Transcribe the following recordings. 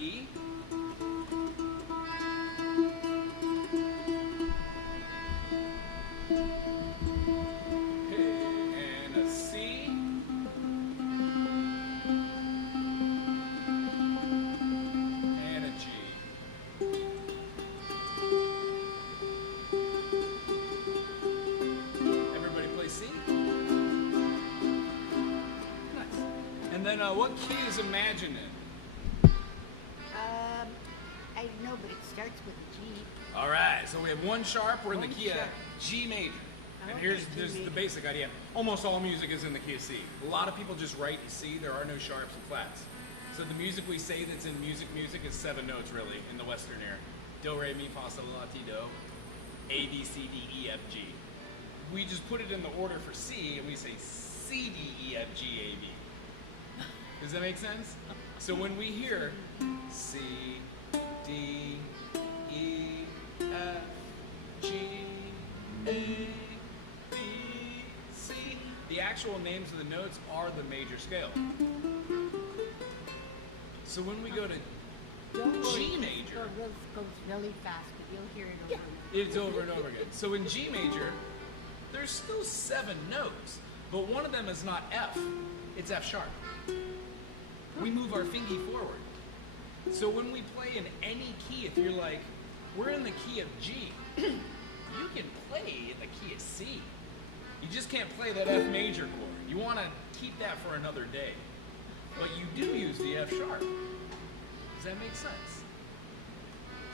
E. And a C. And a G. Everybody play C? Nice. And then what key is Imagine in? I don't know, but it starts with a G. All right, so we have one sharp. We're in the One key of sharp. G major. And Okay, here's G this is the major. basic idea. Almost all music is in the key of C. A lot of people just write C. There are no sharps and flats. So the music we say that's in music is 7 notes really in the Western ear. Do, re, mi, fa, sol, la, ti, do. A, B, C, D, E, F, G. We just put it in the order for C and we say C, D, E, F, G, A, B. Does that make sense? So when we hear C, D, E, F, G, A, B, C. The actual names of the notes are the major scale. So when we go to Don't worry, G this major, goes really fast, but you'll hear it over. it's over and over again. So in G major, there's still 7 notes, but one of them is not F, it's F sharp. We move our fingy forward. So when we play in any key, if you're like, we're in the key of G, you can play in the key of C. You just can't play that F major chord. You want to keep that for another day. But you do use the F sharp. Does that make sense?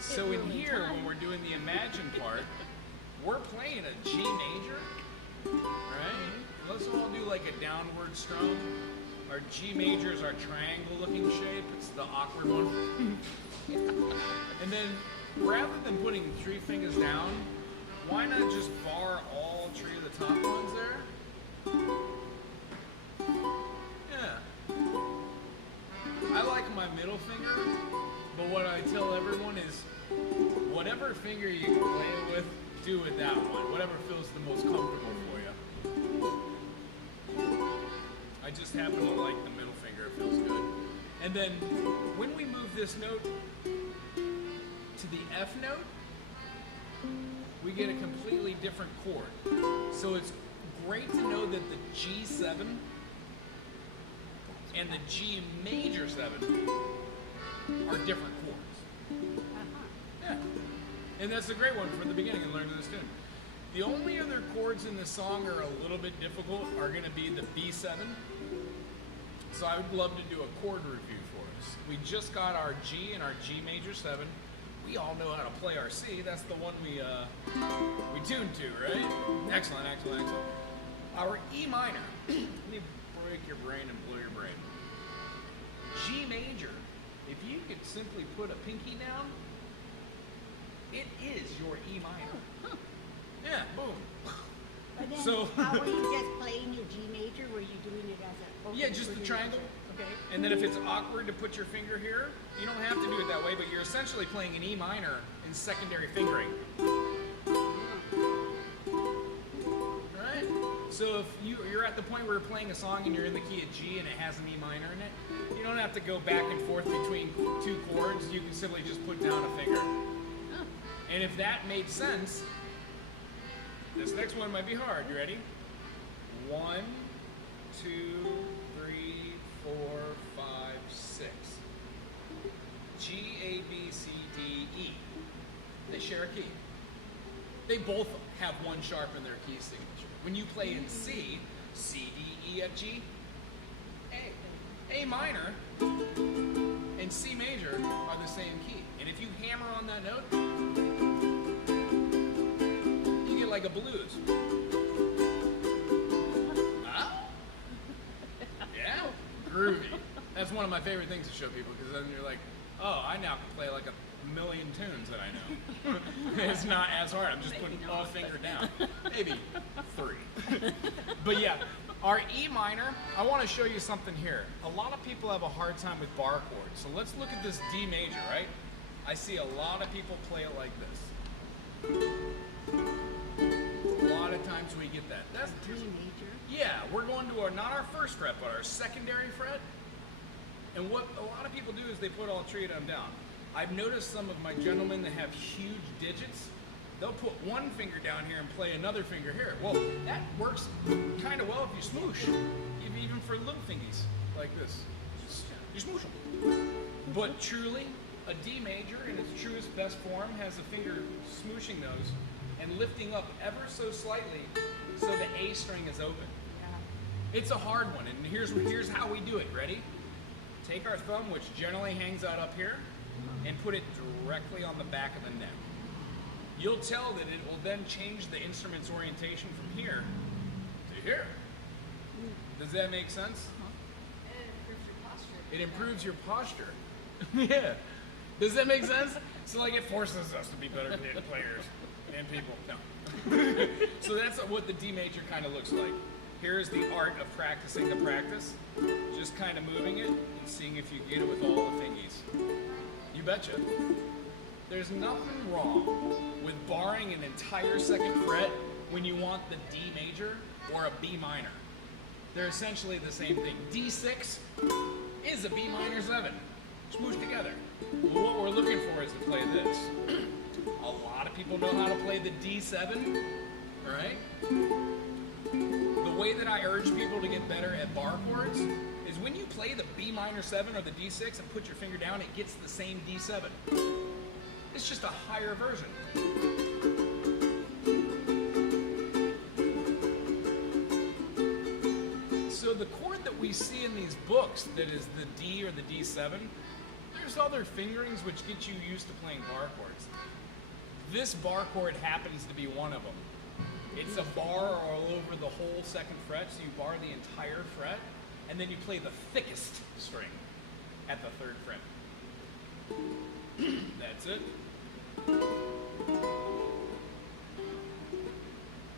So in here, when we're doing the Imagine part, we're playing a G major, right? Let's all do like a downward strum. Our G major is our triangle looking shape. It's the awkward one. And then rather than putting 3 fingers down, why not just bar all 3 of the top ones there? Yeah. I like my middle finger, but what I tell everyone is whatever finger you play it with, do with that one. Whatever feels the most comfortable for you. I just happen to like the middle finger, it feels good. And then when we move this note to the F note, we get a completely different chord. So it's great to know that the G7 and the G major 7 are different chords. Yeah. And that's a great one for the beginning and learning this tune. The only other chords in the song are a little bit difficult are going to be the B7. So I would love to do a chord review for us. We just got our G and our G major 7. We all know how to play our C. That's the one we tuned to, right? Excellent, excellent, excellent. Our E minor. Let me break your brain and blow your brain. G major. If you could simply put a pinky down, it is your E minor. Yeah, boom. But then, So- how were you just playing your G major? Were you doing it as a... Yeah, just the triangle. Okay. And then if it's awkward to put your finger here, you don't have to do it that way, but you're essentially playing an E minor in secondary fingering. Right? So if you're at the point where you're playing a song and you're in the key of G and it has an E minor in it, you don't have to go back and forth between 2 chords. You can simply just put down a finger. And if that made sense, this next one might be hard. You ready? 1, 2, 3, 4, 5, 6. G, A, B, C, D, E. They share a key. They both have 1 sharp in their key signature. When you play in C, C, D, E, F, G, A. A minor and C major are the same key. And if you hammer on that note, you get like a blues. Ah? Yeah? Groovy. That's one of my favorite things to show people because then you're like, oh, I now can play like a million tunes that I know. It's not as hard. I'm just putting all finger down. Maybe 3. But yeah, our E minor, I want to show you something here. A lot of people have a hard time with bar chords. So let's look at this D major, right? I see a lot of people play it like this. A lot of times we get that. That's G major. yeah, we're going to our, not our first fret, but our secondary fret. And what a lot of people do is they put all three of them down. I've noticed some of my gentlemen that have huge digits, they'll put one finger down here and play another finger here. Well, that works kind of well if you smoosh, even for little fingies like this. You smoosh them. But truly, a D major in its truest, best form has the finger smooshing those and lifting up ever so slightly so the A string is open. Yeah. It's a hard one, and here's how we do it. Ready? Take our thumb, which generally hangs out up here, and put it directly on the back of the neck. You'll tell that it will then change the instrument's orientation from here to here. Does that make sense? It improves your posture. Yeah. Does that make sense? So like it forces us to be better players and people. No. So that's what the D major kind of looks like. Here's the art of practicing the practice. Just kind of moving it and seeing if you get it with all the fingies. You betcha. There's nothing wrong with barring an entire second fret when you want the D major or a B minor. They're essentially the same thing. D6 is a B minor 7, smooshed together. Well, what we're looking for is to play this. A lot of people know how to play the D7, all right? The way that I urge people to get better at bar chords is when you play the B minor 7 or the D6 and put your finger down, it gets the same D7. It's just a higher version. So the chord that we see in these books that is the D or the D7, there's other fingerings which get you used to playing bar chords. This bar chord happens to be one of them. It's a bar all over the whole second fret, so you bar the entire fret, and then you play the thickest string at the third fret. That's it.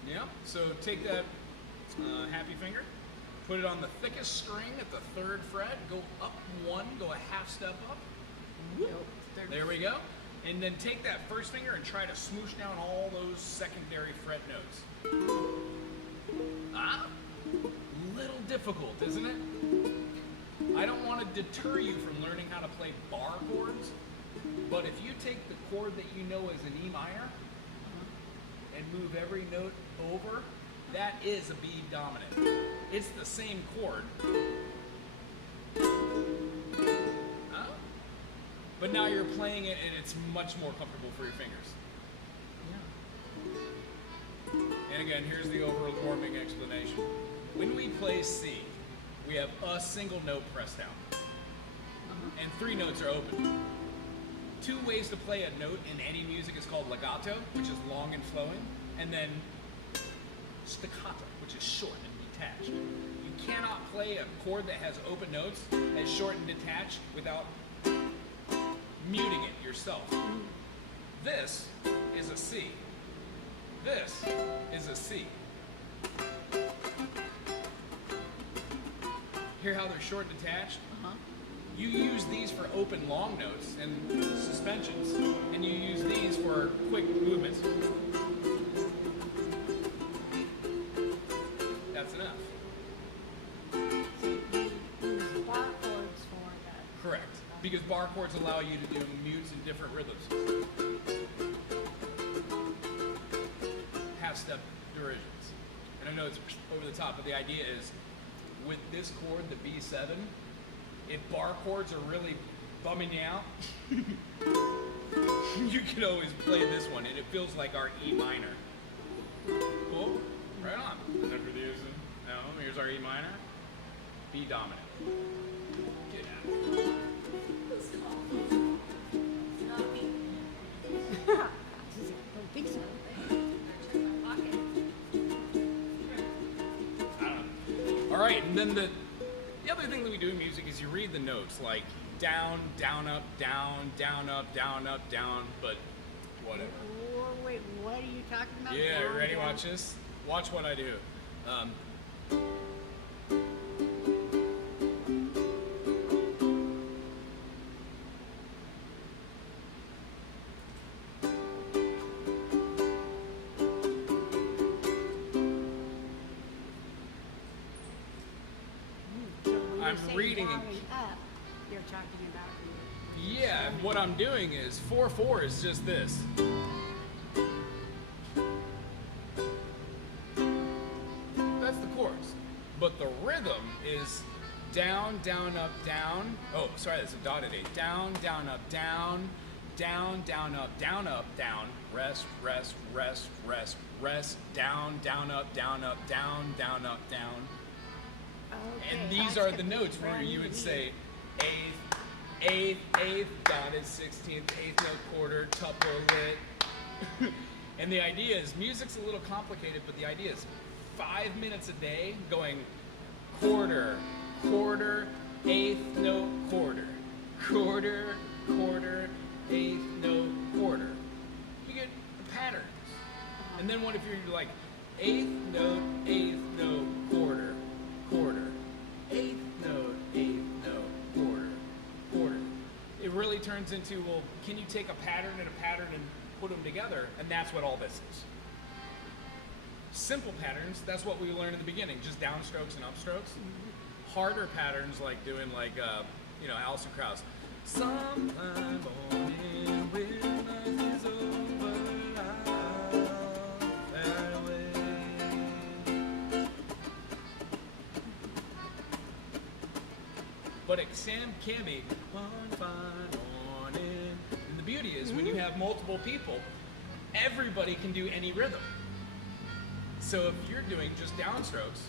Yeah, so take that happy finger, put it on the thickest string at the third fret, go up one, go a half step up. There we go. And then take that first finger and try to smoosh down all those secondary fret notes. Ah, little difficult, isn't it? I don't want to deter you from learning how to play bar chords, but if you take the chord that you know as an E minor and move every note over, that is a B dominant. It's the same chord. But now you're playing it and it's much more comfortable for your fingers. Yeah. And again, here's the overwarming explanation. When we play C, we have a single note pressed down. And 3 notes are open. 2 ways to play a note in any music is called legato, which is long and flowing, and then staccato, which is short and detached. You cannot play a chord that has open notes as short and detached without muting it yourself. This is a C. This is a C. Hear how they're short and detached? You use these for open long notes and suspensions, and you use these for quick movements. That's enough. Bar chords for that. Correct. Because bar chords allow you to do mutes in different rhythms. Half-step derisions. And I know it's over the top, but the idea is, with this chord, the B7, if bar chords are really bumming you out, you can always play this one, and it feels like our E minor. Cool? Right on. Now, here's our E minor. B dominant. Get out of here. Don't think so. I don't know. All right, and then the other thing that we do in music is you read the notes, like down, down, up, down, down, up, down, up, down, but whatever. Oh, wait, what are you talking about? Yeah, Down, ready? down? Watch this. Watch what I do. So when you I'm say reading down and- and up, you're talking about. Yeah, what I'm doing is 4/4 is just this. That's the chords. But the rhythm is down, down, up, down. Oh, sorry, that's a dotted 8. Down, down, up, down. Down, down, up, down, up, down. Rest, rest, rest, rest, rest. Down, down, up, down, down, up, down. Okay, And these are the notes where you would say eighth, eighth, eighth, dotted 16th, eighth note, quarter, tuplet. And the idea is, music's a little complicated, but the idea is 5 minutes a day going quarter, quarter, eighth note, quarter, quarter, quarter, eighth note, quarter. You get the patterns. And then what if you're like eighth note, quarter, quarter, eighth note, quarter, quarter. It really turns into, well, can you take a pattern and put them together? And that's what all this is. Simple patterns, that's what we learned in the beginning, just downstrokes and upstrokes. Harder patterns like doing Alison Krauss. Sometime morning when life is over, I'll fly away. But it can be one fine morning. And the beauty is when you have multiple people, everybody can do any rhythm. So if you're doing just downstrokes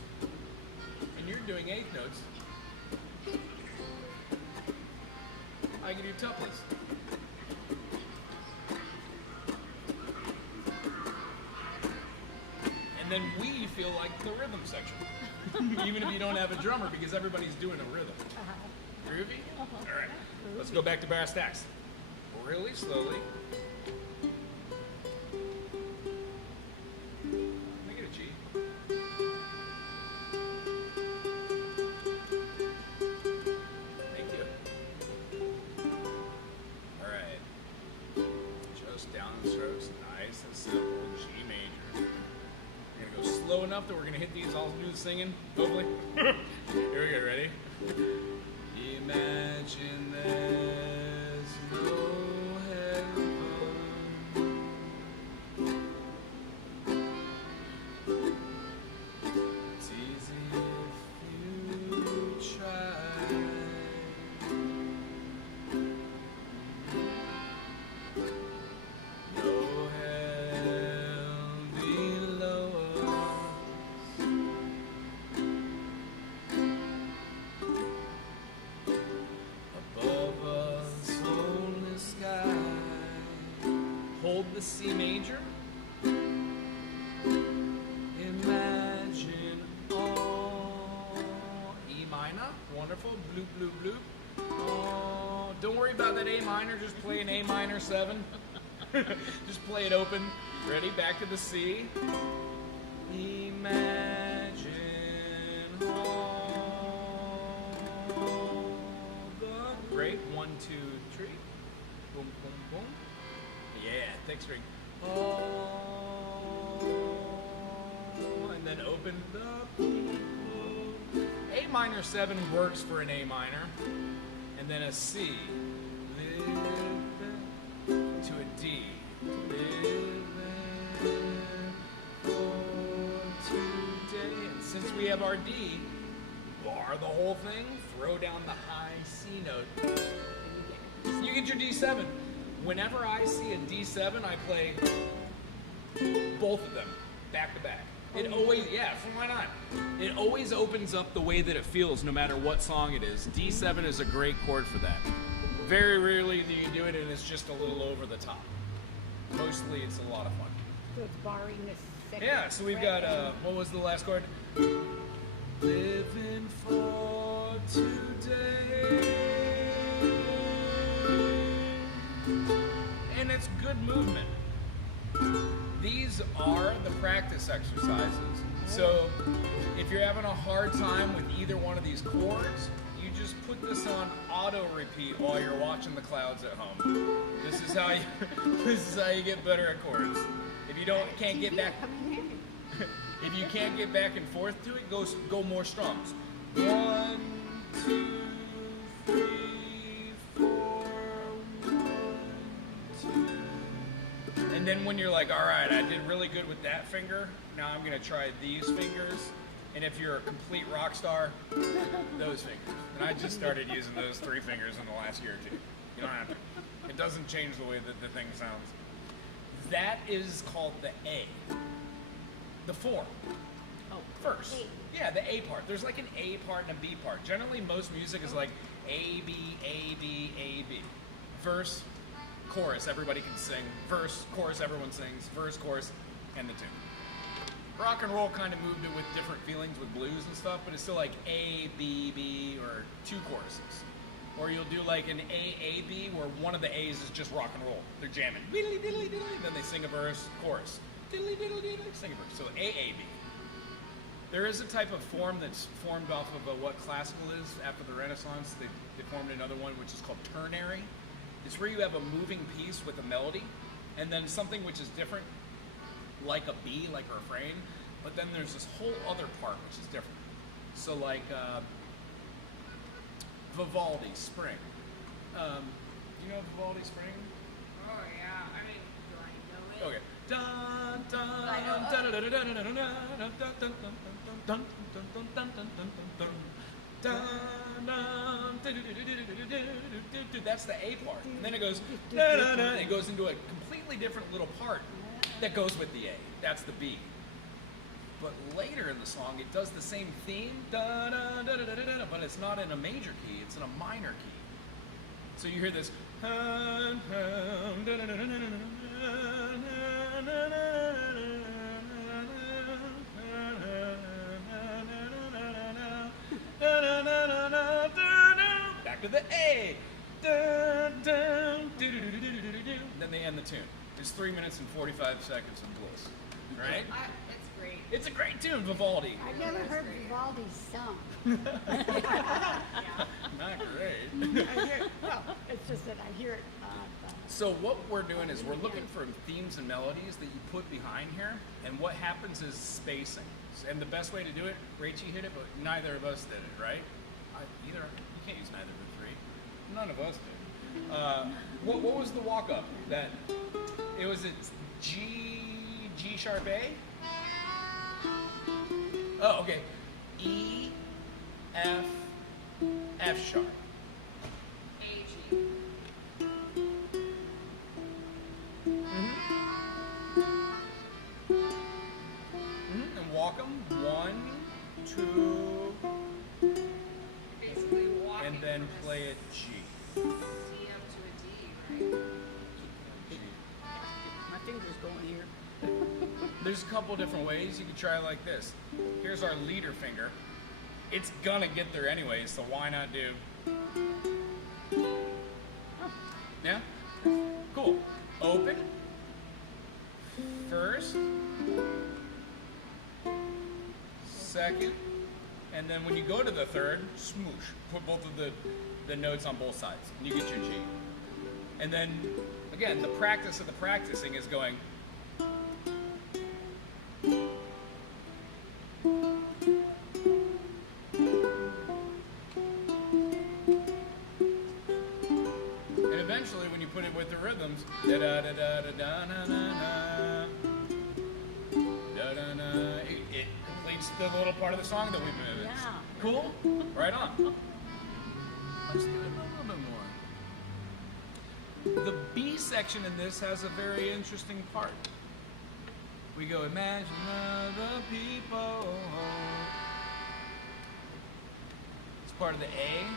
and you're doing eighth notes, I can do tuplets. And then we feel like the rhythm section. Even if you don't have a drummer, because everybody's doing a rhythm. Groovy? All right, let's go back to brass tacks. Really slowly. Make it a G. Thank you. All right. Just downstrokes, nice and simple, G major. We're gonna go slow enough that we're gonna hit these, I'll do the singing, hopefully. Here we go, ready? Imagine there's no heaven. It's easy if you try. No hell below us. Above us, only sky. Hold the C major. Imagine all. E minor, wonderful. Bloop, bloop, bloop. Oh, don't worry about that A minor. Just play an A minor 7. Just play it open. Ready? Back to the C. Imagine all the great. 1, 2, 3. Boom, boom, boom. Yeah, thick string. Oh, and then open the people. A minor 7 works for an A minor, and then a C. Live to a D. Live for today. And since we have our D, bar the whole thing, throw down the high C note. You get your D7. Whenever I see a D7, I play both of them back to back. It always, why not? It always opens up the way that it feels no matter what song it is. D7 is a great chord for that. Very rarely do you do it and it's just a little over the top. Mostly it's a lot of fun. So it's barring the second. Yeah, so we've got, what was the last chord? Living for today. And it's good movement. These are the practice exercises. So if you're having a hard time with either one of these chords, you just put this on auto repeat while you're watching the clouds at home. This is how you get better at chords. If you can't get back, if you can't get back and forth to it, go more strums. 1, 2, 3. And then when you're like, all right, I did really good with that finger, now I'm going to try these fingers. And if you're a complete rock star, those fingers. And I just started using those 3 fingers in the last year or 2. You don't have to. It doesn't change the way that the thing sounds. That is called the A. The form. Oh, First. A. Yeah, the A part. There's like an A part and a B part. Generally, most music is like A, B, A, B, A, B. Verse, chorus, everybody can sing. Verse, chorus, everyone sings. Verse, chorus, and the tune. Rock and roll kind of moved it with different feelings with blues and stuff, but it's still like A, B, B, or 2 choruses. Or you'll do like an A, A, B, where one of the A's is just rock and roll. They're jamming. Diddly, diddly, diddly. Then they sing a verse, chorus. Diddly, diddly, diddly, sing a verse. So A, A, B. There is a type of form that's formed off of what classical is after the Renaissance. They formed another one which is called ternary. It's where you have a moving piece with a melody, and then something which is different, like a B, like a refrain, but then there's this whole other part which is different. So like Vivaldi, Spring. You know Vivaldi, Spring? Oh yeah, I mean, do I know it? Okay. Dun, dun, dun, dun, dun, dun, dun, dun, dun, dun, dun, dun, dun, dun, dun, dun. That's the A part. And then it goes, and it goes into a completely different little part that goes with the A. That's the B. But later in the song, it does the same theme, but it's not in a major key, it's in a minor key. So you hear this, back to the A. Then they end the tune. It's 3 minutes and 45 seconds of bliss. Right? It's great. It's a great tune, Vivaldi. I've never heard Vivaldi sung. Not great. Well, it's just that I hear it. So what we're doing is we're looking for themes and melodies that you put behind here, and what happens is spacing. And the best way to do it, Rachie hit it, but neither of us did it, right? Either you can't use neither of the 3. None of us did. What was the walk up? That it was a G sharp A. Oh, okay. E, F, F sharp. A-G. And walk them 1, 2, Basically walking and then from a play a G. C up to a D, right? My fingers going here. There's a couple different ways. You could try it like this. Here's our leader finger. It's gonna get there anyway, so why not do? Yeah? Cool. Open. First. Second. And then when you go to the third, smoosh. Put both of the notes on both sides. And you get your G. And then, again, the practice of the practicing is going. And eventually, when you put it with the rhythms, da da da da da da na na na, da da na, it completes the little part of the song that we've been in. Yeah. Cool? Right on. Let's do it a little bit more. The B section in this has a very interesting part. We go, imagine other people. It's part of the A.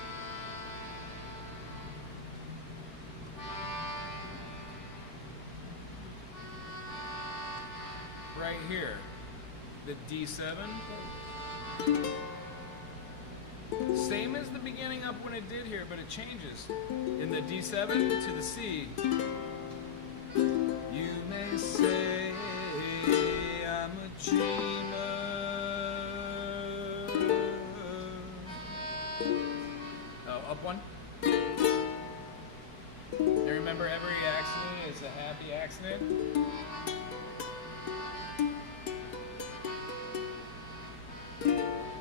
Right here, the D7. Same as the beginning up when it did here, but it changes. In the D7 to the C. You may say I'm a dreamer. Oh, up one. You remember every accident is a happy accident?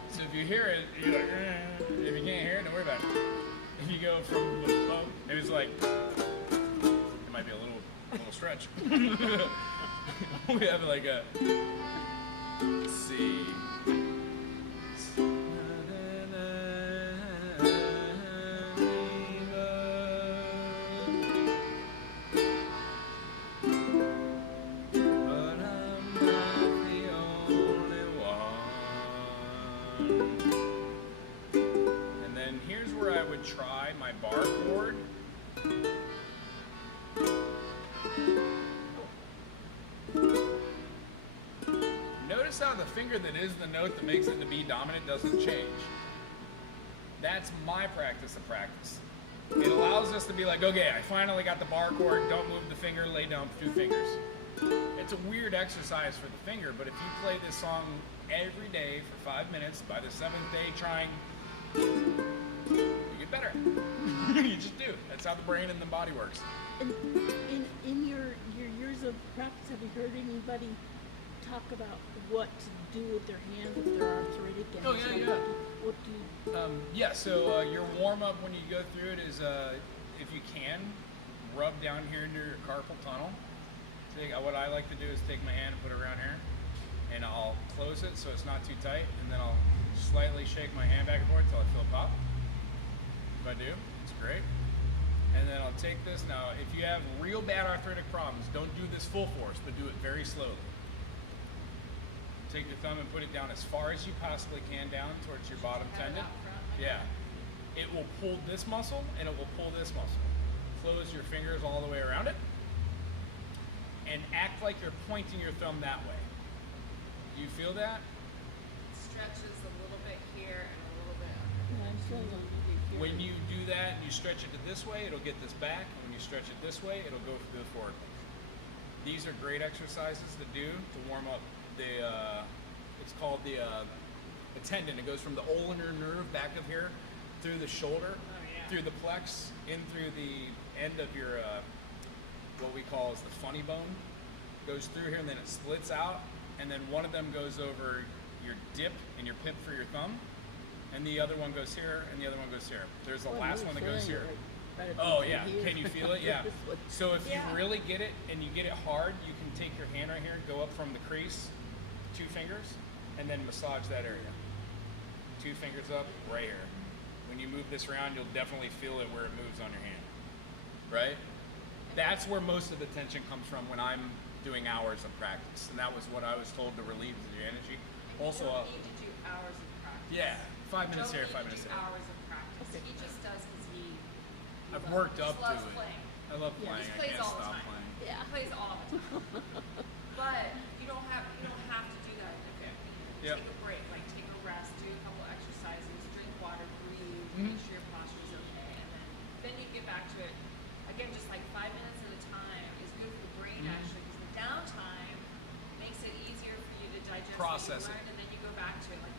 So if you hear it, you're like, if you can't hear it, don't worry about it. If you go from the low, maybe it's like, it might be a little A little stretch. We have like a C. Try my bar chord. Notice how the finger that is the note that makes it the B dominant doesn't change. That's my practice of practice. It allows us to be like, okay, I finally got the bar chord, don't move the finger, lay down 2 fingers. It's a weird exercise for the finger, but if you play this song every day for 5 minutes, by the 7th day trying, you get better. You just do. That's how the brain and the body works. And in your years of practice, have you heard anybody talk about what to do with their hands if they're arthritic? And Oh, yeah, yeah. What do you... Yeah, so your warm-up when you go through it is, if you can, rub down here near your carpal tunnel. What I like to do is take my hand and put it around here, and I'll close it so it's not too tight, and then I'll slightly shake my hand back and forth until I feel it pop. If I do, it's great. And then I'll take this. Now, if you have real bad arthritic problems, don't do this full force, but do it very slowly. Take your thumb and put it down as far as you possibly can down towards your bottom tendon. Yeah. It will pull this muscle, and it will pull this muscle. Close your fingers all the way around it, and act like you're pointing your thumb that way. Do you feel that? Stretches a little bit here and a little bit. Yeah, I'm feeling a little bit here. When you do that and you stretch it to this way, it'll get this back. And when you stretch it this way, it'll go through the forward. These are great exercises to do to warm up the, it's called the tendon. It goes from the ulnar nerve back of here, through the shoulder, through the plex, in through the end of your, what we call is the funny bone. Goes through here and then it splits out. And then one of them goes over your dip and your pip for your thumb. And the other one goes here, and the other one goes here. There's the last one that goes here. Oh yeah, can you feel it? Yeah. So if you really get it and you get it hard, you can take your hand right here, go up from the crease, 2 fingers, and then massage that area. 2 fingers up, right here. When you move this around, you'll definitely feel it where it moves on your hand. Right? That's where most of the tension comes from when I'm doing hours of practice, and that was what I was told to relieve the energy. Also, you don't need to do hours of practice. yeah, 5 minutes here, 5 Don't minutes need to do there. hours of practice. Okay. He just does because he I've worked up to loves it. playing. I love Yeah. playing. He I plays can't all the stop time. playing. Yeah. He plays all the time. But you don't have to do that. Okay. Yep. Take a break, like take a rest, do a couple exercises, drink water, breathe, Mhm. make sure your posture is okay, and then you get back to it. Again, just like 5 minutes at a time is good for the brain Mhm. actually, because the downtime makes it easier for you to digest Process what it. you learned, and then you go back to it. Like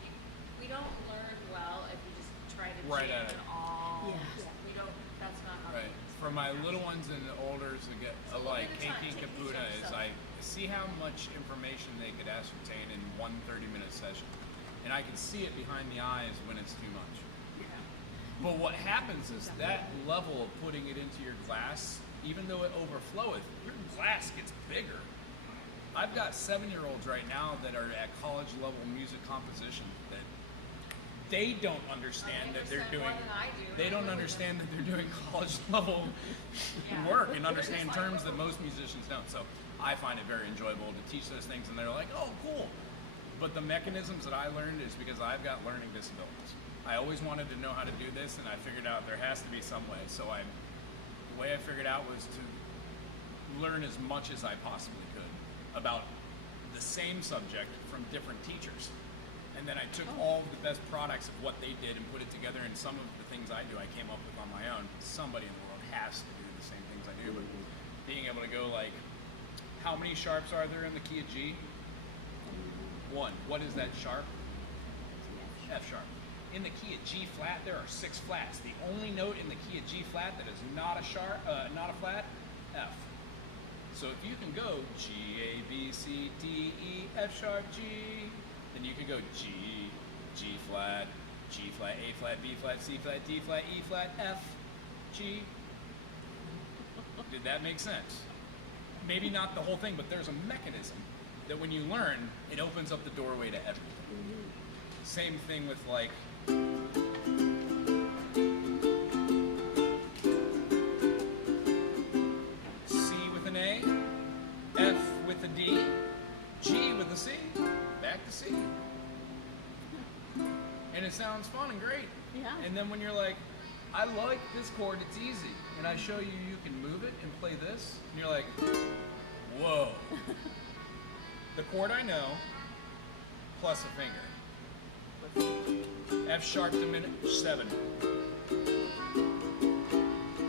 we don't learn well if you just try to Right jam at it. it all. Yeah. We don't. That's not how. Right. we- For my little ones and the olders that get So a little like bit of time. Kinky Take these Caputa steps is up. I see how much information they could ascertain in one 30-minute session. And I can see it behind the eyes when it's too much. Yeah. But what happens is that level of putting it into your glass, even though it overfloweth, your glass gets bigger. I've got 7-year-olds right now that are at college level music composition that they don't understand that they're doing. More than I do. They don't understand that they're doing college level Yeah. work and understand terms that most musicians don't. So I find it very enjoyable to teach those things, and they're like, "Oh, cool." But the mechanisms that I learned is because I've got learning disabilities. I always wanted to know how to do this, and I figured out there has to be some way. So the way I figured out was to learn as much as I possibly could about the same subject from different teachers. And then I took all of the best products of what they did and put it together, and some of the things I do I came up with on my own. Somebody in the world has to do the same things I do, but being able to go like, how many sharps are there in the key of G? 1. What is that sharp? F sharp. In the key of G flat, there are 6 flats. The only note in the key of G flat that is not a sharp, not a flat, F. So if you can go G, A, B, C, D, E, F sharp, G, then you can go G, G flat, A flat, B flat, C flat, D flat, E flat, F, G. Did that make sense? maybe not the whole thing, but there's a mechanism that when you learn, it opens up the doorway to everything. Same thing with like C with an A, F with a D, G with a C, back to C. And it sounds fun and great. Yeah. And then when you're like, I like this chord, it's easy, and I show you you can move it and play this, and you're like, whoa. The chord I know, plus a finger. F sharp diminished 7.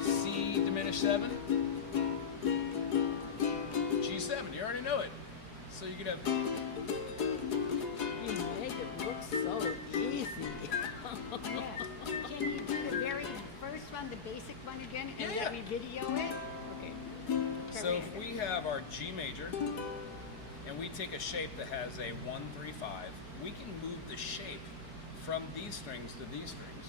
C diminished 7. G7, you already know it. So you could have, You make it look so easy. Yeah. Can you do the very first one, the basic one again, and Yeah. let me video it? Okay. so if we have our G major, and we take a shape that has a 1, 3, 5, we can move the shape from these strings to these strings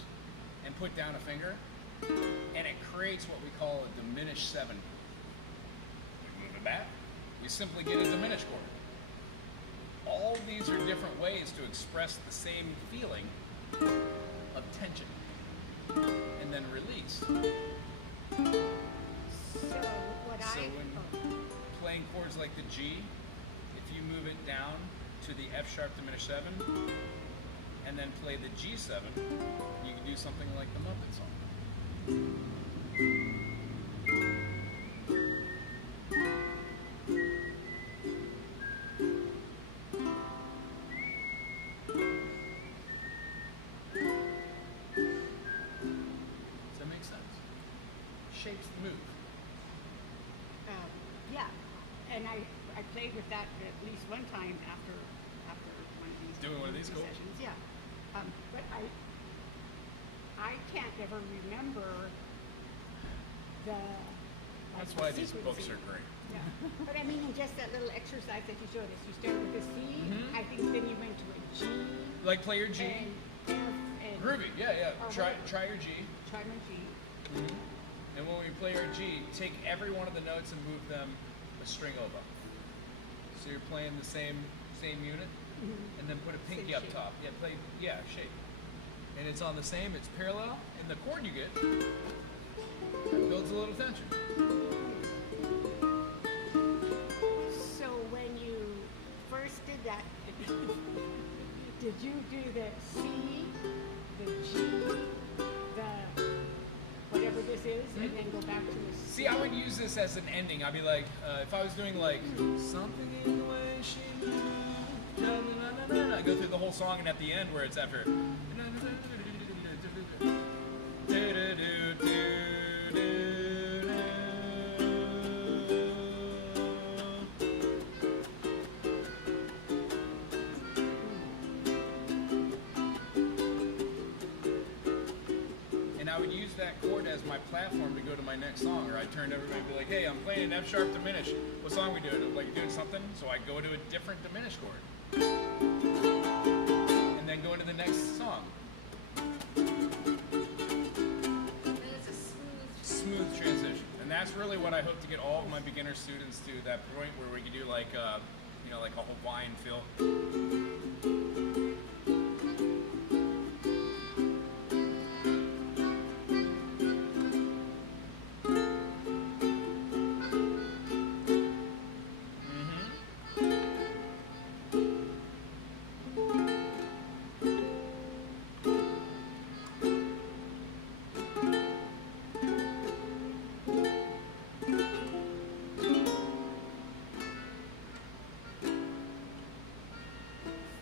and put down a finger, and it creates what we call a diminished 7. We move it back, we simply get a diminished chord. All these are different ways to express the same feeling of tension and then release. So what So I when playing chords like the G, if you move it down to the F sharp diminished 7 and then play the G7, you can do something like the Muppet song. Does that make sense? Shapes move. yeah, and I played with that at least one time after one of these Doing one of these, cool. sessions. Yeah, but I can't ever remember the. That's like, why the these books sequencing. are great. Yeah, but I mean, in just that little exercise that you showed us, you started with a C. Mhm. I think then you went to a G. Like play your G. And F and Groovy, yeah. Or Try whatever. your G. Try my G. And when we play our G, take every one of the notes and move them a string over. So you're playing the same unit, and then put a pinky Same up shape. top. Yeah, shape. And it's on the same, it's parallel, and the chord you get builds a little tension. So when you first did that, did you do the C, the G, the whatever this is, and then go back to the C? See, I would use this as an ending. I'd be like, if I was doing like something in the way she moved, na, na, na, na, na, I go through the whole song, and at the end where it's after. And I would use that chord as my platform to go to my next song, or I'd turn to everybody and be like, hey, I'm playing an F sharp diminished. What song are we doing? I'm like, you doing something? So I go to a different diminished chord. And then go into the next song. And it's a smooth. Smooth transition. And that's really what I hope to get all of my beginner students to, that point where we can do like, like a Hawaiian feel.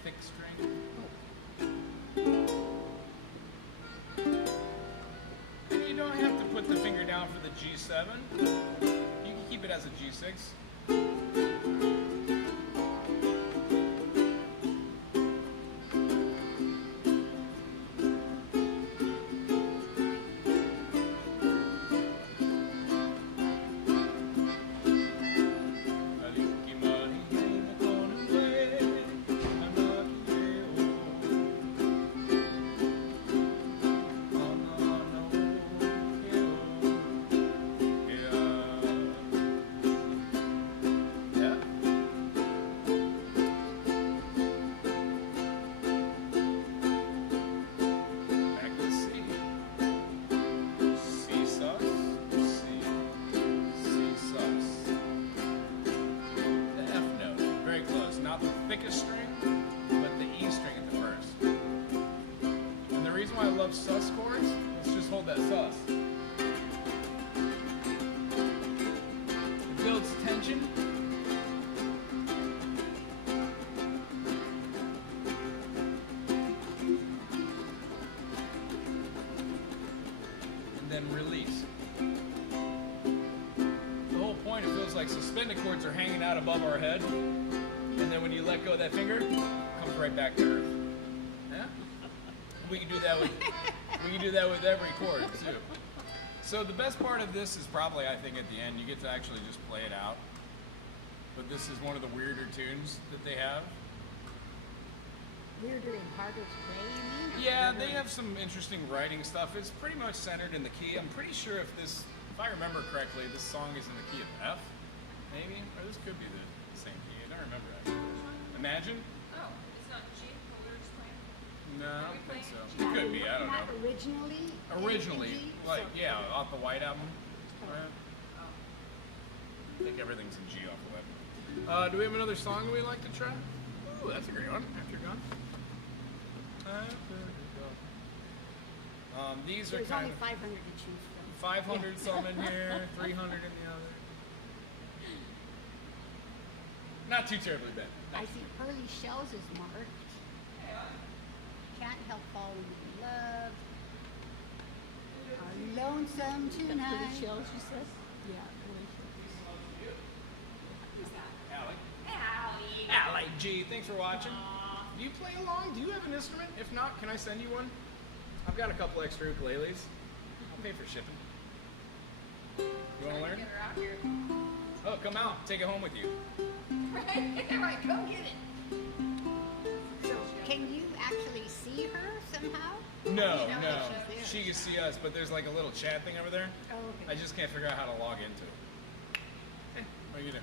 Thick string. And you don't have to put the finger down for the G7. You can keep it as a G6. keys. The whole point, it feels like suspended chords are hanging out above our head, and then when you let go of that finger, it comes right back to earth. Yeah? We can do that with every chord too. So the best part of this is probably, I think, at the end, you get to actually just play it out. But this is one of the weirder tunes that they have. Weirder and harder to play, you mean? Yeah, they have some interesting writing stuff. It's pretty much centered in the key. I'm pretty sure if I remember correctly, this song is in the key of F, maybe? Or this could be the same key. I don't remember that. Imagine? Oh, it's not G, what we were just playing? No, I don't think so. It Not- could be, I don't not know. originally. Originally, in G, like, so- yeah, off the White Album. Right? Oh. I think everything's in G off the web. Do we have another song that we'd like to try? Ooh, that's a great one. After You're Gone. These are There's kind only of 500 to choose from. 500 some in here, 300 in the other. Not too terribly bad. I see Pearly Shells is marked. Can't help falling in love. Are lonesome Got pretty tonight. shells, you said? Yeah, pretty shells. Who's that? Allie. Allie. Allie G, thanks for watching. Do you play along? Do you have an instrument? If not, can I send you one? I've got a couple extra ukuleles. I'll pay for shipping. You want to learn? Get her out here. Oh, come out. Take it home with you. Right, go get it. So can you actually see her somehow? No, You know no. that she's there. She can see us, but there's like a little chat thing over there. Oh, I okay. just can't figure out how to log into it. What do you do?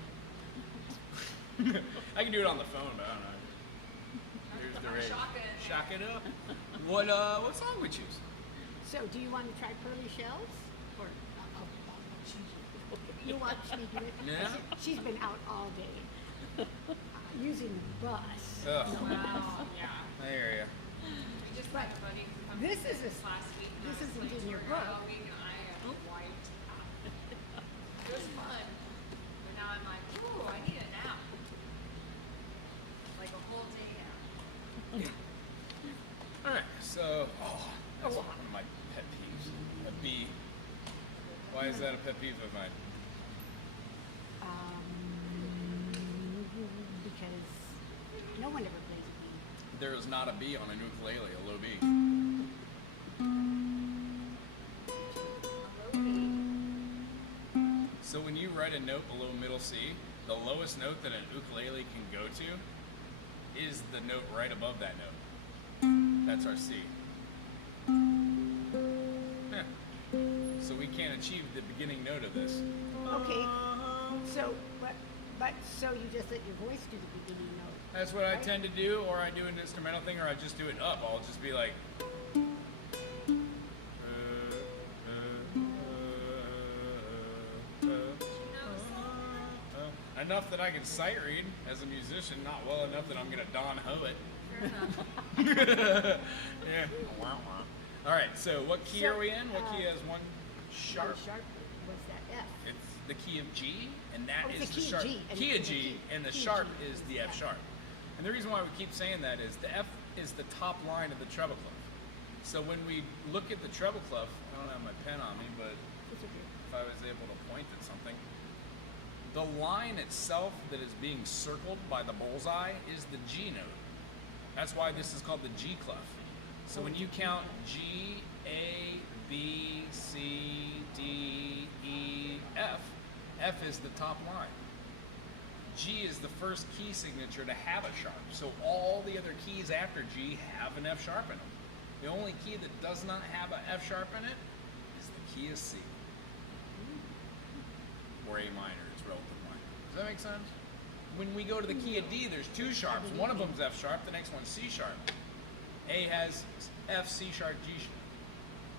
I can do it on the phone, but I don't know. Here's the rate. Shock it. Shock it up. What song we choose? So do you want to try Pearly Shells? Or you watch me do it? Yeah. She's been out all day using the bus. Ugh. Wow, yeah. I hear ya. We just had a buddy who come This to is this a- last week. and this I was, isn't like, in your touring book. all week, and I am wiped out. It was fun. But now I'm like, ooh, I need a nap. Like a whole day nap. All right. So, that's one of my pet peeves. A B. Why is that a pet peeve of mine? Because no one ever plays a B. There is not a B on an ukulele, a low B. So when you write a note below middle C, the lowest note that an ukulele can go to is the note right above that note. That's our C. Yeah. So we can't achieve the beginning note of this. Okay. So, but so you just let your voice do the beginning note. That's what I Right. tend to do, or I do an instrumental thing, or I just do it up. I'll just be like. Enough that I can sight read as a musician, not well enough that I'm gonna Don Ho it. Fair enough. Yeah. All right. So what key So, are we in? What key has one sharp? One sharp was that F. It's the key of G, and that Oh, it's is the the key of sharp. G, and Key the of G, key- and the key of sharp G is is the F F. sharp. And the reason why we keep saying that is the F is the top line of the treble clef. So when we look at the treble clef, I don't have my pen on me, but It's okay. if I was able to point at something, the line itself that is being circled by the bullseye is the G note. That's why this is called the G clef. So when you count G, A, B, C, D, E, F, F is the top line. G is the first key signature to have a sharp. So all the other keys after G have an F sharp in them. The only key that does not have an F sharp in it is the key of C. Or A minor, it's relative minor. Does that make sense? When we go to the key of D, there's two sharps. One of them's F sharp, the next one's C sharp. A has F, C sharp, G sharp.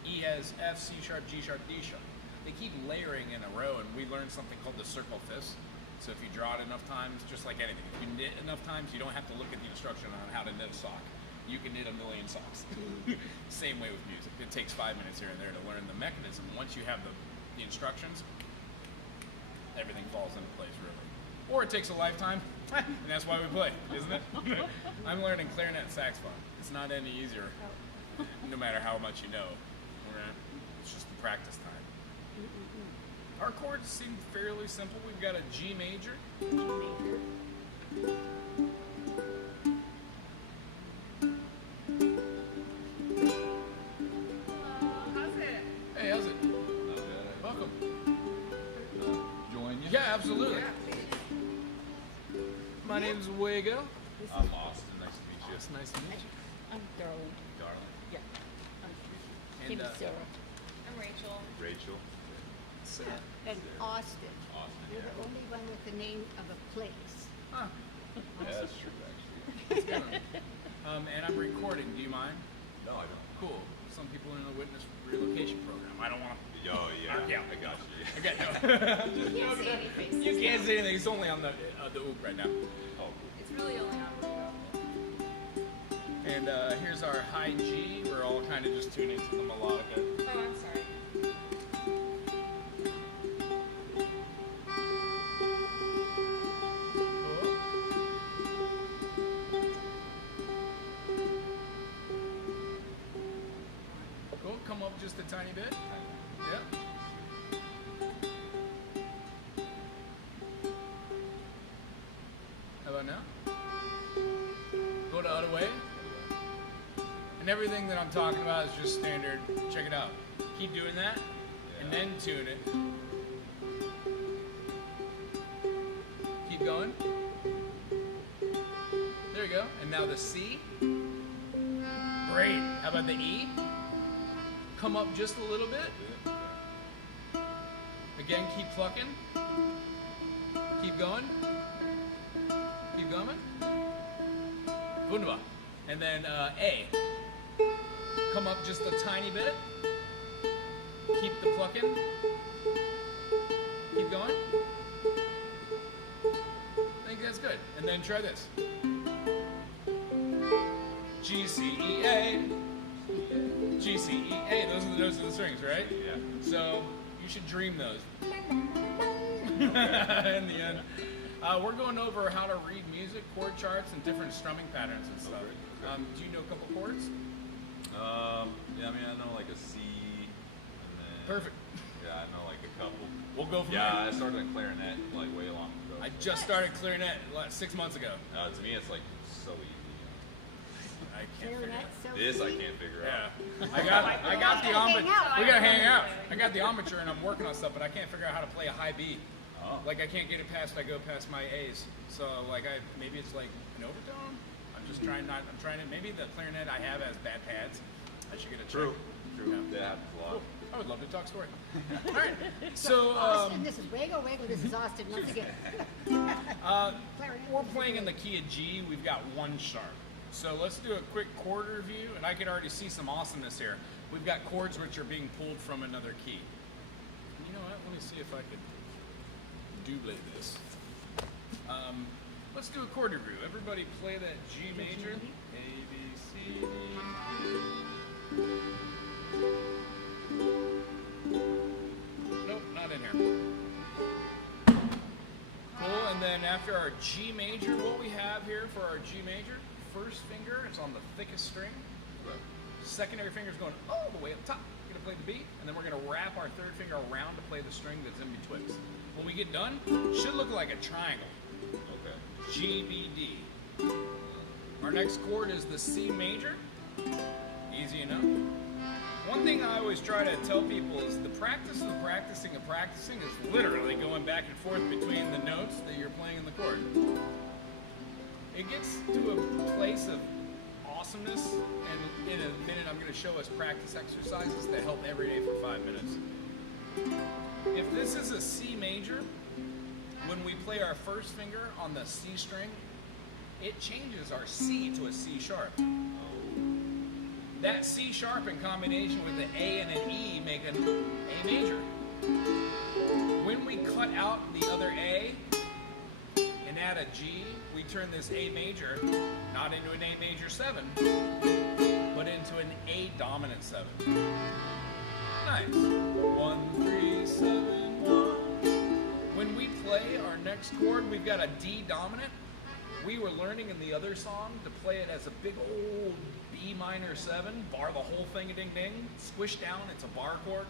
E has F, C sharp, G sharp, D sharp. They keep layering in a row, and we learned something called the circle fifths. So if you draw it enough times, just like anything, if you knit enough times, you don't have to look at the instruction on how to knit a sock. You can knit a million socks. Same way with music. It takes 5 minutes here and there to learn the mechanism. Once you have the instructions, everything falls into place, really. Or it takes a lifetime, and that's why we play, isn't it? I'm learning clarinet and saxophone. It's not any easier, no matter how much you know. It's just the practice time. Our chords seem fairly simple. We've got a G major, G major. How's it? hey, how's it? Not bad. Welcome. Join you? Yeah, absolutely. Yeah, please. My name's Wego. This I'm is Austin. Nice to meet you. It's nice to meet you. I'm Darling. Darling. Yeah. I'm And, Kim Sarah. I'm Rachel. Rachel. Sarah. and Austin. Austin. You're Yeah. the only one with the name of a place. Huh. Yeah, that's true, actually. And I'm recording. Do you mind? No, I don't. Cool. Some people in the witness relocation program. I don't want to. Oh, yeah. Yeah. I got you. I got no. You can't see anything. You can't say anything. It's only on the oop right now. Oh, It's really only on And here's our high G. We're all kind of just tuning to the melodica. Oh, I'm sorry. Cool. Come up just a tiny bit. Yep. How about now? Go the other way. And everything that I'm talking about is just standard. Check it out. Keep doing that, and then tune it. Keep going. There you go. And now the C. Great. How about the E? Come up just a little bit. Again, keep plucking. Keep going. Keep going. Wunderbar. And then A. Come up just a tiny bit. Keep the plucking. Keep going. I think that's good. And then try this. G, C, E, A. G, C, E, A. Those are the notes of the strings, right? Yeah. So you should dream those. In the end. We're going over how to read music, chord charts, and different strumming patterns and stuff. Okay. Do you know a couple chords? Yeah, I mean, I know like a C, and then... Perfect. Yeah, I know like a couple. We'll go from Yeah, there. I started on clarinet like way long ago. I just started clarinet 6 months ago. To me, it's like so easy. I can't figure it Clarinet, out. so This I easy. can't figure Yeah, out. I got the Hang armature. out. We gotta hang out. I got the armature and I'm working on stuff, but I can't figure out how to play a high B. Oh. Like I can't get it past. I go past my A's. So like maybe it's like an overtone. I'm just trying not. I'm trying to. Maybe the clarinet I have has bad pads. I should get a True. check. True. Yeah. That happens a lot. Cool. I would love to talk story. All right. So Austin, this is Wego. Wego, this is Austin once again. Clarinet. we're playing in the key of G. We've got 1 sharp. So let's do a quick chord review, and I can already see some awesomeness here. We've got chords which are being pulled from another key. You know what? Let me see if I can double this. Let's do a chord review. Everybody play that G major. A, B, C, D. Nope, not in here. Cool, and then after our G major, what we have here for our G major, first finger is on the thickest string. Secondary finger is going all the way up top. We're going to play the B, and then we're going to wrap our third finger around to play the string that's in betwixt. When we get done, it should look like a triangle. Okay. G, B, D. Our next chord is the C major. Easy enough. One thing I always try to tell people is the practice of practicing is literally going back and forth between the notes that you're playing in the chord. It gets to a place of awesomeness, and in a minute I'm going to show us practice exercises that help every day for 5 minutes. If this is a C major, when we play our first finger on the C string, it changes our C to a C sharp. That C sharp in combination with an A and an E make an A major. When we cut out the other A and add a G, we turn this A major not into an A major 7, but into an A dominant 7. Nice. 1, 3, 7, 1. When we play our next chord, we've got a D dominant. We were learning in the other song to play it as a big old B minor 7, bar the whole thing a ding ding, squish down, it's a bar chord.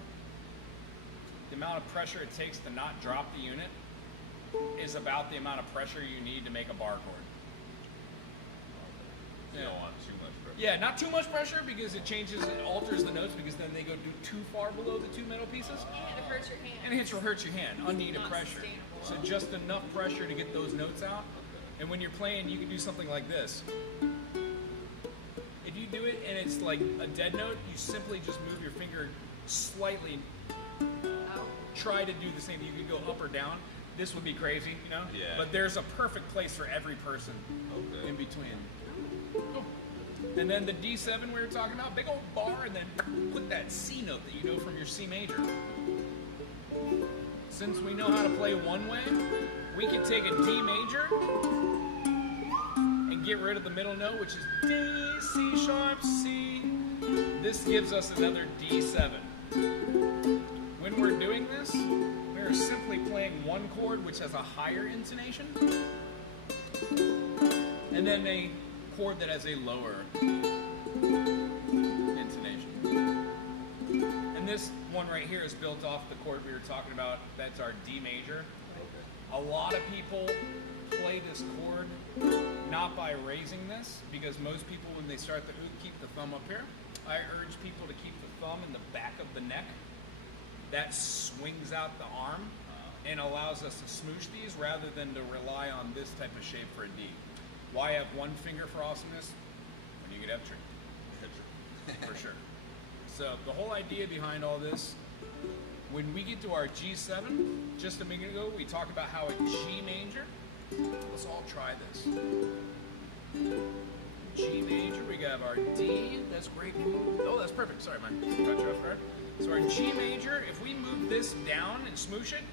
the amount of pressure it takes to not drop the unit is about the amount of pressure you need to make a bar chord. You don't want too much pressure. Yeah, not too much pressure because it alters the notes because then they go too far below the two metal pieces. And it hurts your hand. And it hurts your hand, unneeded Not pressure. sustainable. So just enough pressure to get those notes out. And when you're playing, you can do something like this. If you do it and it's like a dead note, you simply just move your finger slightly. Try to do the same. You could go up or down. This would be crazy, you know? Yeah. But there's a perfect place for every person Okay. in between. Cool. And then the D7 we were talking about, big old bar, and then put that C note that you know from your C major. Since we know how to play one way, we can take a D major and get rid of the middle note, which is D, C sharp, C. This gives us another D7. When we're doing this, we're simply playing one chord which has a higher intonation, and then a chord that has a lower intonation. And this one right here is built off the chord we were talking about. That's our D major. A lot of people play this chord not by raising this, because most people when they start the oud keep the thumb up here. I urge people to keep the thumb in the back of the neck. That swings out the arm and allows us to smoosh these rather than to rely on this type of shape for a D. Why have one finger for awesomeness when you could have three? For sure. So the whole idea behind all this, when we get to our G7, just a minute ago, we talked about how a G major, let's all try this. G major, we got our D, that's great. Oh, that's perfect, sorry, man. Cut you off guard. So our G major, if we move this down and smoosh it,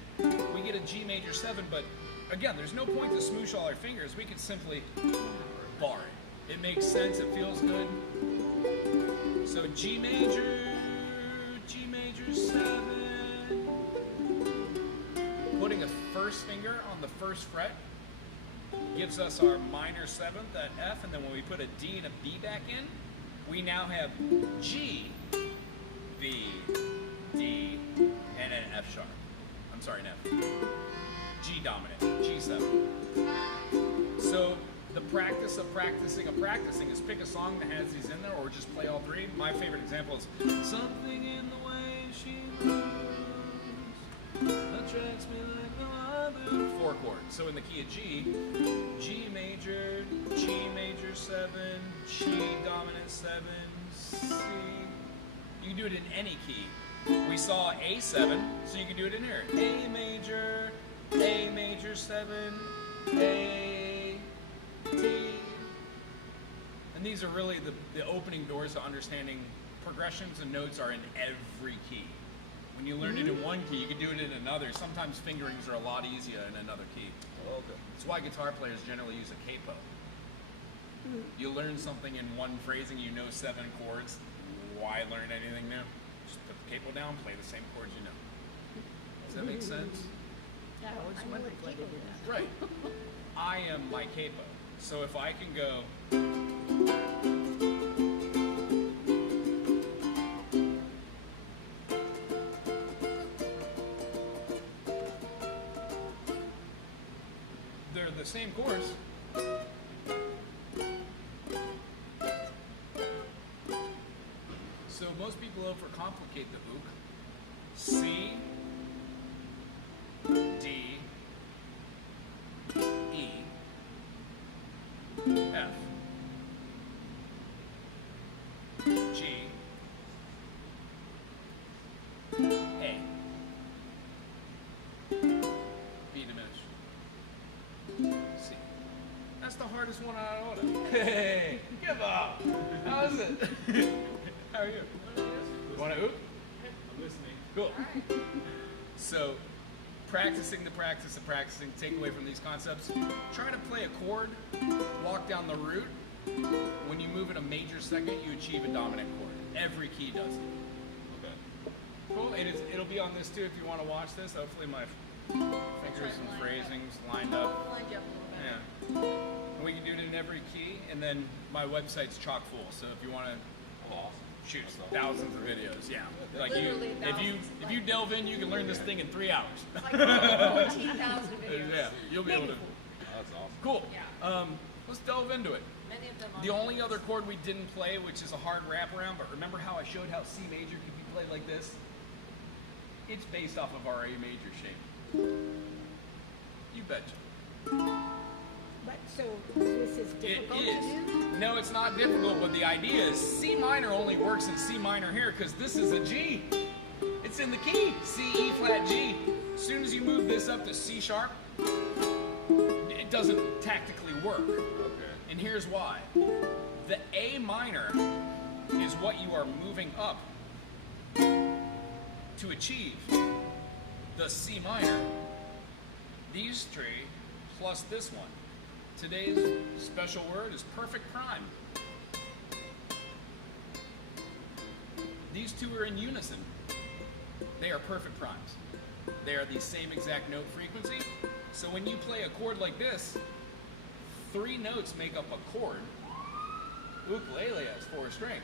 we get a G major 7, but again, there's no point to smoosh all our fingers. We can simply bar it. It makes sense, it feels good. So G major 7. Putting a first finger on the first fret gives us our minor 7th at F, and then when we put a D and a B back in, we now have G, B, D, and an F sharp. I'm sorry, an F. G dominant, G7. So the practice of practicing is pick a song that has these in there, or just play all three. My favorite example is something in the way she moves attracts me like no other. 4 chords. So in the key of G, G major 7, G dominant 7, C. You can do it in any key. We saw A7, so you can do it in here. A major 7, A, D. And these are really the opening doors to understanding progressions and notes are in every key. When you learn it in one key, you can do it in another. Sometimes fingerings are a lot easier in another key. Oh, okay. That's why guitar players generally use a capo. You learn something in one phrasing, you know 7 chords. Why learn anything new? Just put the capo down, play the same chords you know. Does that make sense? Yeah, I always wondered why they did that. Right. I am my capo. So if I can go... They're the same chords. So most people overcomplicate the oud. C, D, E, F, G, A, B diminished, C. That's the hardest one out of order. Hey, give up. How is it? How are you? You want to oop? I'm listening. Cool. So, practicing the practice of practicing, take away from these concepts. Try to play a chord, walk down the root. When you move in a major second, you achieve a dominant chord. Every key does it. Okay. Cool. It'll be on this too if you want to watch this. Hopefully my fingers and phrasings lined up. Lined you up a little bit. Yeah. And we can do it in every key, and then my website's chock full. So if you want to shoots That's thousands of videos. Yeah, like Literally if you thousands. if you delve in, you can learn this thing in 3 hours. Like 14,000 videos. Yeah, you'll be able to. That's awesome. Cool. Yeah. Let's delve into it. Many of them The on only other chord we didn't play, which is a hard wraparound, but remember how I showed how C major could be played like this? It's based off of our A major shape. You betcha. But so this is It difficult is. to do? No, it's not difficult, but the idea is C minor only works in C minor here because this is a G. It's in the key, C, E flat, G. As soon as you move this up to C sharp, it doesn't tactically work. Okay. And here's why. The A minor is what you are moving up to achieve the C minor. These three plus this one. Today's special word is perfect prime. These two are in unison. They are perfect primes. They are the same exact note frequency. So when you play a chord like this, 3 notes make up a chord. Ukulele has 4 strings.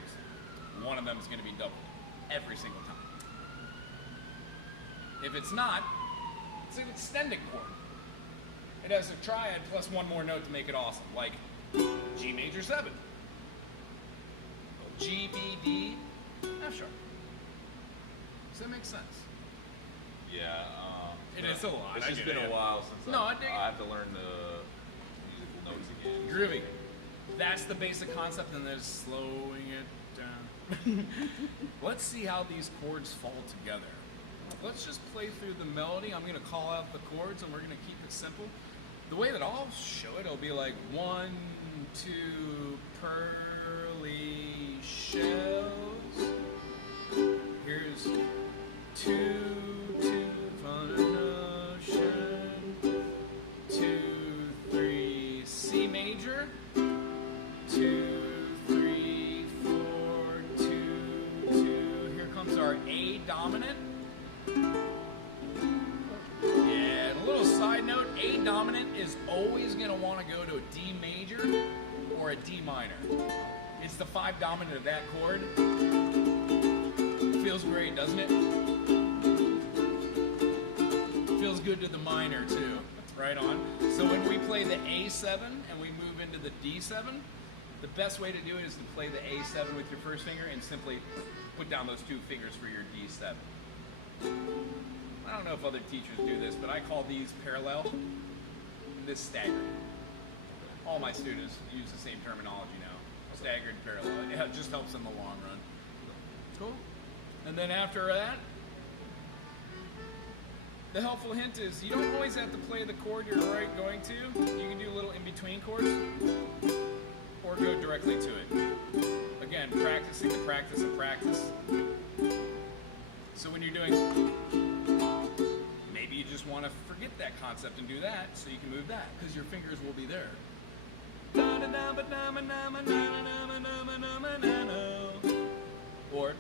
One of them is going to be doubled every single time. If it's not, it's an extended chord. It has a triad plus 1 more note to make it awesome, like G major 7, G, B, D, F sharp. Does that make sense? Yeah. It is a lot, It's I just get been it. a while since No, I dig it. I have to learn the musical notes again. Groovy. That's the basic concept, and there's slowing it down. Let's see how these chords fall together. Let's just play through the melody. I'm going to call out the chords, and we're going to keep it simple. The way that I'll show it, it'll be like 1, 2, pearly shells. Here's 2, 2, fun and ocean. 2, 3, C major. 2, 3, 4, 2, 2. Here comes our A dominant. Yeah, a little side note, A dominant is always going to want to go to a D major or a D minor. It's the 5 dominant of that chord. Feels great, doesn't it? Feels good to the minor too. Right on. So when we play the A7 and we move into the D7, the best way to do it is to play the A7 with your first finger and simply put down those 2 fingers for your D7. I don't know if other teachers do this, but I call these parallel and this staggered. All my students use the same terminology now. Staggered, parallel. It just helps in the long run. Cool. And then after that, the helpful hint is you don't always have to play the chord you're going to. You can do little in-between chords or go directly to it. Again, practicing the practice of practice. So when you're doing, maybe you just want to forget that concept and do that so you can move that because your fingers will be there. Or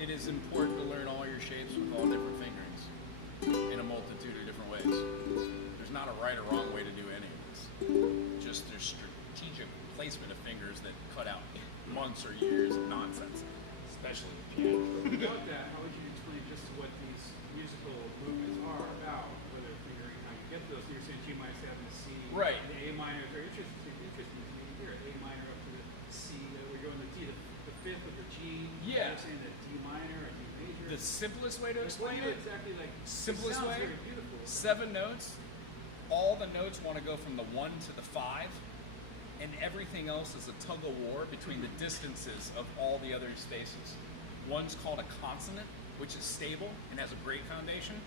it is important to learn all your shapes with all different fingerings in a multitude of different ways. There's not a right or wrong way to do any of this. Just there's strategic placement of fingers that cut out months or years of nonsense, especially the piano. Without that, how would you explain just what these musical movements are about, whether figuring how you get those? You're saying G minor 7 to C, Right. The A minor is very interesting to me here. A minor up to the C, we're going to D, the 5th with the G. Yeah. You're saying that D minor or D major. The simplest way to Explain explain it, exactly like simplest it sounds way, very beautiful. 7 notes. All the notes want to go from the 1 to the 5, and everything else is a tug of war between the distances of all the other spaces. One's called a consonant, which is stable and has a great foundation.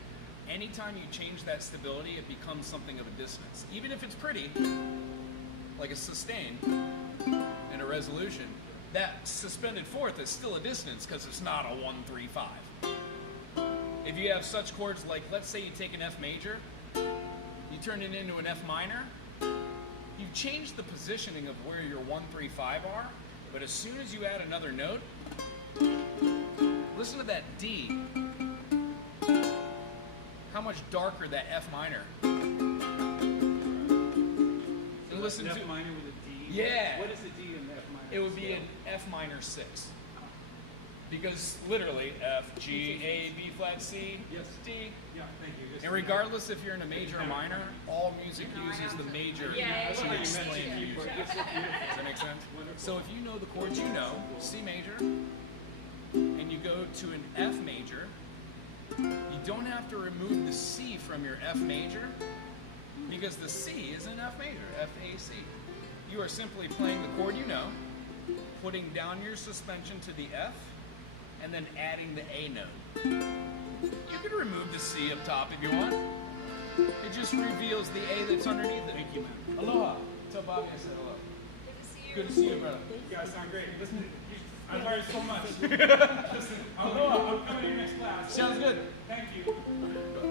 Anytime you change that stability, it becomes something of a dissonance. Even if it's pretty, like a sustain and a resolution, that suspended fourth is still a dissonance because it's not a 1, 3, 5. If you have such chords like, let's say you take an F major, you turn it into an F minor, you've changed the positioning of where your 1, 3, 5 are, but as soon as you add another note, listen to that D. How much darker that F minor listen F to. minor with a D. Yeah. What is a D in the F minor? It would be scale? an F minor 6. Because literally F, G, A, B flat, C, Yes. D. Yeah, thank you. Just And regardless if you're in a major or minor, all music uses the major Yeah, to yeah, yeah. explain the music. It's so beautiful. Does that make sense? Wonderful. So if you know the chords you know, C major, and you go to an F major, you don't have to remove the C from your F major because the C is an F major, F, A, C. You are simply playing the chord you know, putting down your suspension to the F, and then adding the A note. You can remove the C up top if you want. It just reveals the A that's underneath it. Thank you, man. Aloha. Tell Bobby I said hello. Good to see you. Good to see you, brother. You guys sound great. Listen, I learned so much. Listen, I'm coming to your next class. Sounds good. Thank you.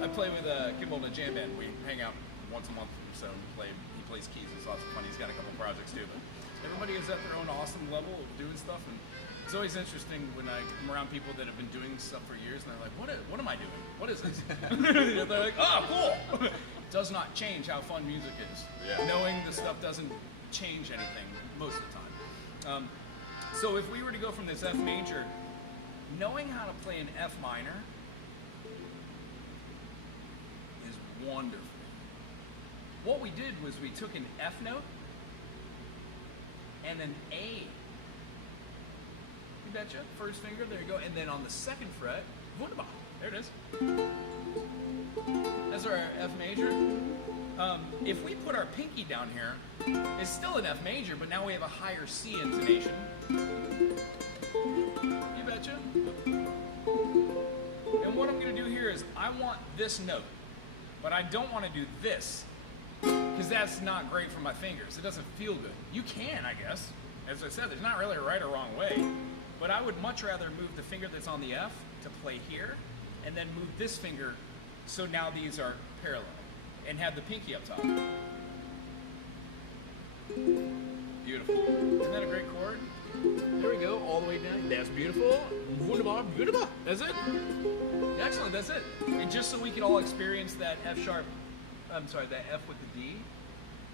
I play with Kimball in a jam band. We hang out once a month or so and play. He plays keys. It's lots of fun. He's got a couple projects too. But everybody is at their own awesome level of doing stuff. And it's always interesting when I come around people that have been doing stuff for years and they're like, what am I doing? What is this? They're like, oh, cool. It does not change how fun music is. Yeah. Knowing the stuff doesn't change anything most of the time. So if we were to go from this F major, knowing how to play an F minor is wonderful. What we did was we took an F note and an A. You betcha. First finger, there you go. And then on the second fret, wunderbar. There it is. That's our F major. If we put our pinky down here, it's still an F major, but now we have a higher C intonation. You betcha. And what I'm going to do here is I want this note, but I don't want to do this because that's not great for my fingers. It doesn't feel good. You can, I guess. As I said, there's not really a right or wrong way, but I would much rather move the finger that's on the F to play here and then move this finger so now these are parallel and have the pinky up top. Beautiful. Isn't that a great chord? There we go, all the way down. That's beautiful. Wunderbar, beautiful. That's it. Excellent, that's it. And just so we can all experience that F sharp, that F with the D,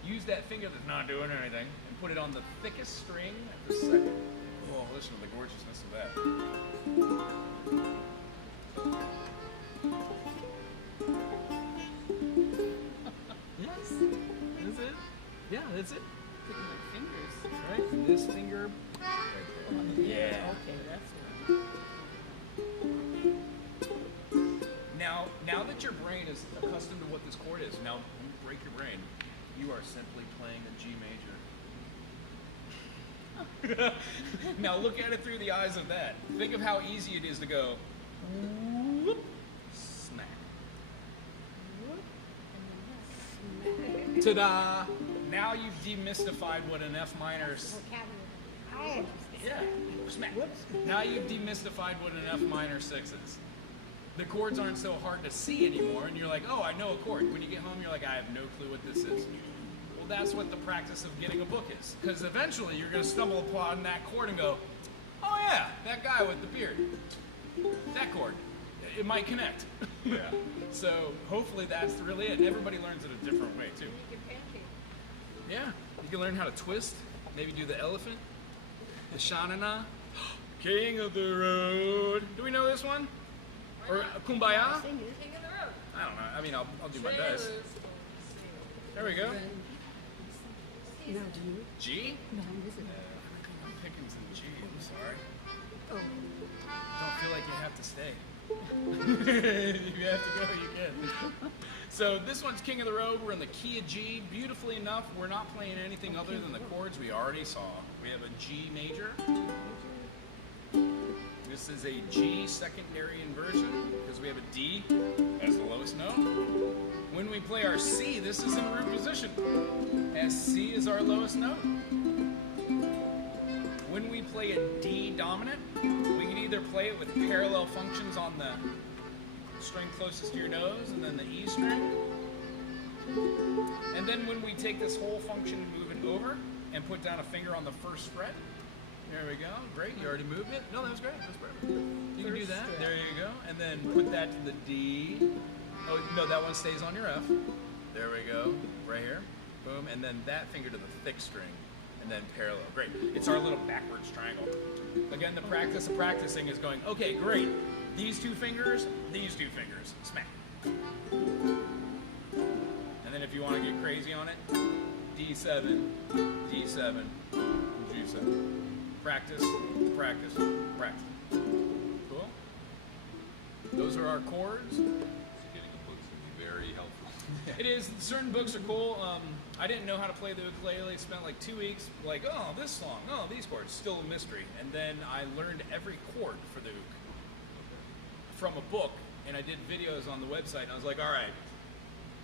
use that finger that's not doing anything and put it on the thickest string at the second. Oh, listen to the gorgeousness of that. Yes, that's it. Yeah, that's it. Picking my fingers. Right, and this finger. Yeah. Okay, that's right. Now that your brain is accustomed to what this chord is, now you break your brain. You are simply playing a G major. Now look at it through the eyes of that. Think of how easy it is to go whoop, smack. Ta-da! Now you've demystified what an F minor is. Vocabulary. I understand. Yeah, smack. Now you've demystified what an F minor 6 is. The chords aren't so hard to see anymore, and you're like, oh, I know a chord. When you get home, you're like, I have no clue what this is. Well, that's what the practice of getting a book is. Because eventually you're going to stumble upon that chord and go, oh yeah, that guy with the beard. That chord. It might connect. Yeah. So hopefully that's really it. And everybody learns it a different way, too. You can pancake. Yeah, you can learn how to twist, maybe do the elephant, the shanana, king of the road. Do we know this one? Or Kumbaya? Sing it. King of the road. I don't know. I mean, I'll do my best. Sailors. There we go. No, do you? G? No, this is. I'm picking some G. I'm sorry. Oh. Don't feel like you have to stay. If you have to go, you can. So this one's King of the Road. We're in the key of G. Beautifully enough, we're not playing anything other than the chords we already saw. We have a G major. This is a G secondary inversion because we have a D as the lowest note. When we play our C, this is in root position, as C is our lowest note. When we play a D dominant, we can either play it with parallel functions on the string closest to your nose and then the E string. And then when we take this whole function and move it over and put down a finger on the first fret, there we go. Great. You already moved it. No, that was great. That's perfect. You can do that. There you go. And then put that to the D. Oh, no, that one stays on your F. There we go. Right here. boom, and then that finger to the thick string, and then parallel. Great. It's our little backwards triangle. Again, the practice of practicing is going, okay, great. These two fingers, smack. And then if you want to get crazy on it, D7, D7, G7. Practice, practice, practice. Cool? Those are our chords. So getting a book's gonna be very helpful. It is. Certain books are cool. I didn't know how to play the ukulele. Spent like 2 weeks, like, oh, this song, oh, these chords. Still a mystery. And then I learned every chord for the uk from a book, and I did videos on the website. And I was like, all right.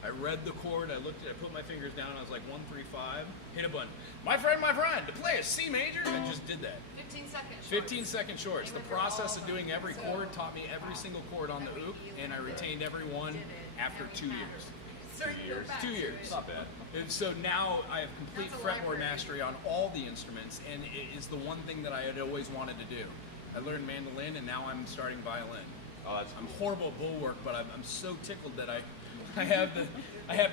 I read the chord. I looked at it. I put my fingers down. And I was like, 1, 3, 5. Hit a button. My friend, to play a C major. I just did that. 15 seconds. 15-second shorts. The process of doing every chord taught me every single chord on the uk, and I retained every one after 2 years. 2 years. It's not bad. And so now I have complete That's a fretboard library. mastery on all the instruments, and it is the one thing that I had always wanted to do. I learned mandolin, and now I'm starting violin. Oh, that's I'm cool. horrible at bulwark, but I'm so tickled that I have the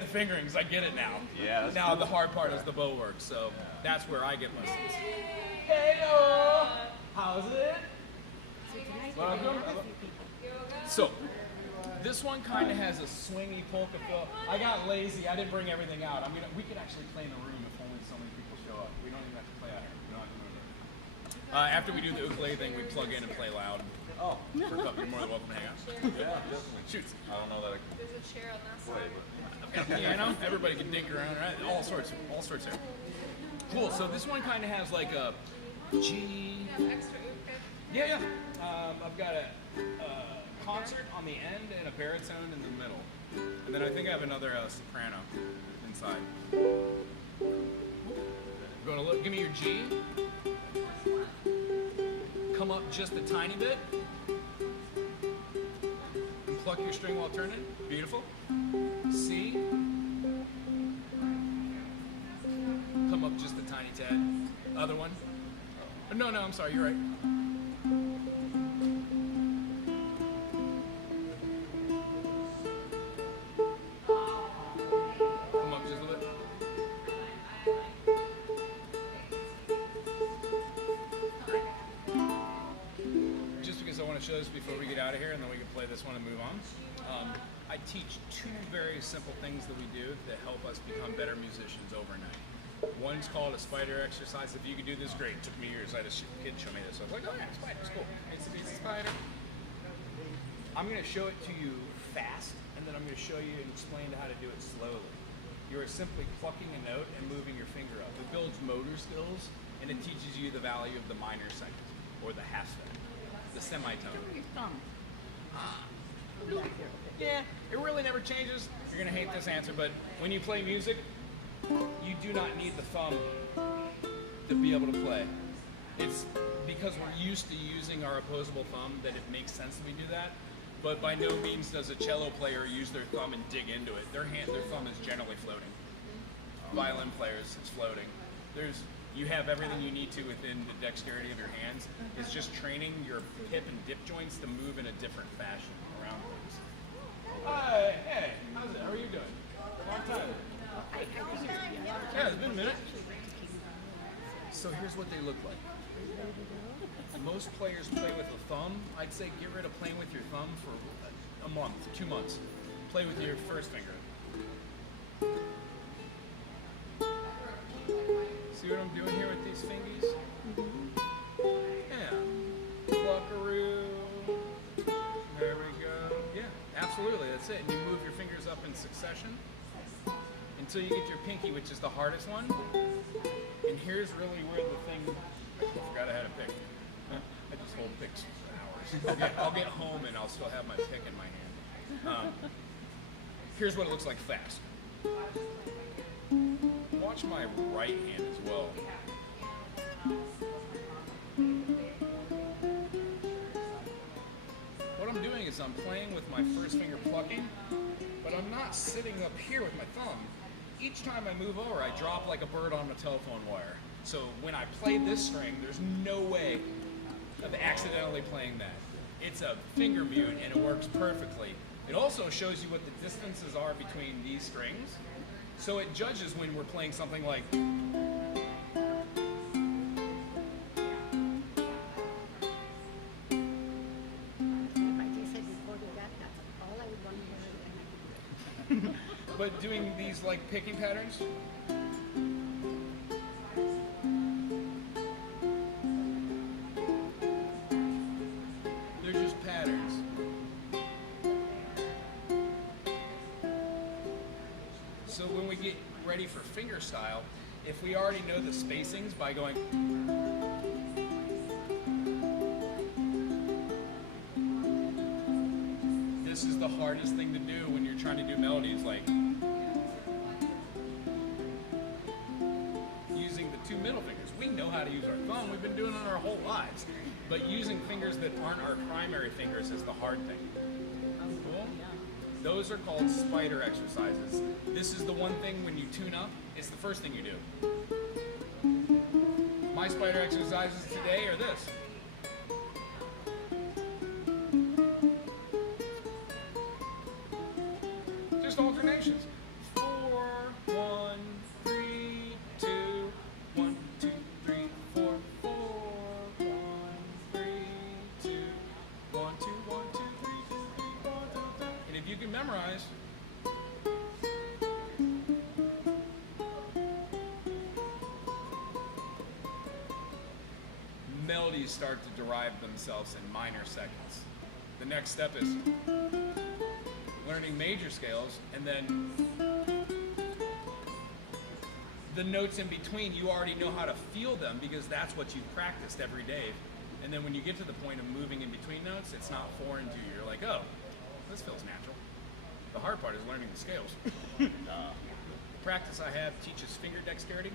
fingerings. I get it now. Yeah, that's Now cool. the hard part is the bulwark, so that's where I get lessons. Hey, how's it? So tonight Welcome. we're gonna have a few people. So, this one kind of has a swingy polka feel. I got lazy. I didn't bring everything out. We could actually play in the room if only so many people show up. We don't even have to play out here. We don't have to move it. After we do the ukulele thing, we plug in and play loud. Oh, For a couple, you're more than welcome to hang out. yeah, definitely. Shoots. I don't know that I can There's a chair on that play, side. but Piano. Everybody can dink around, right? All sorts there. Cool. So this one kind of has like a G. You have extra uk. Yeah. I've got a concert on the end and a baritone in the middle. And then I think I have another soprano inside. Going to look, give me your G. Come up just a tiny bit. And pluck your string while turning. Beautiful. C. Come up just a tiny tad. Other one. No, I'm sorry, you're right. Come up just a little bit. Just because I want to show this before we get out of here, and then we can play this one and move on. I teach 2 very simple things that we do that help us become better musicians overnight. One's called a spider exercise. If you could do this, great. It took me years. I had a kid show me this. I was like, oh yeah, spider's cool. It's a spider. I'm going to show it to you fast, and then I'm going to show you and explain how to do it slowly. You are simply plucking a note and moving your finger up. It builds motor skills, and it teaches you the value of the minor second, or the half second, the semitone. Your thumb. Yeah, it really never changes. You're going to hate this answer, but when you play music, you do not need the thumb to be able to play. It's because we're used to using our opposable thumb that it makes sense that we do that. But by no means does a cello player use their thumb and dig into it. Their thumb is generally floating. Violin players, it's floating. You have everything you need to within the dexterity of your hands. It's just training your hip and dip joints to move in a different fashion around things. Hey, how's it? How are you doing? Long time. Yeah, it's been a minute. So here's what they look like. Most players play with a thumb. I'd say get rid of playing with your thumb for a month, 2 months. Play with your first finger. See what I'm doing here with these fingies? Yeah. Pluckaroo. There we go. Yeah, absolutely. That's it. And you move your fingers up in succession until you get your pinky, which is the hardest one. And here's really where the thing. I forgot I had a pick. I just hold picks for hours. I'll get home and I'll still have my pick in my hand. Here's what it looks like fast. Watch my right hand as well. What I'm doing is I'm playing with my first finger plucking, but I'm not sitting up here with my thumb. Each time I move over, I drop like a bird on a telephone wire. So when I play this string, there's no way of accidentally playing that. It's a finger mute and it works perfectly. It also shows you what the distances are between these strings. So it judges when we're playing something like. If I just had recorded that, that's all I would want to hear, and I could do it. But doing these like picking patterns. They're just patterns. So when we get ready for fingerstyle, if we already know the spacings by going. This is the hardest thing to do when you're trying to do melodies, like using the two middle fingers. We know how to use our thumb, we've been doing it our whole lives. But using fingers that aren't our primary fingers is the hard thing. Cool? Those are called spider exercises. This is the one thing when you tune up, it's the first thing you do. My spider exercises today are this. Just alternations. 4, 1, 3, 2, 1, 2, 3, 4, 4, 1, 3, 2, 1, 2, 1, 2, 3, 2, 3, 4, 2, 3. And if you can memorize, melodies start to derive themselves in minor seconds. The next step is learning major scales, and then the notes in between, you already know how to feel them because that's what you've practiced every day. And then when you get to the point of moving in between notes, it's not foreign to you. You're like, oh, this feels natural. The hard part is learning the scales. The practice I have teaches finger dexterity,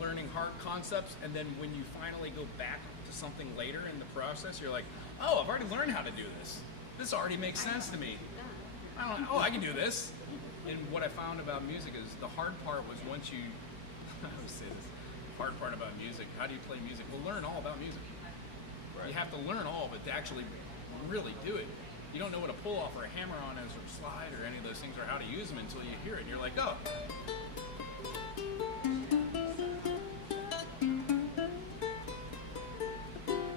learning hard concepts, and then when you finally go back to something later in the process, you're like, oh, I've already learned how to do this. This already makes sense to me. I can do this. And what I found about music is the hard part was once you, I always say this, the hard part about music, how do you play music? Well, learn all about music. Right. You have to learn all of it to actually really do it. You don't know what a pull off or a hammer on is or a slide or any of those things or how to use them until you hear it. And you're like, oh.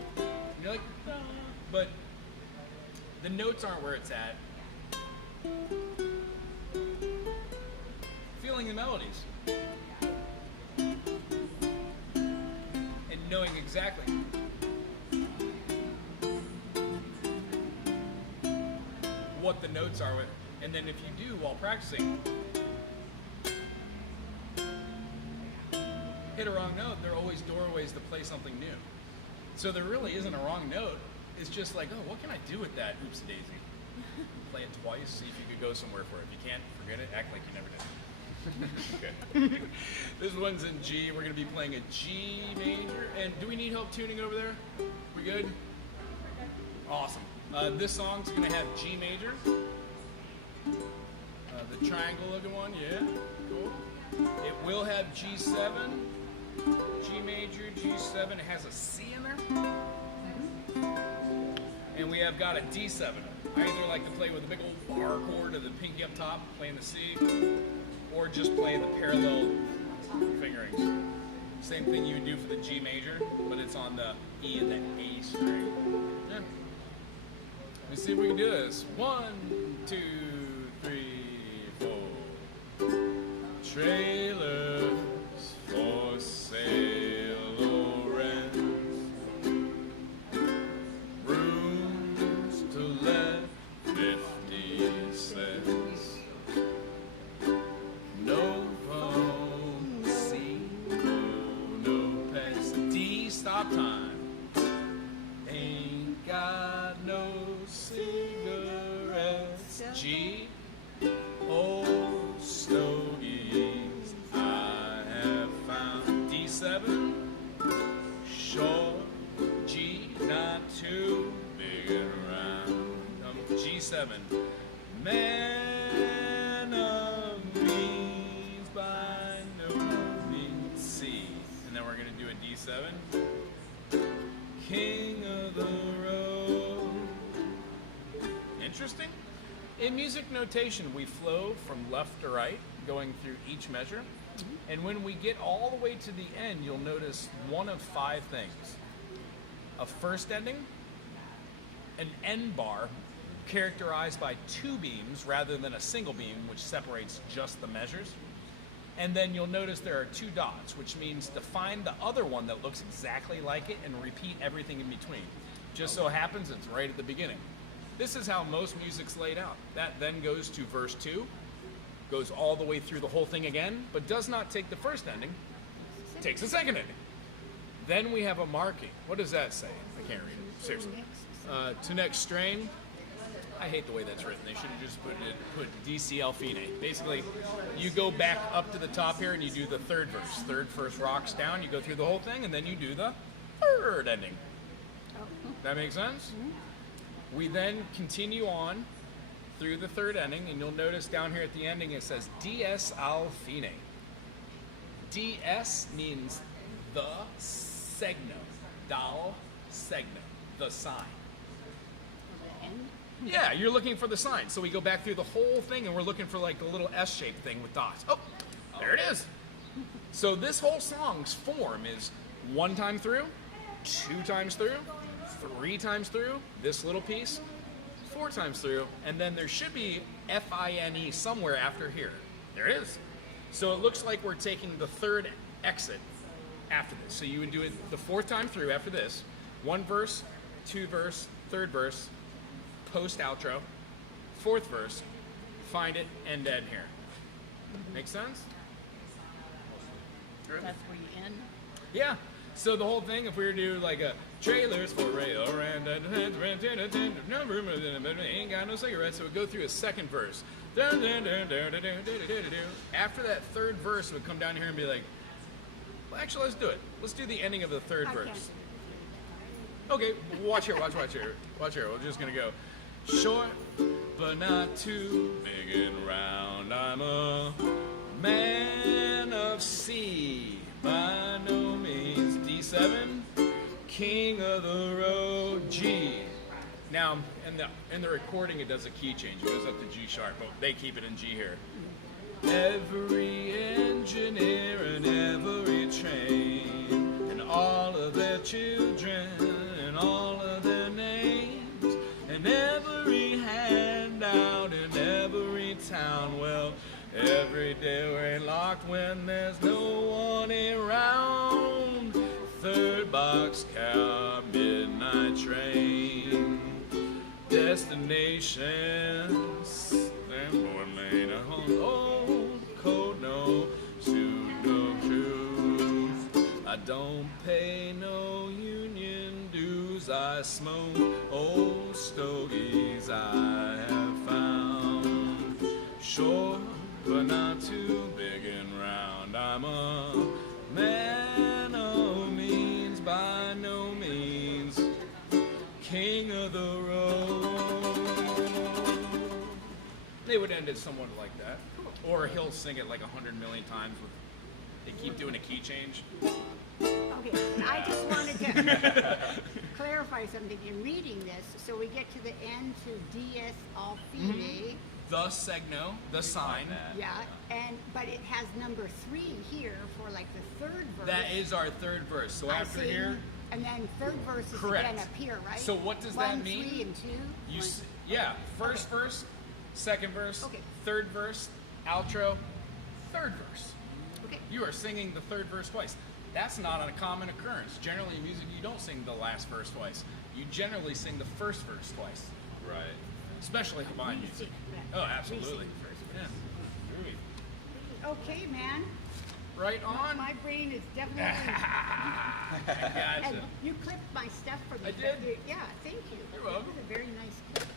And you're like, but the notes aren't where it's at. Feeling the melodies and knowing exactly what the notes are with, and then if you do while practicing hit a wrong note, there are always doorways to play something new. So there really isn't a wrong note. It's just like, oh, what can I do with that? Oops daisy. Play it twice, see if you could go somewhere for it. If you can't, forget it, act like you never did. Okay. This one's in G. We're going to be playing a G major. And do we need help tuning over there? We good? Awesome. This song's going to have G major. The triangle looking one, yeah. Cool. It will have G7, G major, G7. It has a C in there. And we have got a D7. I either like to play with a big old bar chord of the pinky up top, playing the C, or just play the parallel fingerings. Same thing you would do for the G major, but it's on the E and the A string. Yeah. Let me see if we can do this. 1, 2, 3, 4. Trailers for sale or rent. Rooms to let 50 cents. No phone, C, no pets. D, stop time. Ain't got no cigarettes. G, old stogies I have found. D7, short. G, not too big and round. G7, man of means by no means. C, and then we're gonna do a D7. King of the road. Interesting. In music notation, we flow from left to right, going through each measure. And when we get all the way to the end, you'll notice one of 5 things. A first ending, an end bar characterized by 2 beams rather than a single beam, which separates just the measures. And then you'll notice there are 2 dots, which means to find the other one that looks exactly like it and repeat everything in between. Just so happens it's right at the beginning. This is how most music's laid out. That then goes to verse 2, goes all the way through the whole thing again, but does not take the first ending, takes the second ending. Then we have a marking. What does that say? I can't read it, seriously. To next strain. I hate the way that's written. They should have just put DCL Fine. Basically, you go back up to the top here and you do the third verse. Third verse rocks down, you go through the whole thing, and then you do the third ending. That makes sense? We then continue on through the third ending, and you'll notice down here at the ending it says DS al fine. DS means the segno. Dal segno. The sign. Yeah, you're looking for the sign. So we go back through the whole thing and we're looking for like the little S-shaped thing with dots. Oh, there it is. So this whole song's form is 1 time through, 2 times through, 3 times through, this little piece, 4 times through, and then there should be F-I-N-E somewhere after here. There it is. So it looks like we're taking the third exit after this. So you would do it the 4th time through after this. 1 verse, 2 verse, 3rd verse, post outro, 4th verse, find it, and end here. Make sense? That's where you end. Yeah. So the whole thing, if we were to do like a trailers for rail and ain't got no cigarettes, so it would go through a 2nd verse. After that 3rd verse, it would come down here and be like, well, actually, let's do it. Let's do the ending of the 3rd verse. Okay, watch here. We're just gonna go short, but not too big and round. I'm a man of C, by no means. D7, king of the road. G. Now, in the recording, it does a key change. It goes up to G sharp, but they keep it in G here. Every engineer and every train and all of their children and all of their names and every handout in every town. Well, every day we're locked when there's no one around. 3rd boxcar, midnight train, destinations, and more lane old code, no pseudo cruise. I don't pay no union dues. I smoke old stogies I have found. Short, but not too big and round. I'm a man of means, by no means, king of the road. They would end it somewhat like that. Or he'll sing it like 100 million times. They keep doing a key change. Okay, I just wanted to clarify something in reading this. So we get to the end to DS al fine. The segno, the sign. Yeah, but it has number 3 here for like the 3rd verse. That is our 3rd verse. So I after see. here, And then 3rd verse is correct. again up here, right? So what does that 1, mean? 3, and 2. You first verse, 2nd verse, Okay. 3rd verse, outro, 3rd verse. Okay. You are singing the 3rd verse twice. That's not a common occurrence. Generally in music, you don't sing the last verse twice. You generally sing the 1st verse twice. Right. Especially Hawaiian music. Oh, absolutely. Yeah. Groovy. Okay, man. Right on. My brain is definitely. Gotcha. And you clipped my stuff for me. I did? Yeah, thank you. You're welcome. It was a very nice clip.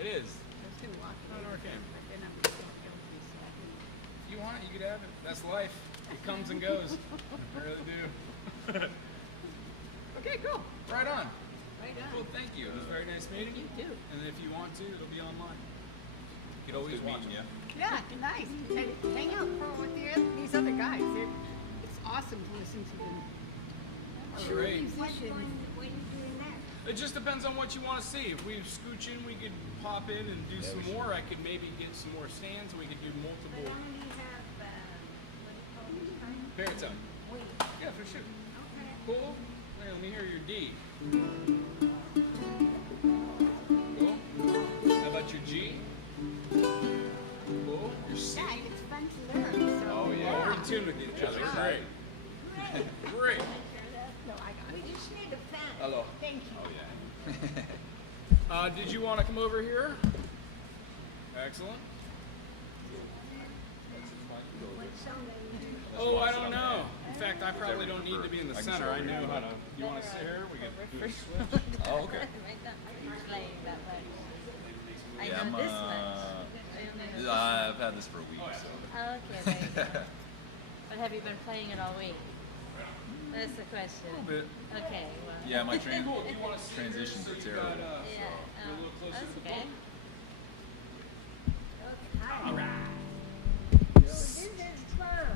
It is. I was gonna walk Not away. our game. But then I'm gonna go If you want it, you could have it. That's life. It comes and goes. I really do. Okay, cool. Right on. Right on. Well, thank you. It was very nice meeting you. You too. And if you want to, it'll be online. You could always Good watch meeting it. you. Yeah, nice. And hang out with these other guys. It's awesome to listen to them. Great. Musicians. It just depends on what you want to see. If we scooch in, we could pop in and do some more. I could maybe get some more stands. We could do multiple. But only have Baritone. Wait. Yeah, for sure. Okay. Cool. Hey, let me hear your D. Cool. How about your G? Cool. Your C? Yeah, it's fun to learn. So Oh, yeah. Oh, we're in tune with each other. Great. Great. Great. No, I got it. We just need a fan. Hello. Thank you. Oh yeah. Did you want to come over here? Excellent. What song are you doing? Oh, I don't know. In fact, I probably don't need to be in the center. I know how to. You want to sit here? We can do a switch. Oh, okay. Playing that much. I Yeah, know I'm, this much. I don't know this I've had this for a week. So. Oh, okay, there you go. But have you been playing it all week? That's the question. A bit. Okay, well. Yeah, my Cool. Do you want to sit here transitions so are you terrible. got, Yeah, you're a little closer that's to the okay. book? Okay. All right. So this is fun.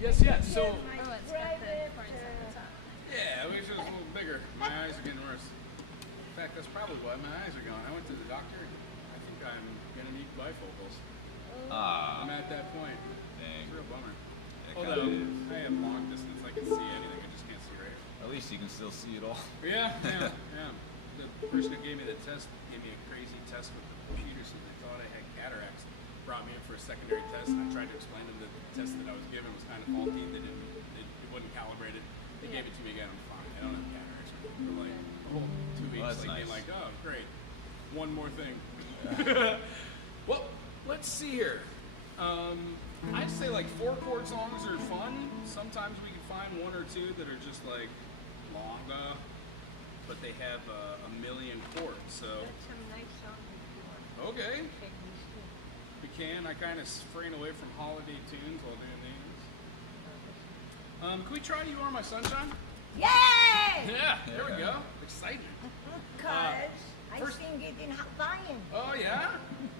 Yes, yes. So, Here's my Oh, it's got the private, horns at the top. yeah, we should just a little bigger. My eyes are getting worse. In fact, that's probably why my eyes are going. I went to the doctor. I think I'm gonna need bifocals. I'm at that point. It's Dang. a real bummer. It Although kinda is. I am long distance, I can see anything. I just can't see right. At least you can still see it all. Yeah, yeah, yeah. The person who gave me the test gave me a crazy test with the computer, so they thought I had cataracts. Brought me in for a secondary test, and I tried to explain to them that the test that I was given was kind of faulty. It wasn't calibrated. They gave it to me again. I'm fine. I don't have cataracts for like a whole 2 weeks. that's Being nice. like, oh, great. One more thing. Well, let's see here. I'd say like 4-chord songs are fun. Sometimes we can find 1 or 2 that are just like longer, but they have a million chords. So That's some nice song before. okay, Take these two. we can. I kind of strain away from holiday tunes while doing these. Can we try "You Are My Sunshine"? Yay! Yeah, there we go. Exciting. Cause I first- sing it in Hawaiian. Oh yeah,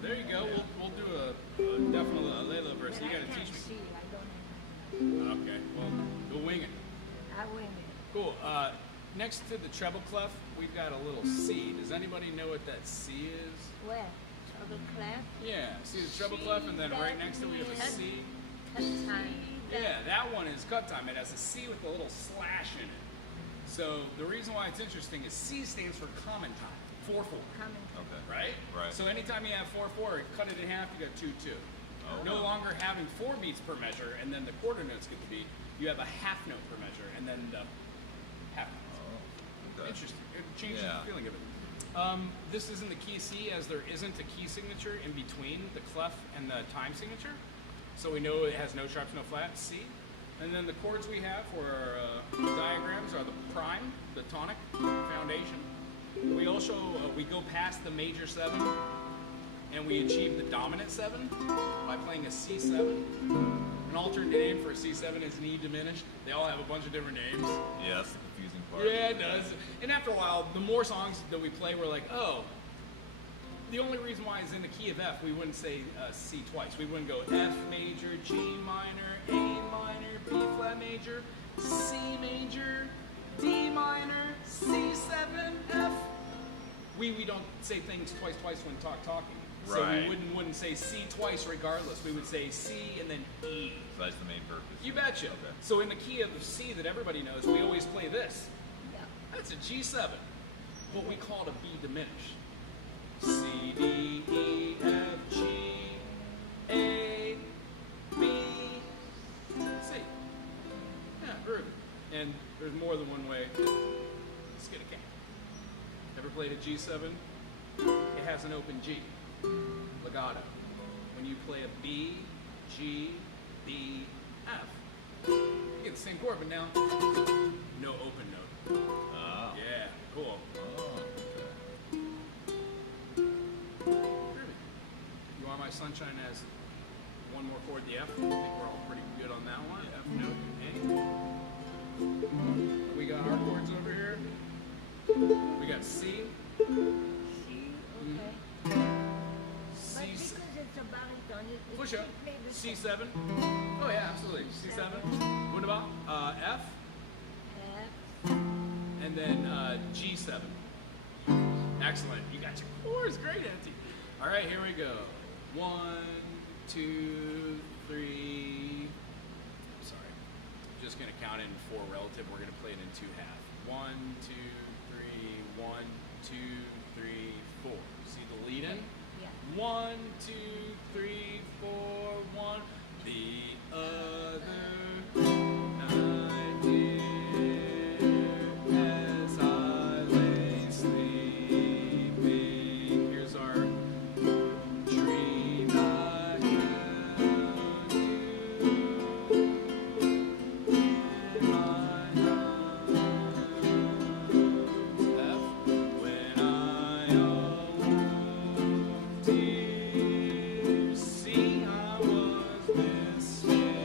there you go. We'll do a definitely a Layla verse. But You I gotta can't teach me. see. I don't have. Okay, well, go wing it. I win it. Cool. Next to the treble clef, we've got a little C. Does anybody know what that C is? Where? Treble clef? Yeah, see the treble clef, and then right next to it we have a C. Cut time. Yeah, that one is cut time. It has a C with a little slash in it. So the reason why it's interesting is C stands for common time, 4/4, Coming. Okay. right? Right. So anytime you have 4/4, cut it in half, you got 2/2. Oh. No longer having 4 beats per measure, and then the quarter notes get the beat. You have a half note per measure, and then the half notes. Oh. Okay. Interesting. It changes Yeah. the feeling of it. This isn't the key C, as there isn't a key signature in between the clef and the time signature. So we know it has no sharps, no flats, C. And then the chords we have for our diagrams are the prime, the tonic, foundation. We also, we go past the major 7, and we achieve the dominant 7 by playing a C7. An alternate name for a C7 is an E diminished. They all have a bunch of different names. Yeah, that's the confusing part. Yeah, it does. And after a while, the more songs that we play, we're like, oh, the only reason why is in the key of F, we wouldn't say C twice. We wouldn't go F major, G minor, A minor, B flat major, C major, D minor, C7, F. We don't say things twice when talking. So Right. we wouldn't say C twice regardless. We would say C and then E. So that's the main purpose. You betcha. Okay. So in the key of C that everybody knows, we always play this. Yeah. That's a G7, but we call it a B diminished. C, D, E, F, G, A, B, C. Yeah, groovy. And there's more than one way to skin a cat. Ever played a G7? It has an open G. Legato. When you play a B, G, B, F, you get the same chord, but now no open note. Oh. Yeah, cool. Oh, okay. Groovy. You Are My Sunshine has one more chord, the F. I think we're all pretty good on that one. F note and A. We got our chords over here. We got C, See? Okay. But C, because it's a baritone, it push should up, play the same. C7. Oh yeah, absolutely. C7. What about F? F. And then G7. Excellent. You got your chords. Great, Auntie. All right, here we go. 1, 2, 3. I'm sorry. just going to count it in 4 relative. We're going to play it in 2 half. 1, 2, 3, 1, 2, 3, 4. See the lead in? Yeah. 1, 2, 3, 4, 1. The other night, dear, as I lay sleeping, here's our dream. I held you in my arms. When I awoke, dear, see I was mistaken.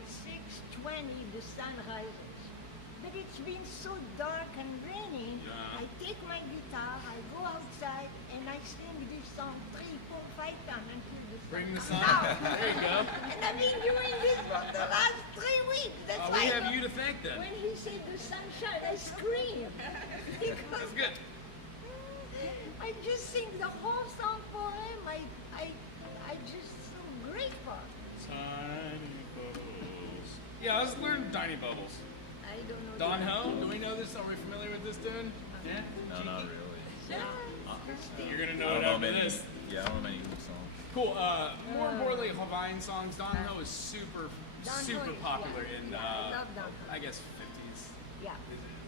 by 6:20 the sun rises. But it's been so dark and rainy. Yeah. I take my guitar, I go outside, and I sing this song 3, 4, 5 times until the sun Bring the comes sun. out. There you go. And I've been doing this for the last 3 weeks. That's We why have you to thank then. when he said the sunshine, I scream. Because That's good. I just sing the whole song for him. I just so grateful. Tiny bubbles. Yeah, let's learn Tiny Bubbles. I don't know. Don the- Ho, do we know this? Are we familiar with this tune? Yeah? No, not really. Yeah. You're gonna I know don't it know after many. this. Yeah, I don't know many Luke songs. Cool. More importantly, Hawaiian songs. Don Ho is super Don Ho super is- popular yeah, in, yeah, I love Don Ho. I guess, 50s. Yeah.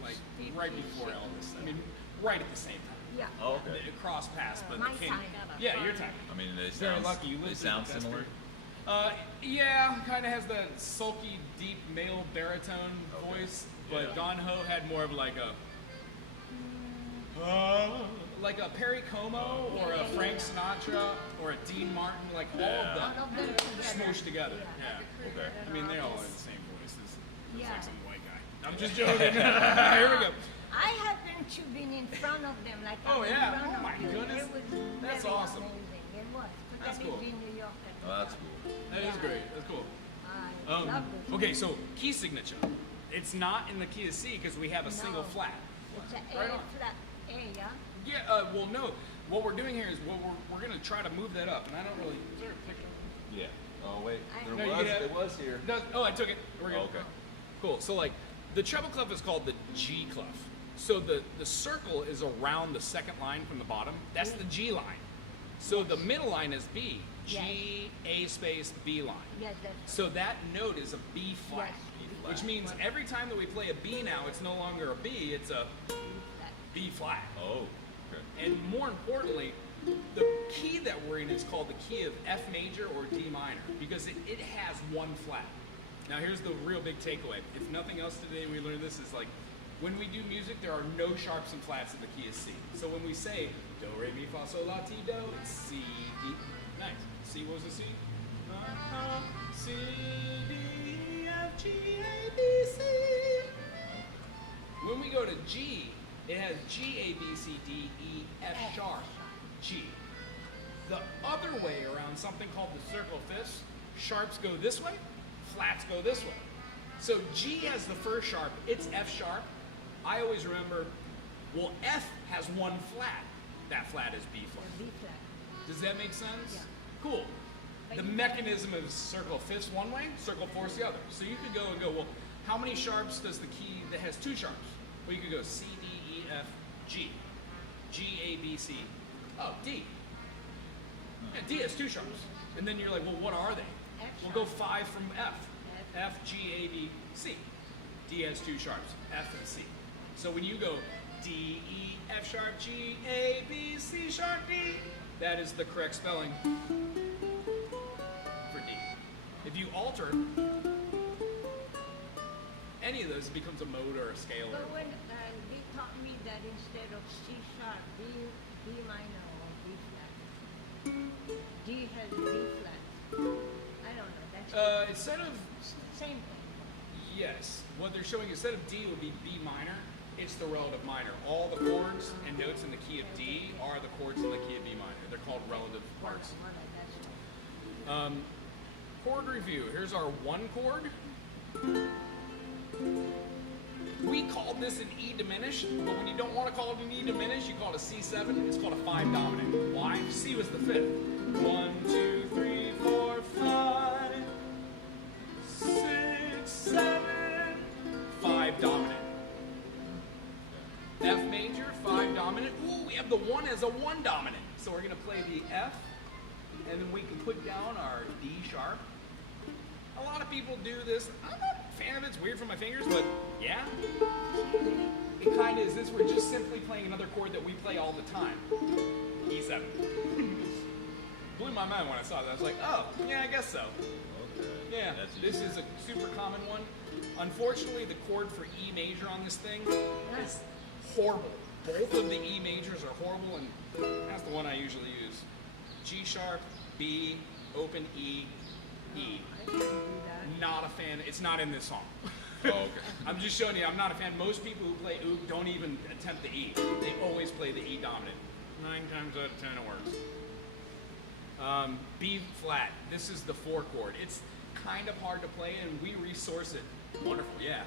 Like, right before Elvis. I mean, right at the same time. Yeah. Oh, okay. It crossed paths, but My the king. time. Yeah, your time. I mean, they Very sound, lucky you they lived sound through it, that's similar. Yeah, kind of has the sulky, deep male baritone Okay. voice, but Yeah. Don Ho had more of like a Perry Como or a Frank Sinatra or a Dean Martin, like all Yeah. of All them of them together. smooshed together. Yeah. Yeah. Okay. I mean, they all have the same voices. It's Yeah. like some white guy. I'm just joking. Here we go. I happened to be in front of them, like Oh, I'm yeah. in front Oh, of my you. goodness. It was That's very awesome. amazing. It was. But That's I cool. lived in New York at the Oh, that's time. cool. That is great. That's cool. I love this. Okay, so key signature. It's not in the key of C because we have a single No. flat. It's a Right A on. flat A, yeah? Yeah, well, no. What we're doing here is we're going to try to move that up, and I don't really. Is there a picture? Yeah. Oh wait, No, there you was. can have- It was here. Oh, I took it. We're good. Oh, okay. Cool. So like, the treble clef is called the G clef. So the circle is around the second line from the bottom. That's the G line. So the middle line is B. G, A space, B line. Yes, that's So that note is a B flat. Yes. B flat. Which means every time that we play a B now, it's no longer a B, it's a flat. B flat. Oh. Okay. And more importantly, the key that we're in is called the key of F major or D minor because it has one flat. Now here's the real big takeaway. If nothing else today we learned this is like, when we do music, there are no sharps and flats in the key of C. So when we say do, re, mi, fa, sol, la, ti, do, it's C, D. Nice. C, what was the C? C, D, F, G, A, B, C. When we go to G, it has G, A, B, C, D, E, F sharp, G. The other way around something called the circle of fifths, sharps go this way, flats go this way. So G has the first sharp, it's F sharp. I always remember, well, F has one flat. That flat is B flat. B flat. Does that make sense? Yeah. Cool. But The you- mechanism of circle of fifths one way, circle of fourths the other. So you could go and go, well, how many sharps does the key that has two sharps? Well, you could go C, D, E, F, G. G, A, B, C. Oh, D. Yeah, D has two sharps. And then you're like, well, what are they? F We'll go sharp. 5 from F. F. F, G, A, B, C. D has two sharps, F and C. So when you go D, E, F sharp, G, A, B, C sharp, D, that is the correct spelling for D. If you alter any of those, it becomes a mode or a scale. But when they taught me that instead of C sharp, D minor or B flat, D has B flat. I don't know. That's Instead of, same thing. yes, what they're showing instead of D would be B minor. It's the relative minor. All the chords and notes in the key of D are the chords in the key of B minor. They're called relative parts. That's Chord review. Here's our one chord. We called this an E diminished, but when you don't want to call it an E diminished, you call it a C7. It's called a 5 dominant. Why? C was the fifth. 1, 2, 3, 4, 5, 6, 7, 5 dominant. F major, 5 dominant. Ooh, we have the 1 as a 1 dominant. So we're going to play the F, and then we can put down our D sharp. A lot of people do this. I'm not a fan of it. It's weird for my fingers, but yeah. It kind of is this. We're just simply playing another chord that we play all the time. E7. Blew my mind when I saw that. I was like, oh, yeah, I guess so. Okay. Yeah, That's this easy. is a super common one. Unfortunately, the chord for E major on this thing is horrible. Both of the E majors are horrible, and that's the one I usually use. G sharp, B, open E, E. I can do that. Not a fan. It's not in this song. Oh, okay. I'm just showing you, I'm not a fan. Most people who play oud don't even attempt the E. They always play the E dominant. 9 times out of 10 it works. B flat. This is the 4 chord. It's kind of hard to play, and we resource it. Wonderful, yeah.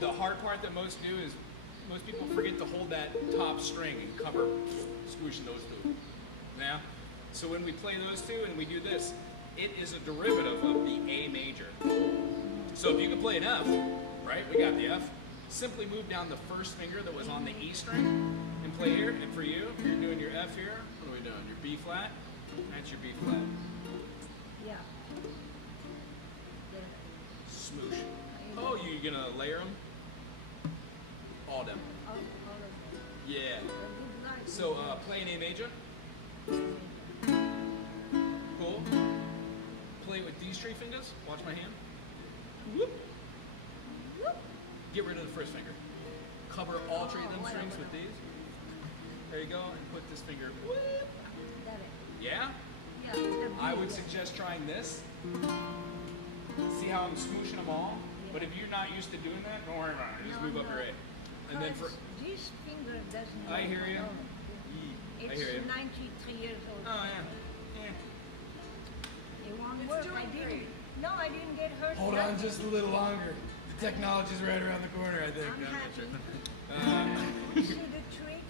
The hard part that most do is most people forget to hold that top string and cover squishing those two. Yeah? So when we play those two and we do this, it is a derivative of the A major. So if you can play an F, right? We got the F. Simply move down the first finger that was on the E string and play here. And for you, you're doing your F here. What are we doing? Your B flat. That's your B flat. Yeah. Smoosh. Oh, you gonna layer them? All them. All of them. Yeah. Good luck. So play an A major. Cool. Play with these 3 fingers. Watch my hand. Whoop. Get rid of the first finger. Cover all 3 of them strings with these. There you go. And put this finger. Whoop. Got it. Yeah? Yeah. the I B, would yeah. suggest trying this. See how I'm smooshing them all? But if you're not used to doing that, don't worry about it. Just No, move up no. your A. And then for... Because this finger doesn't. I hear you. know. I It's hear you. 93 years old. Oh, yeah. Yeah. It won't It's work. doing I didn't. great. No, I didn't get hurt. Hold on nothing. just a little longer. The technology's right around the corner, I think. I'm not happy. sure. You see the trick?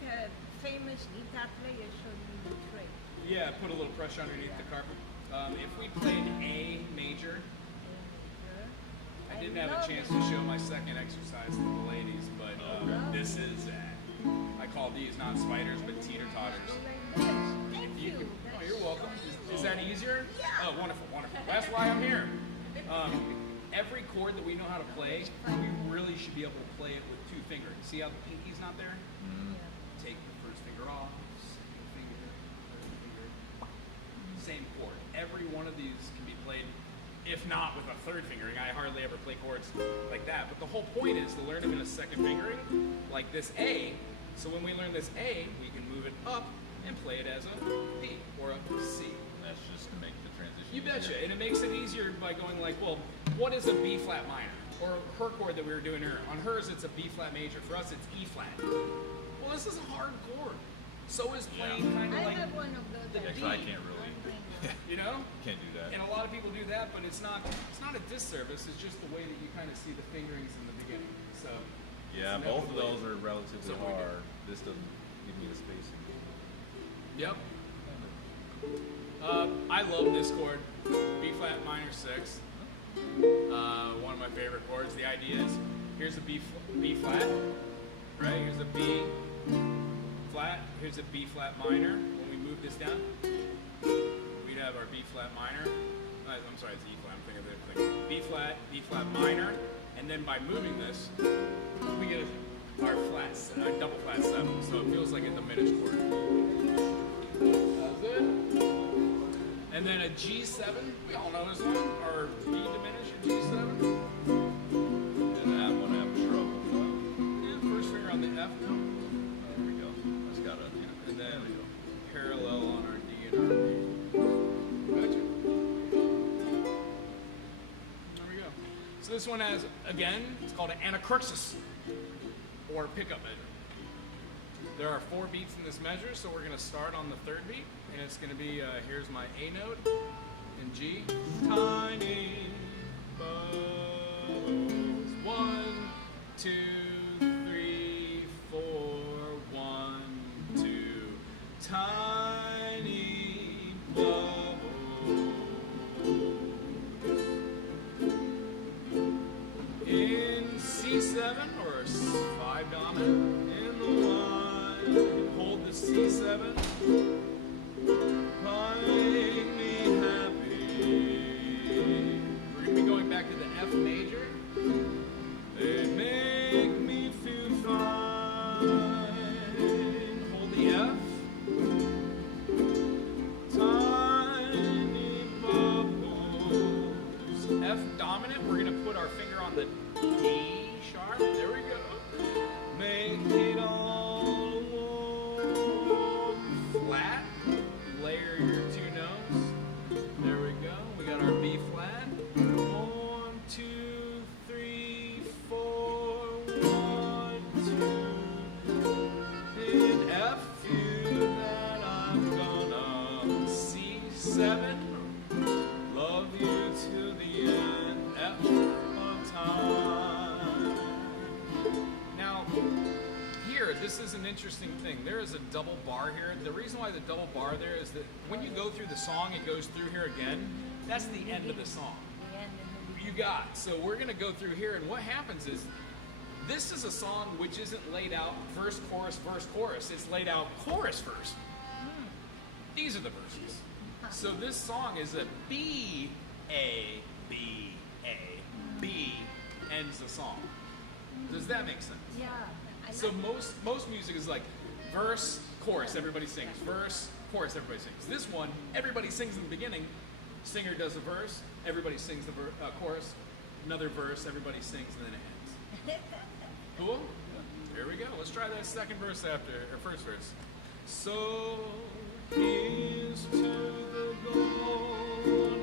Famous guitar player showed me the trick. Yeah, put a little pressure underneath the carpet. If we played A major, I didn't have a chance to show my second exercise to the ladies, but this is, I call these not spiders, but teeter-totters. Go like this. Thank You you. can- oh, That's you're welcome. so Is that easier? Yeah. Oh, wonderful, wonderful. That's why I'm here. Every chord that we know how to play, we really should be able to play it with 2 fingers. See how the pinky's not there? Take the first finger off, second finger, third finger. Same chord. Every one of these can be played, if not with a 3rd fingering. I hardly ever play chords like that. But the whole point is to learn them in a 2nd fingering, like this A. So when we learn this A, we can move it up and play it as a B or a C. That's just to make the transition. You betcha. easier. And it makes it easier by going like, well, what is a B flat minor? Or her chord that we were doing here. On hers, it's a B flat major. For us, it's E flat. Well, this is a hard chord. So is playing kind of I like, have one of those. the at D. I home. can't really. I'm bringing it. you know? Can't do that. And a lot of people do that, but it's not a disservice. It's just the way that you kind of see the fingerings in the beginning. So Yeah, it's both of inevitably- those are relatively something we do. hard. This doesn't give me the spacing. Yep. I love this chord, B flat minor 6. One of my favorite chords. The idea is here's a B flat, right? Here's a B flat. Here's a B flat minor. When we move this down, we'd have our B flat minor. I'm sorry, it's E flat. I'm thinking of the other thing. B flat minor, and then by moving this, we get our flats, double flat 7. So it feels like a diminished chord. That's it. And then a G7, we all know this one, or B diminished or G7. And that one I have trouble. Yeah, first finger on the F note. There we go. Just gotta. And then There we go. parallel on our D and our B. Gotcha. There we go. So this one has, again, it's called an anacruxis, or pickup measure. There are 4 beats in this measure, so we're going to start on the 3rd beat, and it's going to be, here's my A note in G. Tiny bubbles. 1, 2, 3, 4, 1, 2. Tiny bubbles. In C7 or 5 dominant, in the 1, hold the C7, find me happy. We're going to be going back to the F major. They make me feel fine. Hold the F. Tiny bubbles. F dominant, we're going to put our finger on the D sharp. There we go. Make it all warm. Flat. here, this is an interesting thing. There is a double bar here. The reason why the double bar there is that when you go through the song, it goes through here again. That's the end of the song. The end and the You got. So we're gonna go through here, and what happens is, this is a song which isn't laid out verse, chorus. It's laid out chorus, verse. These are the verses. So this song is a B, A, B, A, B ends the song. Does that make sense? Yeah. So most music is like verse, chorus, everybody sings. Verse, chorus, everybody sings. This one, everybody sings in the beginning. Singer does a verse, everybody sings the chorus. Another verse, everybody sings, and then it ends. Cool? Here we go. Let's try that second verse after, or first verse. So here's to the golden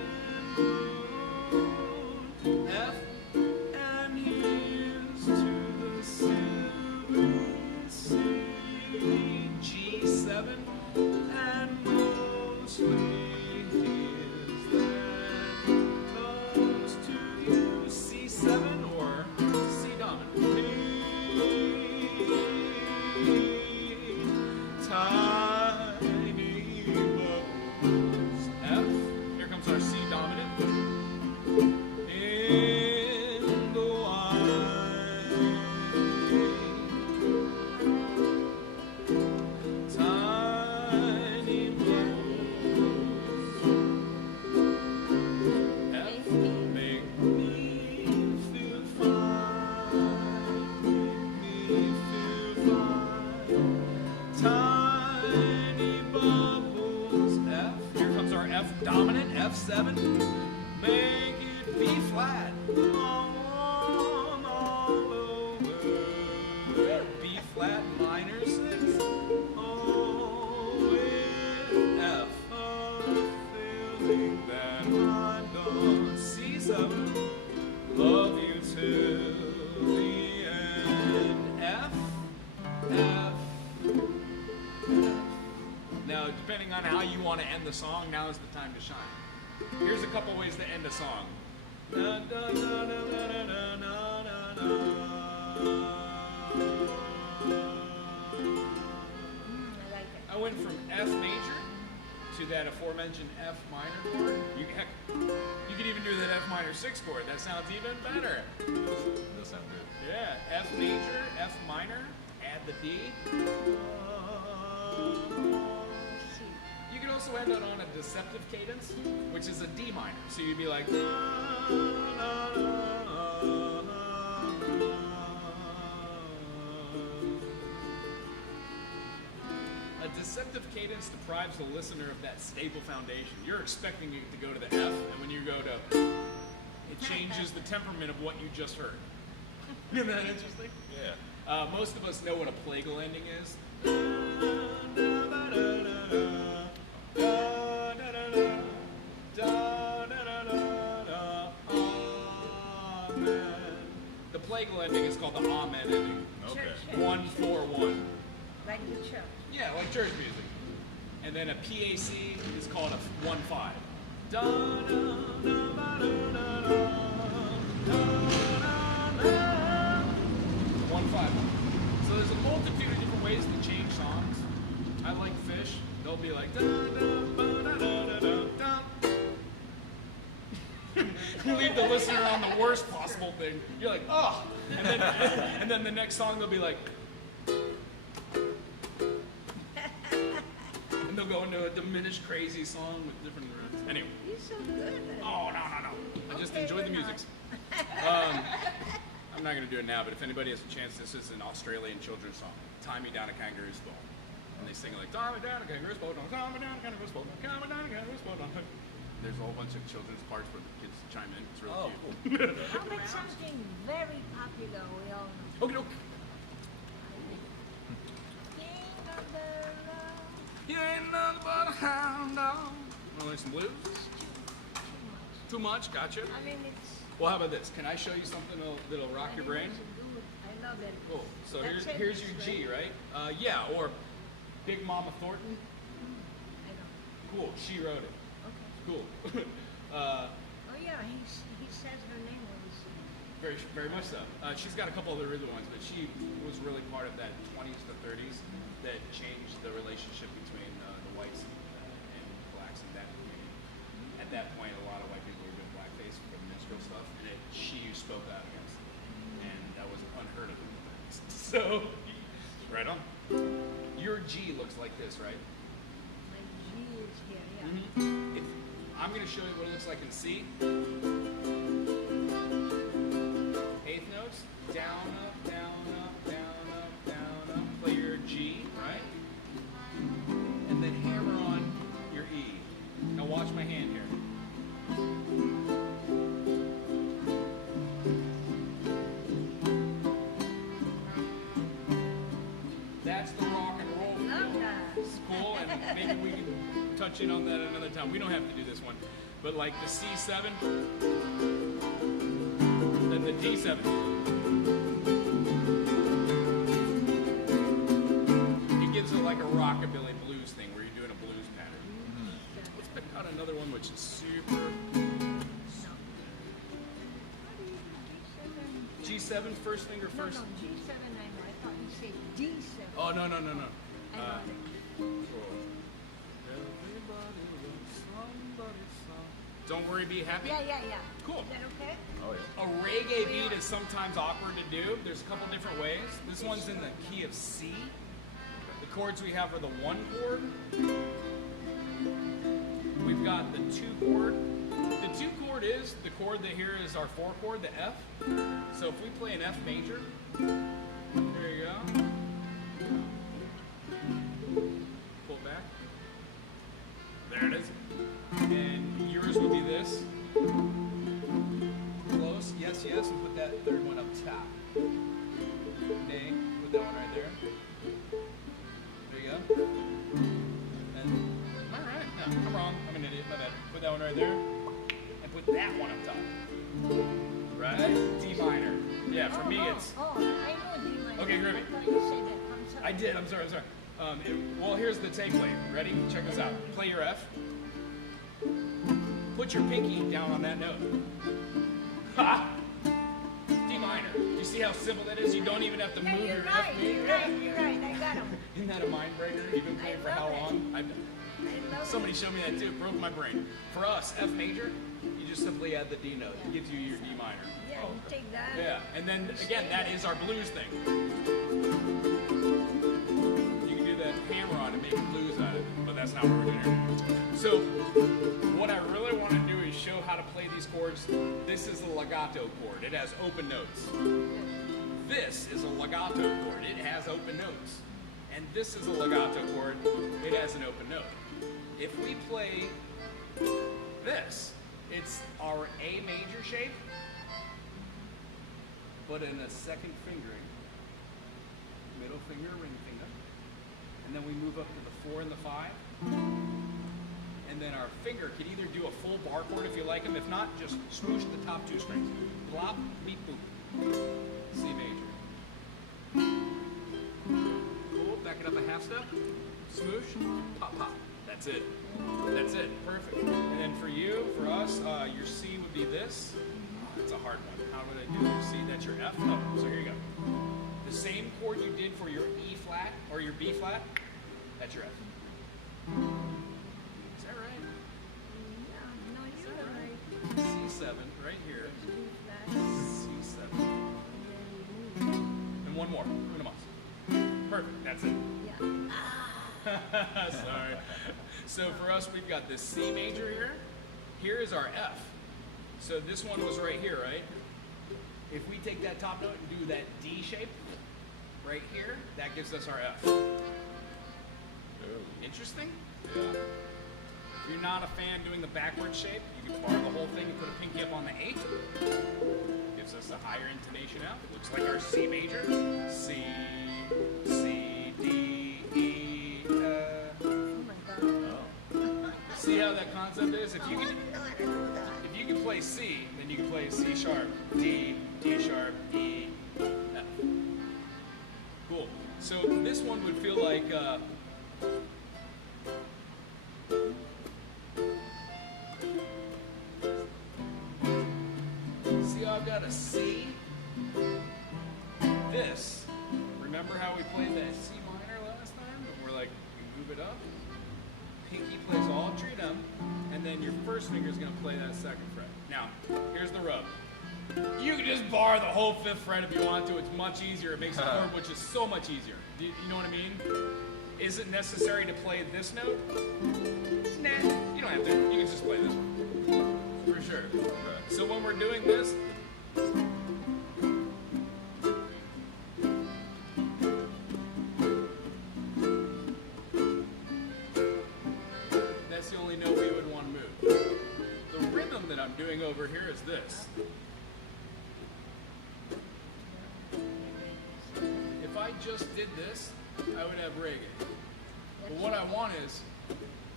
moon, F, and here's to the silvery sea, G7, and mostly here's that goes to you, C7 or C dominant. Tiny bubbles, F, here comes our C dominant, in the wine, tiny bubbles, F, make me feel fine, make me feel fine, tiny bubbles, F, here comes our F dominant, F7, make it B flat, on all over, B flat minor 6, oh, with F, a feeling that I don't, C7, love you till the end, F, F, now, depending on how you want to end the song, now is the time to shine. Here's a couple ways to end a song. Da, da, da, da, da, da, da, da, da. I like it. I went from F major to that aforementioned F minor chord. You could even do that F minor 6 chord. That sounds even better. That sounds good. Yeah, F major, F minor, add the D. You can also end it on a deceptive cadence, which is a D minor. So you'd be like. A deceptive cadence deprives the listener of that stable foundation. You're expecting it to go to the F, and when you go to, it changes the temperament of what you just heard. Isn't that interesting? Yeah. Most of us know what a plagal ending is. The plagal ending is called the Amen ending. Okay. Church. 1-4-1. Like the church. Yeah, like church music. And then a PAC is called a 1-5. 1-5. So there's a multitude of different ways to change songs. I like Fish. They'll be like da da ba da da da da da. Leave the listener on the worst possible thing. You're like, oh, and then the next song they'll be like, and they'll go into a diminished crazy song with different rhythms. Anyway. You're so good at it. Oh no. I just Okay, enjoy the we're music. not. I'm not gonna do it now, but if anybody has a chance, this is an Australian children's song. Tie me down a kangaroo's boat. And they sing it like, tie me down a kangaroo's boat, don't tie me down a kangaroo's boat, don't tie me down a kangaroo's boat, don't. There's a whole bunch of children's parts where the kids chime in. It's really cute. How about something very popular we all know? Okay, okay. King of the Road. You ain't nothing but a hound dog. Wanna learn some blues? Too much? Gotcha. I mean, it's. Well, how about this? Can I show you something that'll rock your brain? I know that. Cool. So That's here's it, your right? G, right? Yeah, or Big Mama Thornton. I know. Cool. She wrote it. Okay. Cool. Oh yeah, he says her name when he sings. Very, very much so. She's got a couple other really ones, but she was really part of that 20s to 30s that changed the relationship between the whites and blacks in that community. At that point, a lot of white people were doing blackface for the minstrel stuff, and she spoke out against it, and that was unheard of in the 30s. So, right on. Your G looks like this, right? My G is here, yeah. Mm-hmm. I'm going to show you what it looks like in C. Eighth notes, down, up, down, up, down, up, down, up. Play your G, right? And then hammer on your E. Now watch my hand here. That's the rock and roll feel. Love that. It's cool, and maybe we can touch in on that another time. We don't have to do this one. But like the C7, then the D7. It gives it like a rockabilly blues thing where you're doing a blues pattern. Let's pick out another one which is super. G7, first finger No, first. no, G7 I know. I thought you said D7. Oh, no. I got it. Don't worry, be happy. Yeah. Cool. Is that okay? Oh yeah. A reggae beat is sometimes awkward to do. There's a couple different ways. This one's in the key of C. The chords we have are the 1 chord. We've got the 2 chord. The 2 chord is the chord that here is our 4 chord, the F. So if we play an F major, there you go. Pull it back. There it is. And yours would be this. Close, yes, and put that third one up top. Nay, put that one right there. There you go. And, alright, no, I'm wrong, I'm an idiot, my bad. Put that one right there, and put that one up top. Right? D minor. Yeah, for me it's... Oh, I know D minor. Okay, groovy. I thought you said that. I'm sorry. I did, I'm sorry. Well, here's the takeaway. Ready? Check this out. Play your F. Put your pinky down on that note. Ha! D minor. You see how simple that is? You don't even have to Yeah, move you're your right, F you're right. I got him. Isn't that a mind breaker? You've been playing for how love it. long? I love Somebody it. showed me that too. It broke my brain. For us, F major, you just simply add the D note. It gives you your D minor. Yeah, you take that. Yeah, and then again, that is our blues thing. You can do that hammer on and make blues out of it, but that's not what we're doing here. So, what I really want to do is show how to play these chords. This is a legato chord. It has open notes. This is a legato chord. It has open notes. And this is a legato chord. It has an open note. If we play this, it's our A major shape, but in a second fingering. Middle finger, ring finger. And then we move up to the 4 and the 5. And then our finger could either do a full bar chord if you like them. If not, just swoosh the top 2 strings. Plop, beep, boop. C major. Cool, back it up a half step. Smoosh, pop, pop. That's it. That's it, perfect. And then for you, for us, your C would be this. It's a hard one. How would I do your C? That's your F. Oh, so here you go. The same chord you did for your E flat or your B flat, that's your F. Is that right? Yeah, no, you're right. C7 right here. B flat, C7. and then you move. And one more. Una mas. Perfect. That's it. Yeah. Sorry. So for us, we've got this C major here. Here is our F. So this one was right here, right? If we take that top note and do that D shape right here, that gives us our F. Interesting? Yeah. If you're not a fan doing the backward shape, you can bar the whole thing and put a pinky up on the 8. Gives us a higher intonation F. It looks like our C major. C, C, D, E, Oh my God. Oh. See how that concept is? If you Oh, can, I know that. if you can play C, then you can play C sharp, D, D sharp, E, F. Cool. So this one would feel like see how I've got a C remember how we played that C minor last time? And we're like, we move it up. Pinky plays all three of them, and then your first finger is going to play that second fret. Now, here's the rub. You can just bar the whole 5th fret if you want to. It's much easier. It makes the chord, which is so much easier. Do you know what I mean? Is it necessary to play this note? Nah, you don't have to. You can just play this one. For sure. So when we're doing this, that's the only note we would want to move. The rhythm that I'm doing over here is this. If I just did this, I would have reggae. But what I want is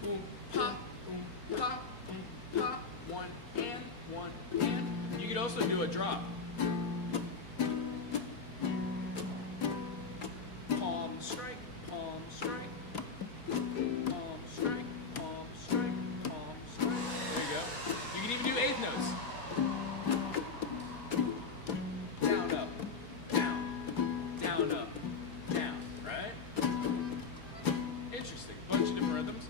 boom, pop, pop, 1 and 1 and. You could also do a drop. Palm strike, palm strike, palm strike, palm strike, palm strike. There you go. You can even do 8th notes. Down, up, down, down, up, down, right? Interesting. Bunch of different rhythms.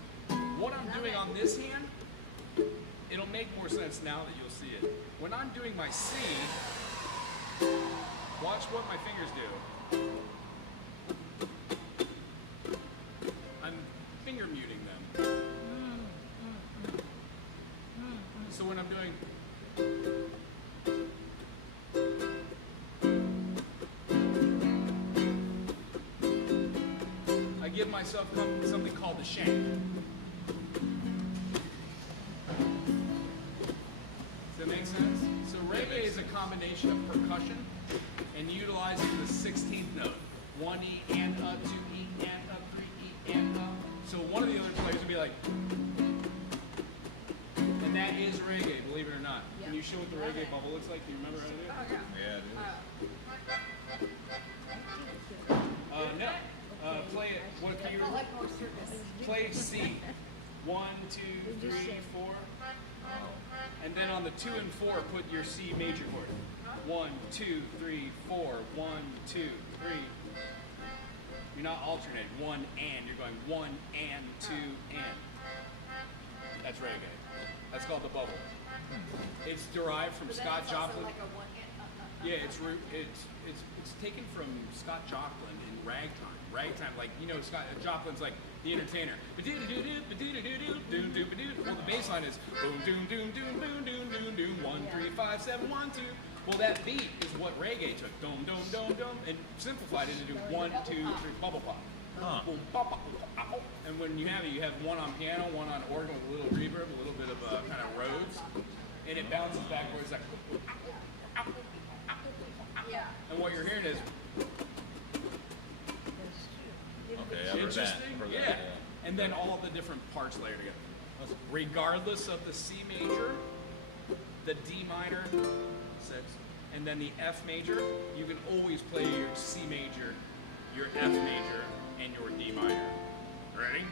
What I'm doing on this hand, it'll make more sense now that you'll see it. When I'm doing my C, watch what my fingers do. I'm finger muting them. So when I'm doing I give myself something called the shank. Does that make sense? So reggae is a combination of percussion and utilizing the 16th note. 1 E and a, 2 E and a, 3 E and a. So one of the other players would be like, and that is reggae, believe it or not. Can you show what the reggae bubble looks like? Do you remember how to do it? Yeah, dude. No. Play it. What can you play C? 1, 2, 3, 4. And then on the 2 and 4, put your C major chord. 1, 2, 3, 4. 1, 2, 3. You're not alternating. 1 and. You're going 1 and 2 and. That's reggae. That's called the bubble. It's derived from Scott Joplin. Yeah, it's taken from Scott Joplin in ragtime. Ragtime, like, you know, Scott Joplin's like the entertainer. Well, the bass line is boom, doom, doom, doom, doom, doom, doom, doom, 1, 3, 5, 7, 1, 2. Well, that beat is what reggae took. Dom, dom, dom, dom, and simplified it into 1, 2, 3, bubble pop. Boom, pop, pop, pop, pop. And when you have it, you have one on piano, one on organ with a little reverb, a little bit of kind of Rhodes, and it bounces backwards like. Yeah. And what you're hearing is. Okay, I've heard that. Interesting, Heard yeah. that, And then all the different parts layer together. Regardless of the C major, the D minor, 6, and then the F major, you can always play your C major, your F major, and your D minor. Ready?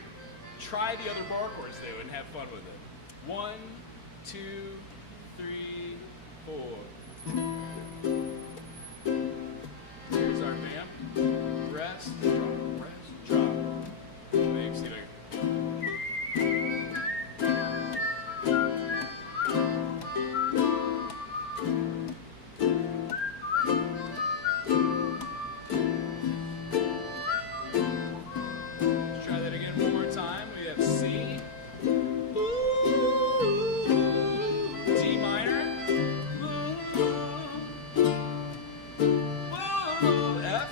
Try the other bar chords though and have fun with it. 1, 2, 3, 4. Here's our vamp. Rest, drop. Maybe see if I Let's try that again one more time. We have C, D minor, F,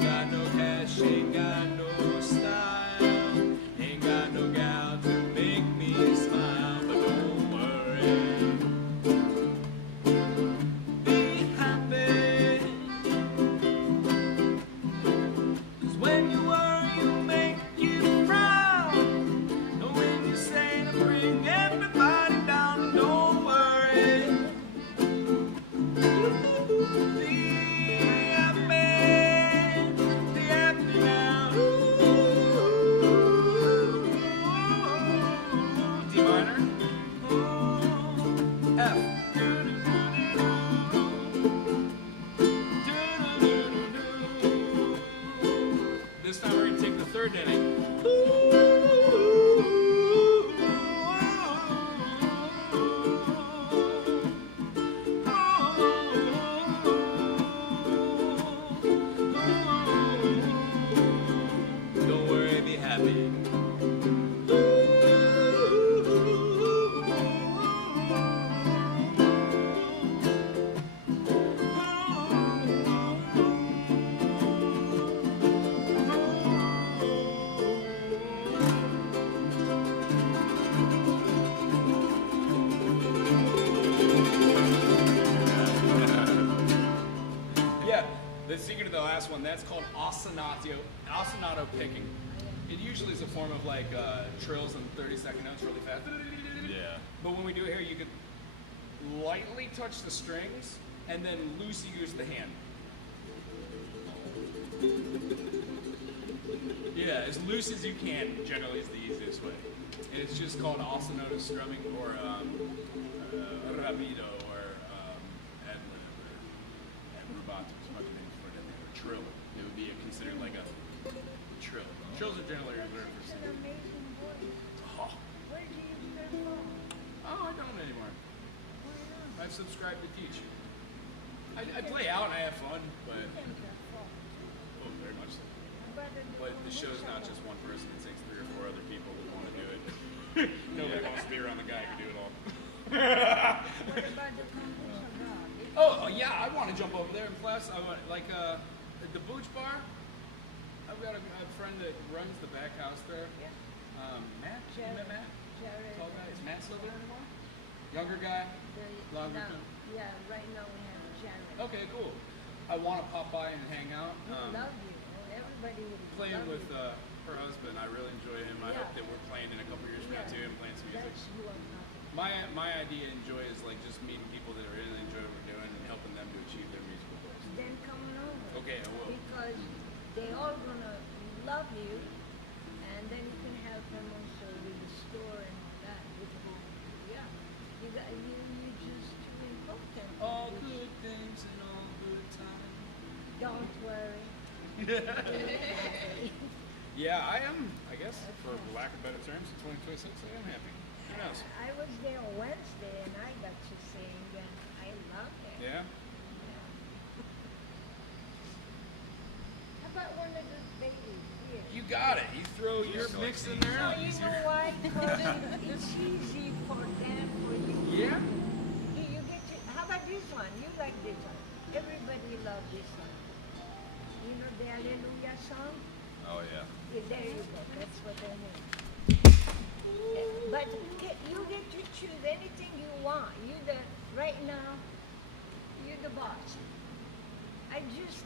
Ain't got no cash, ain't got no style, ain't got no gal to make me smile, but don't worry. Be happy, 'cause when you worry, you make you frown. And when you say to bring everybody down, don't worry. Be happy now. D minor. F. This time we're gonna take the third inning. Don't worry, be happy. Yeah, the secret of the last one, that's called ostinato picking. It usually is a form of like trills and 30-second notes really fast. Yeah. But when we do it here, you could lightly touch the strings and then loosey goose the hand. Yeah, as loose as you can generally is the easiest way. And it's just called ostinato strumming or rapido or ad lib or rubato. There's a bunch of names for it in there. Or trill. It would be considered like a trill. Trills are generally reserved for Such an singing. amazing voice. Oh, Where do you perform? I don't anymore. Why not? I've subscribed to teach. I play out and I have fun, but You can perform. oh, very much so. But But the show's not just one person; it takes 3 or 4 other people that want to do it. Nobody wants to be around the guy who can do it all. What about the composer God? Oh yeah, I want to jump over there. And plus, I want like at the Booch Bar. I've got a friend that runs the back house there. Yeah. Matt. You met Matt? Jared. Tall guy. Is Matt still there anymore? Younger guy. Longer now, term? yeah, right now we have Jared. Okay, cool. I want to pop by and hang out. We love you. Oh, everybody would Playing love with you. her husband, I really enjoy him. I Yeah. hope that we're playing in a couple years from now too and playing some music. That's who I'm not. My idea and joy is like just meeting people that really enjoy what we're doing and helping them to achieve their musical goals. Then come on over. Okay, I will. Because they all gonna love you, and then you can help them also with the store and all that. Yeah, you just too important. All good things and all good time. Don't worry. Yeah, I am. I guess, for lack of better terms, in 2026, I am happy. Who knows? I was there on Wednesday and I got to sing and I love it. Yeah. How about one of the babies here? You got it. You throw your mix in there. No, you know why? 'Cause it's easy for them, for you. Yeah. You get to, how about this one? You like this one. Everybody loves this one. You know the Hallelujah song? Oh yeah. Yeah, there you go. That's what I mean. But you get to choose anything you want. Right now, you're the boss.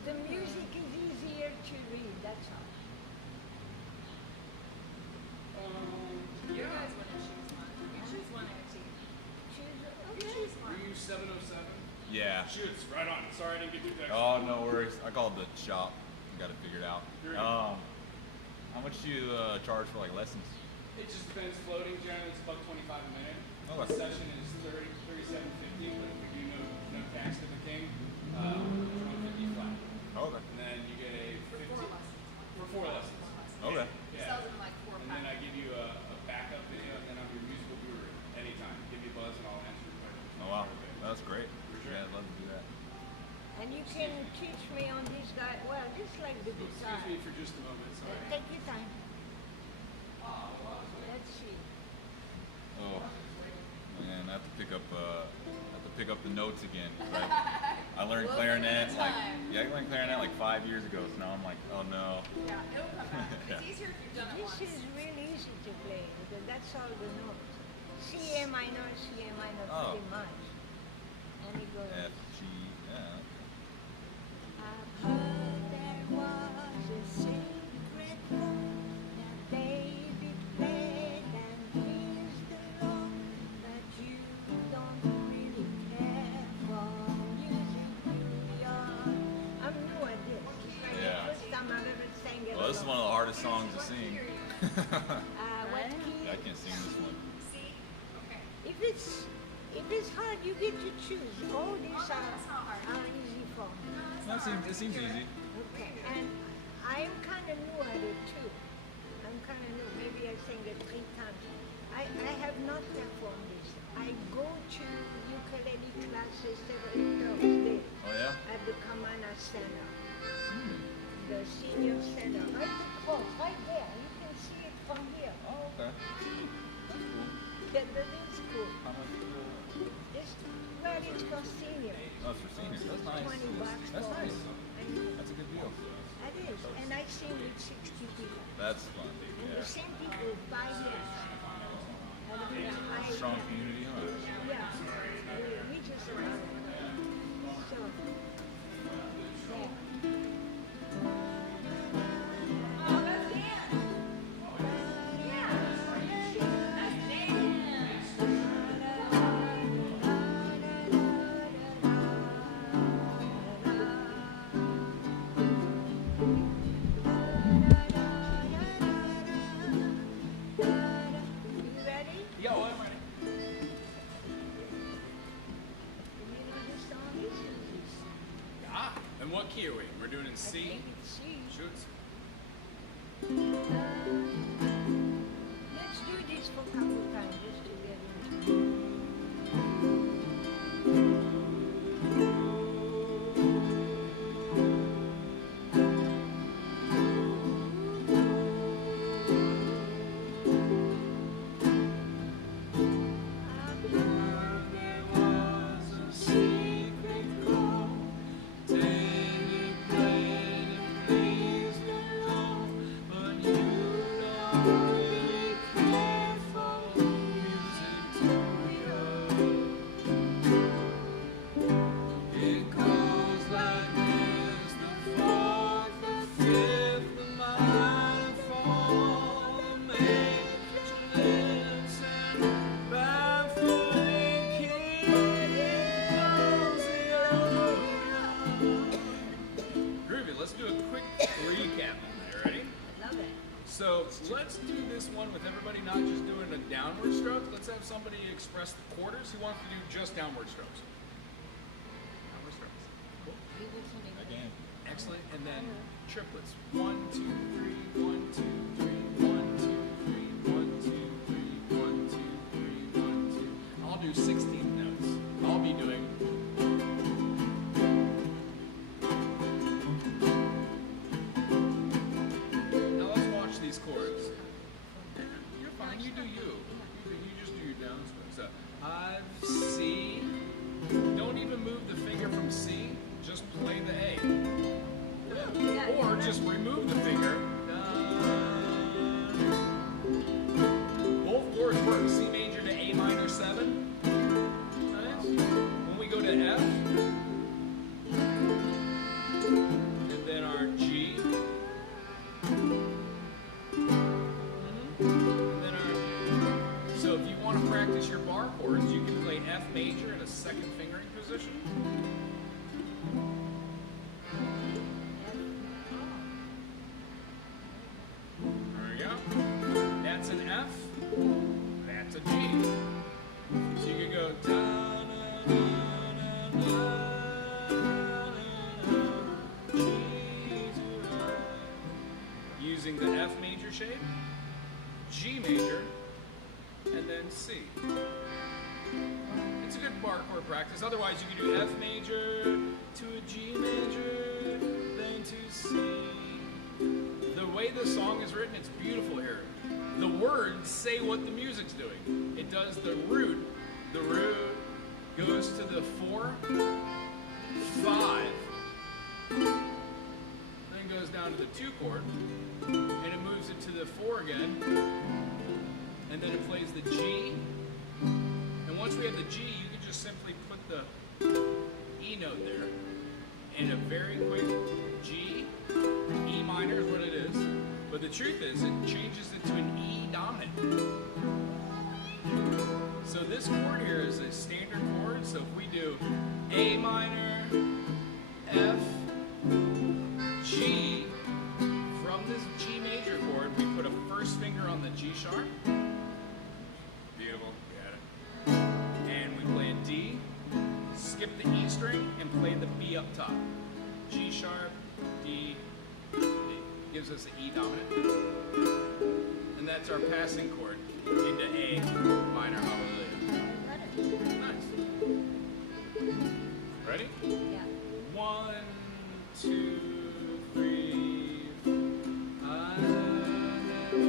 The music is easier to read, that's all. You Yeah. guys want to choose one. You choose one at a team. Choose, You okay. choose one. Were you 707? Yeah. Shoots, right on. Sorry I didn't get your text. Oh, no worries. I called the shop. Got it figured out. You're- How much do you charge for like lessons? It just depends. Floating generally it's about 25 a minute. Okay. The session is 37.50, but if we do no tax to the king, 150 flat. Okay. And then you get a 50 4 lessons. for 4 lessons. Okay. He Yeah. sells them like 4 And then I packs. give you a backup video, and then I'm your musical guru anytime. Give me a buzz and I'll answer your questions. Oh wow. That's great. sure. Yeah, I'd love to do that. And you can teach me on this guy, well, just like the guitar. Excuse me for just a moment. Sorry. Take your time. Let's see. Oh man, I have to pick up the notes again. 'Cause I I learned Well, clarinet next like time. I learned clarinet like 5 years ago. So now I'm like, oh no. Yeah, it'll come back. Yeah. It's easier if you've done it This once. is really easy to play because that's all the notes. C, A minor, Oh. pretty much. And it goes. F G. Yeah. I've heard there was a secret chord that David played and pleased the Lord, but you don't really care for music, you are. I'm new at this. It's Yeah. the first time I've ever sang it. Well, this is one of the hardest songs to sing. What key? I can't sing this one. See? Okay. If it's hard, you get to choose. All these that's not hard. are easy for me. It seems easy. Okay, and I'm kind of new at it too. I'm kind of new. Maybe I sang it 3 times. I have not performed this. I go to ukulele classes every Thursday Oh yeah. at the Kamana Center, the senior center, right across, right there. You can see it from here. Oh okay. See, That's cool. the new school. How much? This, well, it's for seniors. Oh, it's for seniors. That's nice. $20 That's for nice. and That's a good deal. That is, and I sing with 60 people. That's fun. And Yeah. the same people 5 years. And Strong community, huh? Yeah, we just love it. So, yeah. Oh, that's Dan. Yeah. That's Dan. You ready? Yo, I'm ready. You know this song is Ah, and what key are we? We're doing in C. I think it's C. Shoots. Let's do this for a couple times just to get into it. Groovy, let's do a quick recap on that, ready? Love it. So let's do this one with everybody not just doing a downward stroke. Let's have somebody express the quarters. Who wants to do just downward strokes? Downward strokes. Cool. Again. Excellent. And then triplets. 1, 2, 3, 1, 2, 3, 1, 2, 3, 1, 2, 3, 1, 2, 3, 1, 2. I'll do 16 notes. I'll be doing. Now let's watch these chords. You're fine. You do you. You just do your down strokes. So, C. Don't even move the finger from C. Just play the A. Or just remove the finger. Both chords work. C major to A minor 7. Nice. When we go to F, and then our G, and then our. So if you want to practice your bar chords, you can play F major in a second fingering position. There we go. That's an F. That's a G. So you can go da na na na na na G to A. Using the F major shape, G major, and then C. It's a good bar chord practice. Otherwise, you can do F major to a G major, then to C. The way the song is written, it's beautiful here. The words say what the music's doing. It does the root. The root goes to the 4, 5, then goes down to the 2 chord, and it moves it to the 4 again, and then it plays the G. And once we have the G, you can just simply put the E note there, and a very quick G, E minor is what it is, but the truth is it changes it to an E dominant. So this chord here is a standard chord, so if we do A minor, F, G, from this G major chord, we put a first finger on the G sharp. Beautiful, got it. And we play a D, skip the E string, and play the B up top. G sharp, D, D. Gives us an E dominant. And that's our passing chord into A minor hallelujah. Nice. Ready? Yeah. 1, 2, 3. I have a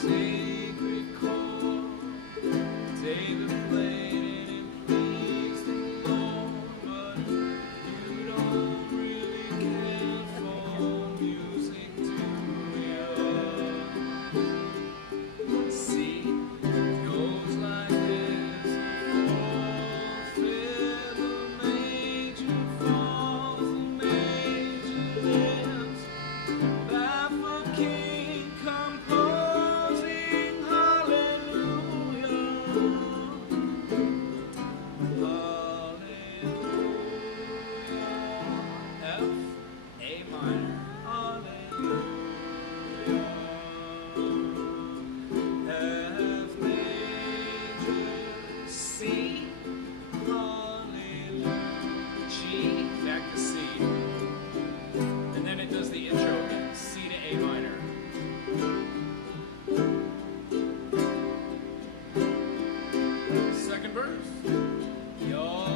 sacred chord. David played it and pleased the Lord, but you don't really care for music, do you? See, goes like this. 4th, 5th, major, 4th, major lives. Baffled king composing hallelujah. Hallelujah. F, A minor. Hallelujah. F major, C, hallelujah, G, back to C, and then it does the intro again, C to A minor. Second verse. Your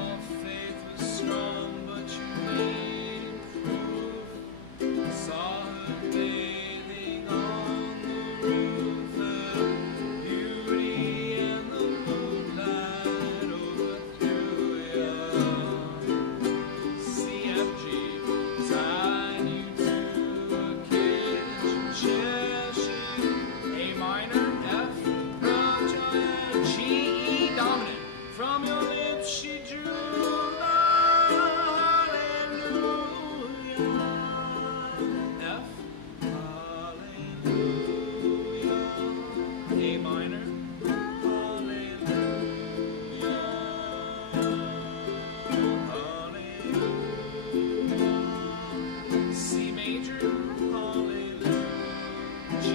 faith was strong, but you made improve. Saw her bathing on the roof, her beauty and the moonlight overthrew you. C, F, G, tied you to a cage and cherishing. A minor, F, from your G, E dominant. From your lips she drew the hallelujah. F, hallelujah. A minor, hallelujah. Hallelujah. C major, hallelujah. G,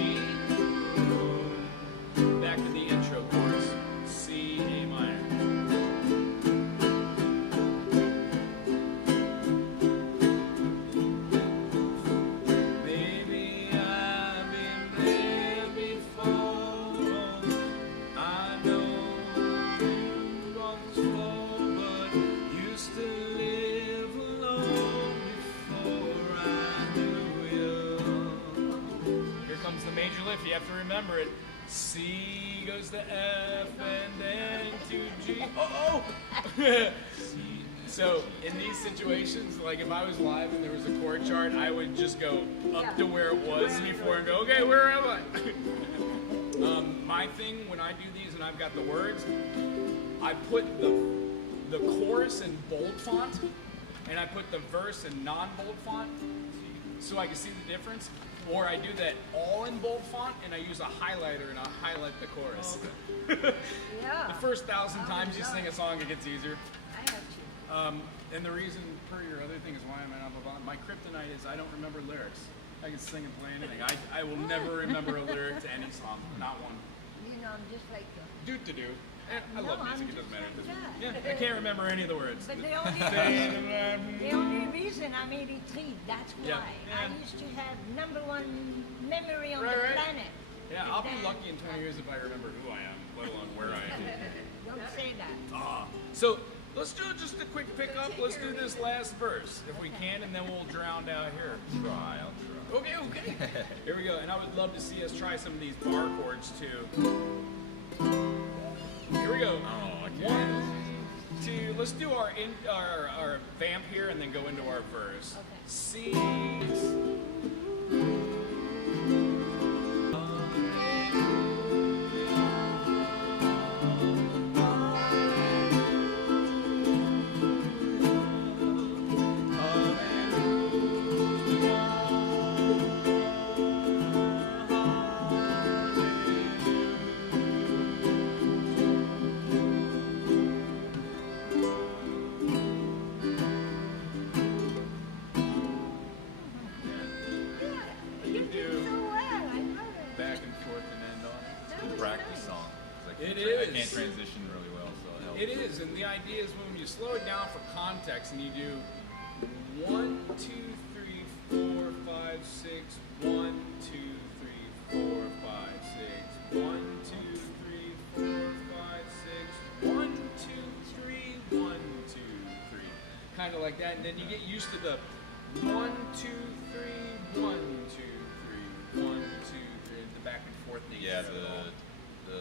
back to the intro chorus. C, A minor. Maybe I've been there before. I know you once for, but used to live alone before I knew you. Here comes the major lift. You have to remember it. C goes to F and then to G. Oh! So in these situations, like if I was live and there was a chord chart, I would just go up to where it was before and go, okay, where am I? My thing when I do these and I've got the words, I put the chorus in bold font and I put the verse in non-bold font so I can see the difference. Or I do that all in bold font and I use a highlighter and I highlight the chorus. Yeah. The first 1,000 times you sing a song, it gets easier. I have to. And the reason, per your other thing, is why I'm an avant. My kryptonite is I don't remember lyrics. I can sing and play anything. I will never remember a lyric to any song, not one. You know, I'm just like you. Do. And I No, love music, I'm it doesn't matter. just like Yeah, that. I can't remember any of the words. But the only reason I'm 83, that's why. Yeah. I used to have #1 memory on Right, the right. planet. Yeah, I'll be And lucky in 20 years if I remember who I am, let alone where I am. Don't say that. So let's do just a quick pickup. Let's do this last verse if we can, and then we'll drown out here. I'll try. Okay. Here we go. And I would love to see us try some of these bar chords too. Here we go. Oh, I can't. 1, let's do our vamp here and then go into our verse. Okay. Seas. You did so well. I love it. Back and forth and end on it. It's a good practice song. 'Cause I It can't is. transition really well, so it helps. It is, and the idea is when you slow it down for context and you do 1, 2, 3, 4, 5, 6, 1, 2, 3, 4, 5, 6, 1, 2, 3, 4, 5, 6, 1, 2, 3, 1, 2, 3. Kind of like that, and then you get used to the 1, 2, 3, 1, 2, 3, 1, 2, 3, the back and forth nature. Yeah, of it all. the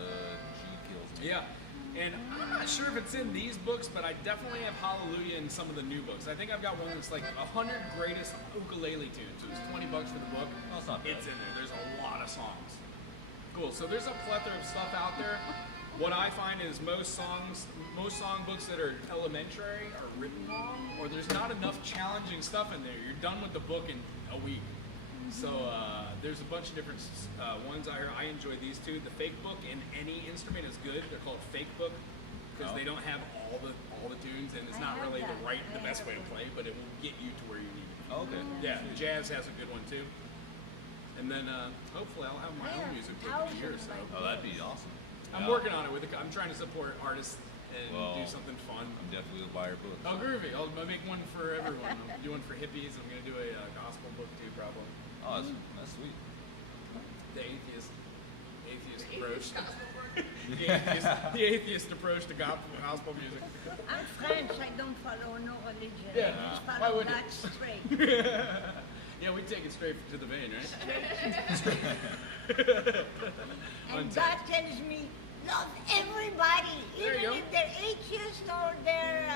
G kills me. Yeah, and I'm not sure if it's in these books, but I definitely have Hallelujah in some of the new books. I think I've got one that's like 100 greatest ukulele tunes. So it's $20 for the book. Oh, it's not bad. It's in there. There's a lot of songs. Cool. So there's a plethora of stuff out there. What I find is most songbooks that are elementary are written long, or there's not enough challenging stuff in there. You're done with the book in a week. So there's a bunch of different ones I heard. I enjoy these two. The fake book in any instrument is good. They're called fake book because Oh. they don't have all the tunes, and it's I not have really that. the I best have way to that. play, but it will get you to where you need it. Oh, okay. Yeah, jazz has a good one too. And then hopefully I'll have my own music book in a year or so. Oh, that'd be awesome. I'm Yeah. working on it I'm trying to support artists and Well, do something fun. I'm definitely gonna buy your book. Oh, groovy! I'll make one for everyone. I'm doing one for hippies. I'm gonna do a gospel book too, probably. Oh, that's sweet. The atheist approach. The atheist approach to gospel music. I'm French. I don't follow no religion. Yeah. I just Why follow would you? that straight. Yeah, we take it straight to the vein, right? And Untapped. God tells me, love everybody, There you even go. if they're atheists or they're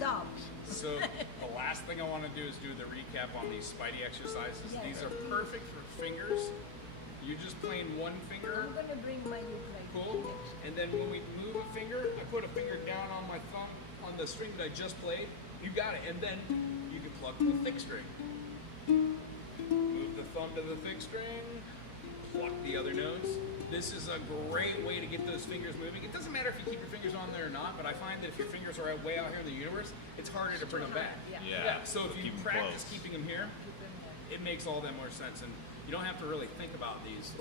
dogs. So the last thing I want to do is do the recap on these Spidey exercises. Yeah. These are perfect for fingers. You're just playing one finger. I'm gonna bring my ukulele. Cool. And then when we move a finger, I put a finger down on my thumb on the string that I just played. You got it. And then you can pluck the thick string. Move the thumb to the thick string. Pluck the other notes. This is a great way to get those fingers moving. It doesn't matter if you keep your fingers on there or not, but I find that if your fingers are way out here in the universe, it's harder to bring them back. Yeah. So if you keep 'em practice close. keeping them here, it makes all that more sense, and you don't have to really think about these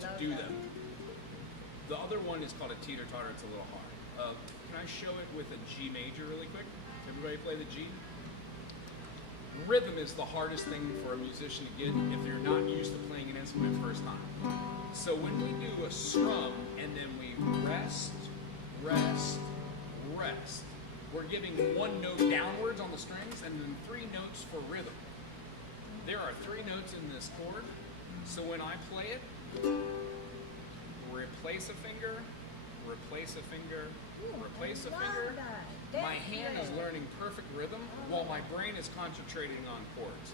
to do them. The other one is called a teeter-totter. It's a little hard. Can I show it with a G major really quick? Everybody play the G? Rhythm is the hardest thing for a musician to get if they're not used to playing an instrument first time. So when we do a strum and then we rest, rest, rest, we're giving one note downwards on the strings and then 3 notes for rhythm. There are 3 notes in this chord, so when I play it, replace a finger, replace a finger, replace a finger. My hand is learning perfect rhythm while my brain is concentrating on chords.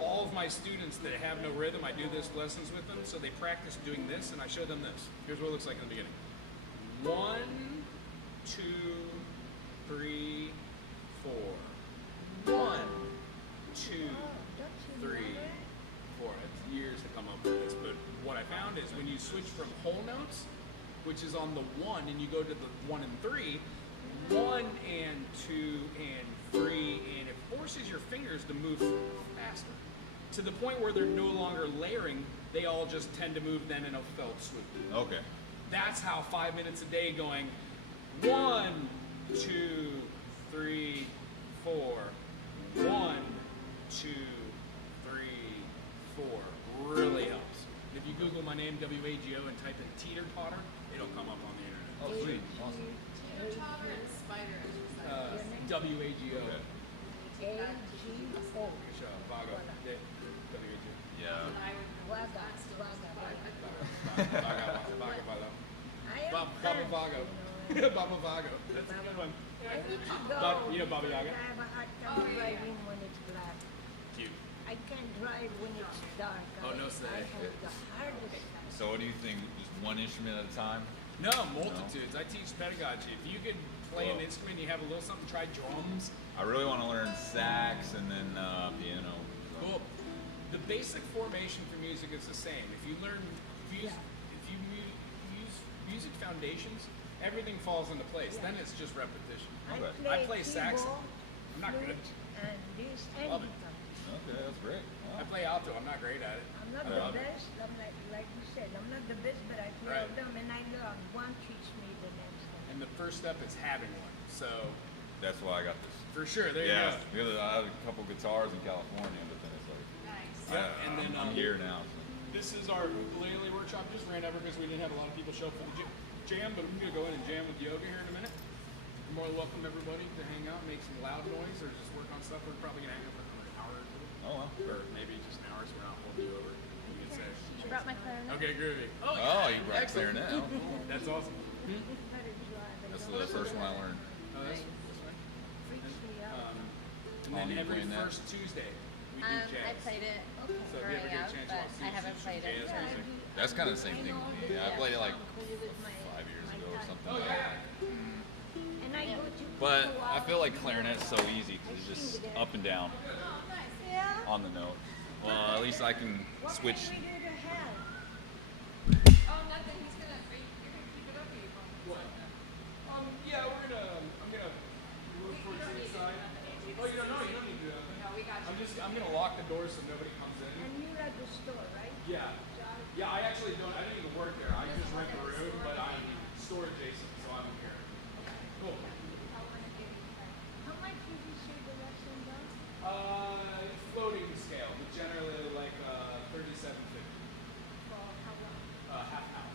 All of my students that have no rhythm, I do this lessons with them, so they practice doing this, and I show them this. Here's what it looks like in the beginning. 1, 2, 3, 4. 1, 2, 3, 4. It's years to come up with this, but what I found is when you switch from whole notes, which is on the 1, and you go to the 1 and 3, 1 and 2 and 3, and it forces your fingers to move faster. To the point where they're no longer layering, they all just tend to move then in a felt swoop. Okay. That's how 5 minutes a day going 1, 2, 3, 4, 1, 2, 3, 4 really helps. If you Google my name, WAGO, and type in teeter-totter, it'll come up on the internet. Oh, sweet. Awesome. Teeter-totter and spider exercise. WAGO. Okay. A-G-O. Vago. WAGO. Yeah. I would Waga, that's still waga, spider. Vago. I am Baba French, Vago. you know. Baba Vago. That's a good one. I need to go. You know Baba Yaga? I have a hard time driving when it's black. Cute. I can't drive when it's dark. Oh, no I say. have the hardest time. So what do you think? Just one instrument at a time? No, multitudes. I teach pedagogy. If you could play an Whoa. instrument, you have a little something, try drums. I really want to learn sax and then piano. Cool. The basic formation for music is the same. If you learn, use music foundations, everything falls into place. Then it's just repetition. Okay. I play sax. keyboard, I'm not good. flute, and this Love it. anything. Okay, that's great. I Wow. play alto. I'm not great at it. I'm not I love the it. best. I'm like you said, I'm not the best, but I play Right. all them, and I learn. One teach me the next one. And the first step is having one. So That's why I got this. for sure, there Yeah, you go. because I have a couple guitars in California, but then it's like Nice. Yeah, and then, I'm here now. So. This is our ukulele workshop. Just ran over because we didn't have a lot of people show up for the jam, but I'm gonna go in and jam with yoga here in a minute. You're more than welcome everybody to hang out, make some loud noise, or just work on stuff. We're probably gonna hang out for another hour or two, Oh well. or maybe just an hour, so we're not holding you over. You can say. I brought my clarinet. Okay, groovy. Oh, you brought excellent. clarinet. Oh, That's awesome. that's the first one I learned. Oh, that's this way. Freaks me out. And then You every playing that? first Tuesday we do jazz. I played it So if you ever growing get a up, chance, but you'll see I haven't some played it. jazz music. That's kind of the same thing with me. I played it like 5 years ago or something. Oh like yeah. that. And I go to But people I out. feel like clarinet's so easy because it's just up and down Yeah. on the note. Well, at least I can What switch. can we do to help? Oh, nothing. He's gonna. You're gonna keep it up, or you want Yeah, we're gonna. I'm gonna move You towards don't the need to do inside. nothing. You Oh, you don't know? You don't need to do that. No, we got you. I'm gonna lock the door so nobody comes in. And you're at the store, right? Yeah. Yeah, I actually don't. I didn't even work there. I just rent the room, but I'm store adjacent, so I'm here. Cool. How much did you say the lesson does? Floating scale, but generally like 37.50. For how long? Half hour.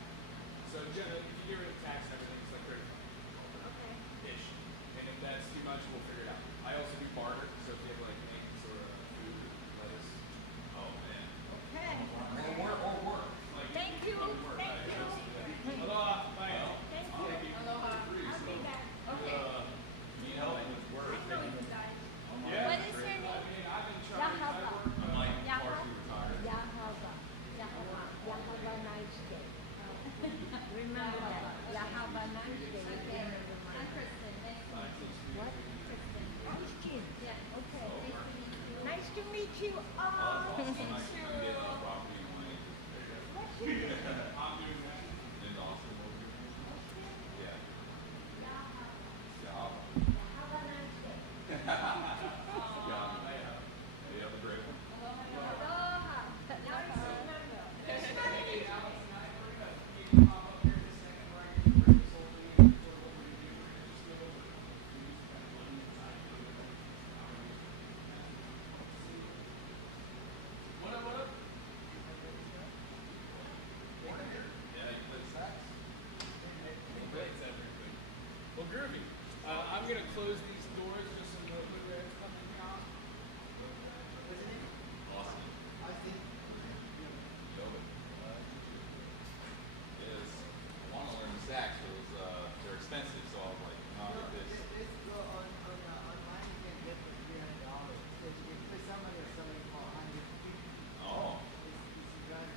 So generally, if you get rid of tax and everything, it's like 35 Okay. ish. And if that's too much, we'll figure it out. I also do barter, so if you have like eggs or food, lettuce. Oh man. Okay. Or work. Like, Thank you. Thank you. Aloha. Bye. Thank you. Aloha. I'll be back. Okay. You know, I know you guys. yeah. What is your name? I've been trying. Yahaba. I'm like Yeah. partially retired. Yahaba. Yahaba. Yahaba nice day. Remember that. Yahaba nice day. Remember I'm mine. Kristen. Nice to meet you. What? Kristen. Christian. Yeah. Okay. Nice to meet you. Nice to meet you all. I'm getting a property in my What's your name? in Austin over here. Yeah. Yeah. Have a nice day. You have a great one. Aloha. Nice remember. What up, what up? Yeah, you play sax? Plays everything. Well, groovy. I'm gonna close these doors just so no hood rats coming out. Awesome. Yoga. Is I want to learn the sax, but it was, they're expensive, so I was like, I'll get this. Let's go online. You can get for $300. If somebody is selling for $150, Oh, it's grand.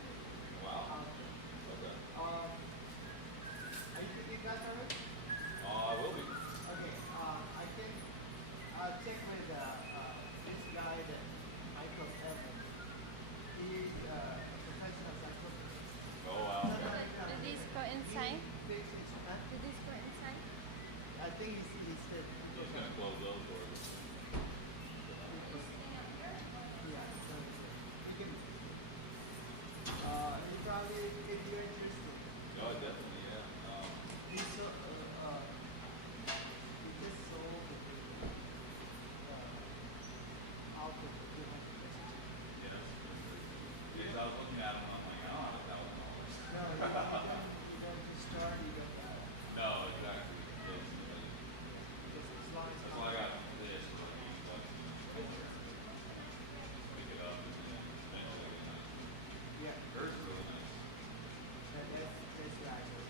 wow. Okay. Are you taking class already? I will be. Okay. I think check with this guy, that Michael Evans. He's a professional saxophonist. Oh, wow. Did these go inside? Huh? Did these go inside? I think he's fit. Just gonna close those doors. Yeah. So you can. You probably if you're interested. Oh, definitely, yeah. He just sold out of the Yeah. Because I was looking at them, I'm like, oh, $1,000. No, you don't just start, you get that. No, exactly. It's, Just as long as that's why I got this, for like $80. Pick it up and then eventually get nice. yeah, Hers is really nice. that's right.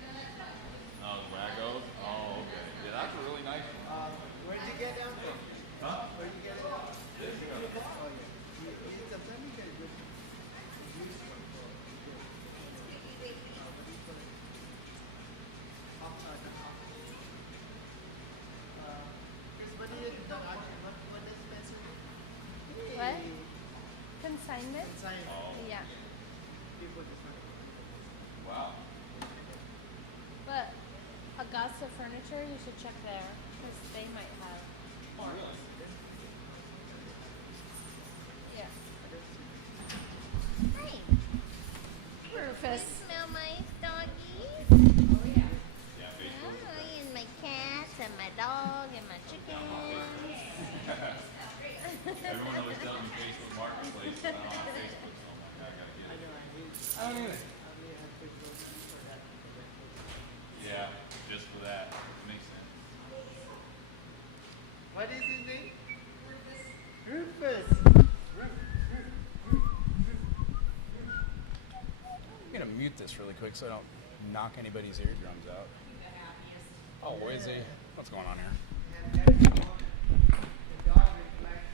sign. Yeah. People just want to. Wow. But Augusta Furniture, you should check there because they might have. Oh, really? Yeah. Hi. Rufus. Smell my doggies. Yeah, Facebook. Oh, and my cats and my dog and my chickens. Everyone always tells me Facebook Marketplace. I don't have Facebook, so I'm like, I gotta get I it. know, I need. I don't either. I only have Facebook for that. Yeah, just for that. Makes sense. What is his name? Rufus. I'm gonna mute this really quick so I don't knock anybody's eardrums out. Oh, is he? What's going on here? And everyone, the dog reflects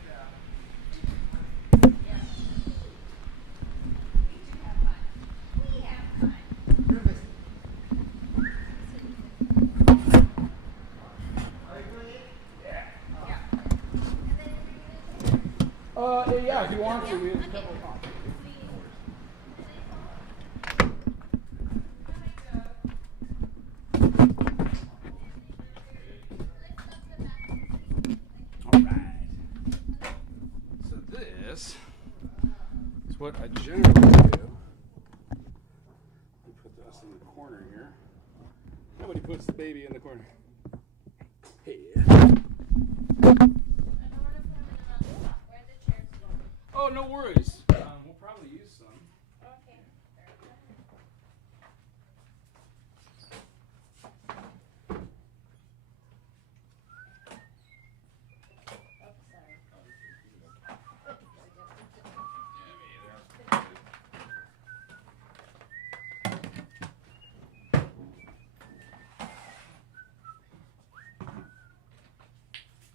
Rufus. Are you doing it? Yeah, if you want to, we have a couple of copies. All right. So this is what I generally do. I put this in the corner here. Nobody puts the baby in the corner. Hey. Oh, no worries. We'll probably use some. Okay.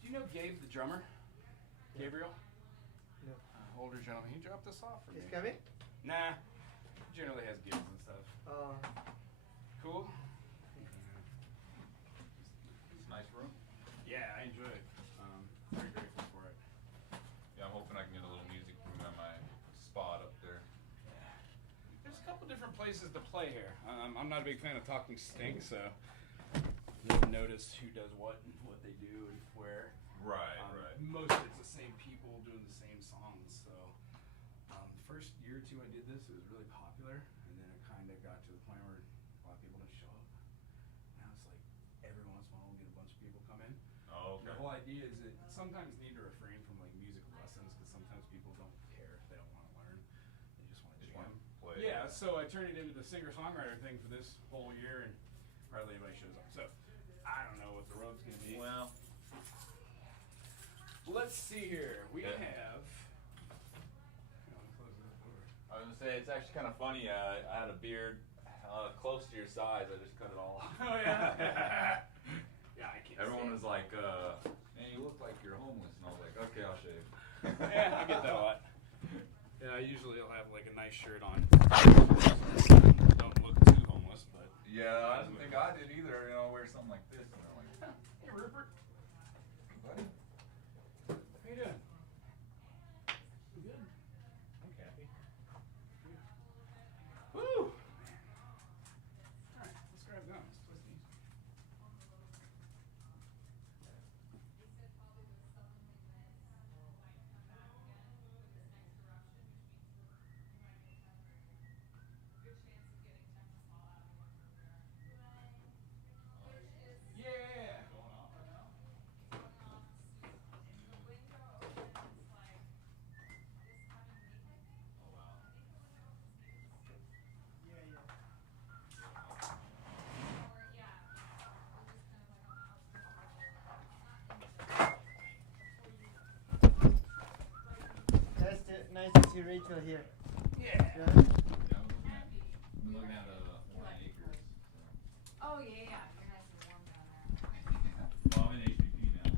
Do you know Gabe, the drummer? Gabriel? No. Older gentleman. Can you drop this off for me? It's coming? Nah. Generally has gigs and stuff. Cool? It's a nice room. Yeah, I enjoy it. Very grateful for it. Yeah, I'm hoping I can get a little music room at my spot up there. There's a couple different places to play here. I'm not a big fan of talking stink, so you'll notice who does what and what they do and where. Right. Most of it's the same people doing the same songs. So the first year or two I did this, it was really popular, and then it kind of got to the point where a lot of people didn't show up. Now it's like every once in a while we'll get a bunch of people come in. Oh, okay. The whole idea is that sometimes need to refrain from like musical lessons because sometimes people don't care. They don't want to learn. They just want to Just jam. wanna play. Yeah, so I turned it into the singer-songwriter thing for this whole year, and hardly anybody shows up. So I don't know what the road's gonna be. Well, Let's see here. We Yeah. have. Hang on, close that door. I was gonna say it's actually kind of funny. I had a beard close to your size. I just cut it all off. Oh yeah. Yeah, I can't. Everyone stand was like, "Man, you look like you're homeless," and I was like, "Okay, I'll shave." it. Yeah, I get that a lot. Yeah, usually I'll have like a nice shirt on. Don't look too homeless, but. Yeah, I didn't think I did either. You know, wear something like this, and I'm like, huh, Hey, Rupert. buddy. How you doing? You good? I'm Kathy. Woo! Alright, let's grab them. Let's twist these. Yeah! That's it. Nice to see Rachel here. Yeah! Yeah. Yeah, I'm looking at Hawaiian Acres. Oh yeah, yeah. You're nice and warm down there. Well, I'm in HPP now.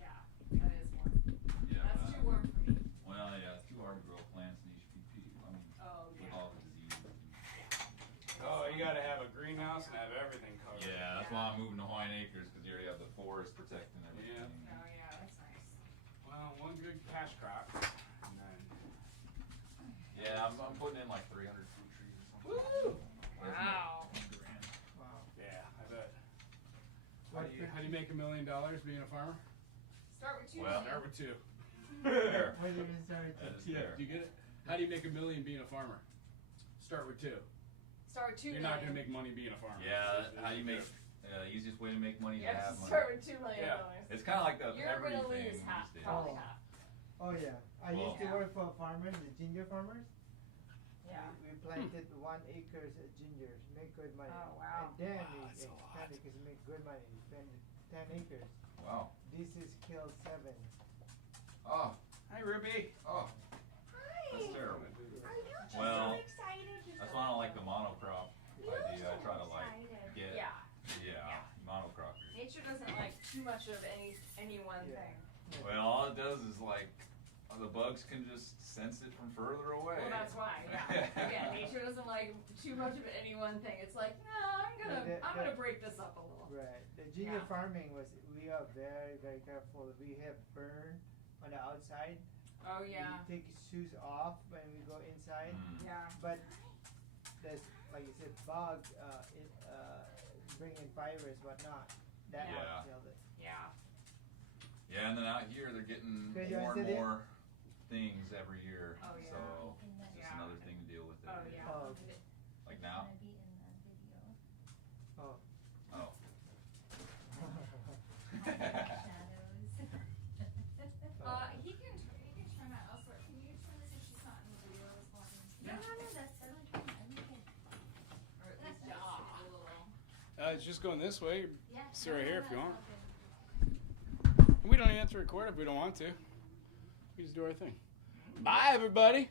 Yeah, that is warm. Yeah, That's too warm for me. Well, yeah, it's too hard to grow plants in HPP. I mean, Oh with yeah. all the diseases. Oh, you gotta have a greenhouse and have everything covered. Yeah, that's why I'm moving to Hawaiian Acres because you already have the forest protecting everything. Oh yeah, that's nice. Well, one good cash crop, and then Yeah, I'm putting in like 300 fruit trees or something. Woo! Wow. Wow. Yeah, I bet. What How do you make $1 million being a farmer? Start with 2 Well, million. Start with 2. Fair. When did it start? That is Yeah, fair. do you get it? How do you make $1 million being a farmer? Start with 2. Start with 2 You're million. not gonna make money being a farmer. Yeah, how you make easiest way to make money is You to have have to money. start with $2 million. Yeah. It's kind of like the You're everything gonna lose these half, days. probably Oh. half. Oh yeah, I Well- used to work for farmers, the ginger farmers. Yeah. We planted 1 acre of gingers, make good money. Oh, wow. And then Wow, we that's a lot. expanded because we make good money. We spend 10 acres. Wow. This is kill 7. Oh, Hi, Ruby. oh, Hi. that's terrible. Are you just Well, so excited? That's why I don't like the monocrop idea. I try to like Excited. get Yeah. monocroppers. Nature doesn't like too much of any one Yeah. thing. Well, all it does is like the bugs can just sense it from further away. Well, that's why. Yeah. Again, nature doesn't like too much of any one thing. It's like, no, I'm gonna break this up a little. Right. The ginger Yeah. farming was, we are very, very careful. We have burn on the outside. Oh yeah. We take shoes off when we go inside. Mm. Yeah. But there's, like you said, bug, bring in virus, whatnot. That Yeah. one killed it. Yeah. Yeah, and then out here they're getting Okay, you more and answered it? more things every year. Oh, yeah. So it's just Yeah. another thing to deal with. Oh every year. yeah. Oh. Like now? Gonna be in the video. Oh. Oh. Shadows. He can turn that elsewhere. Can you turn this if she's not in the video as long? No, that's totally fine. I'm okay. Or at least That's just fine. a little. It's just going this way. Yeah. Sit right here if you that's want. all good. We don't even have to record if we don't want to. We just do our thing. Bye, everybody.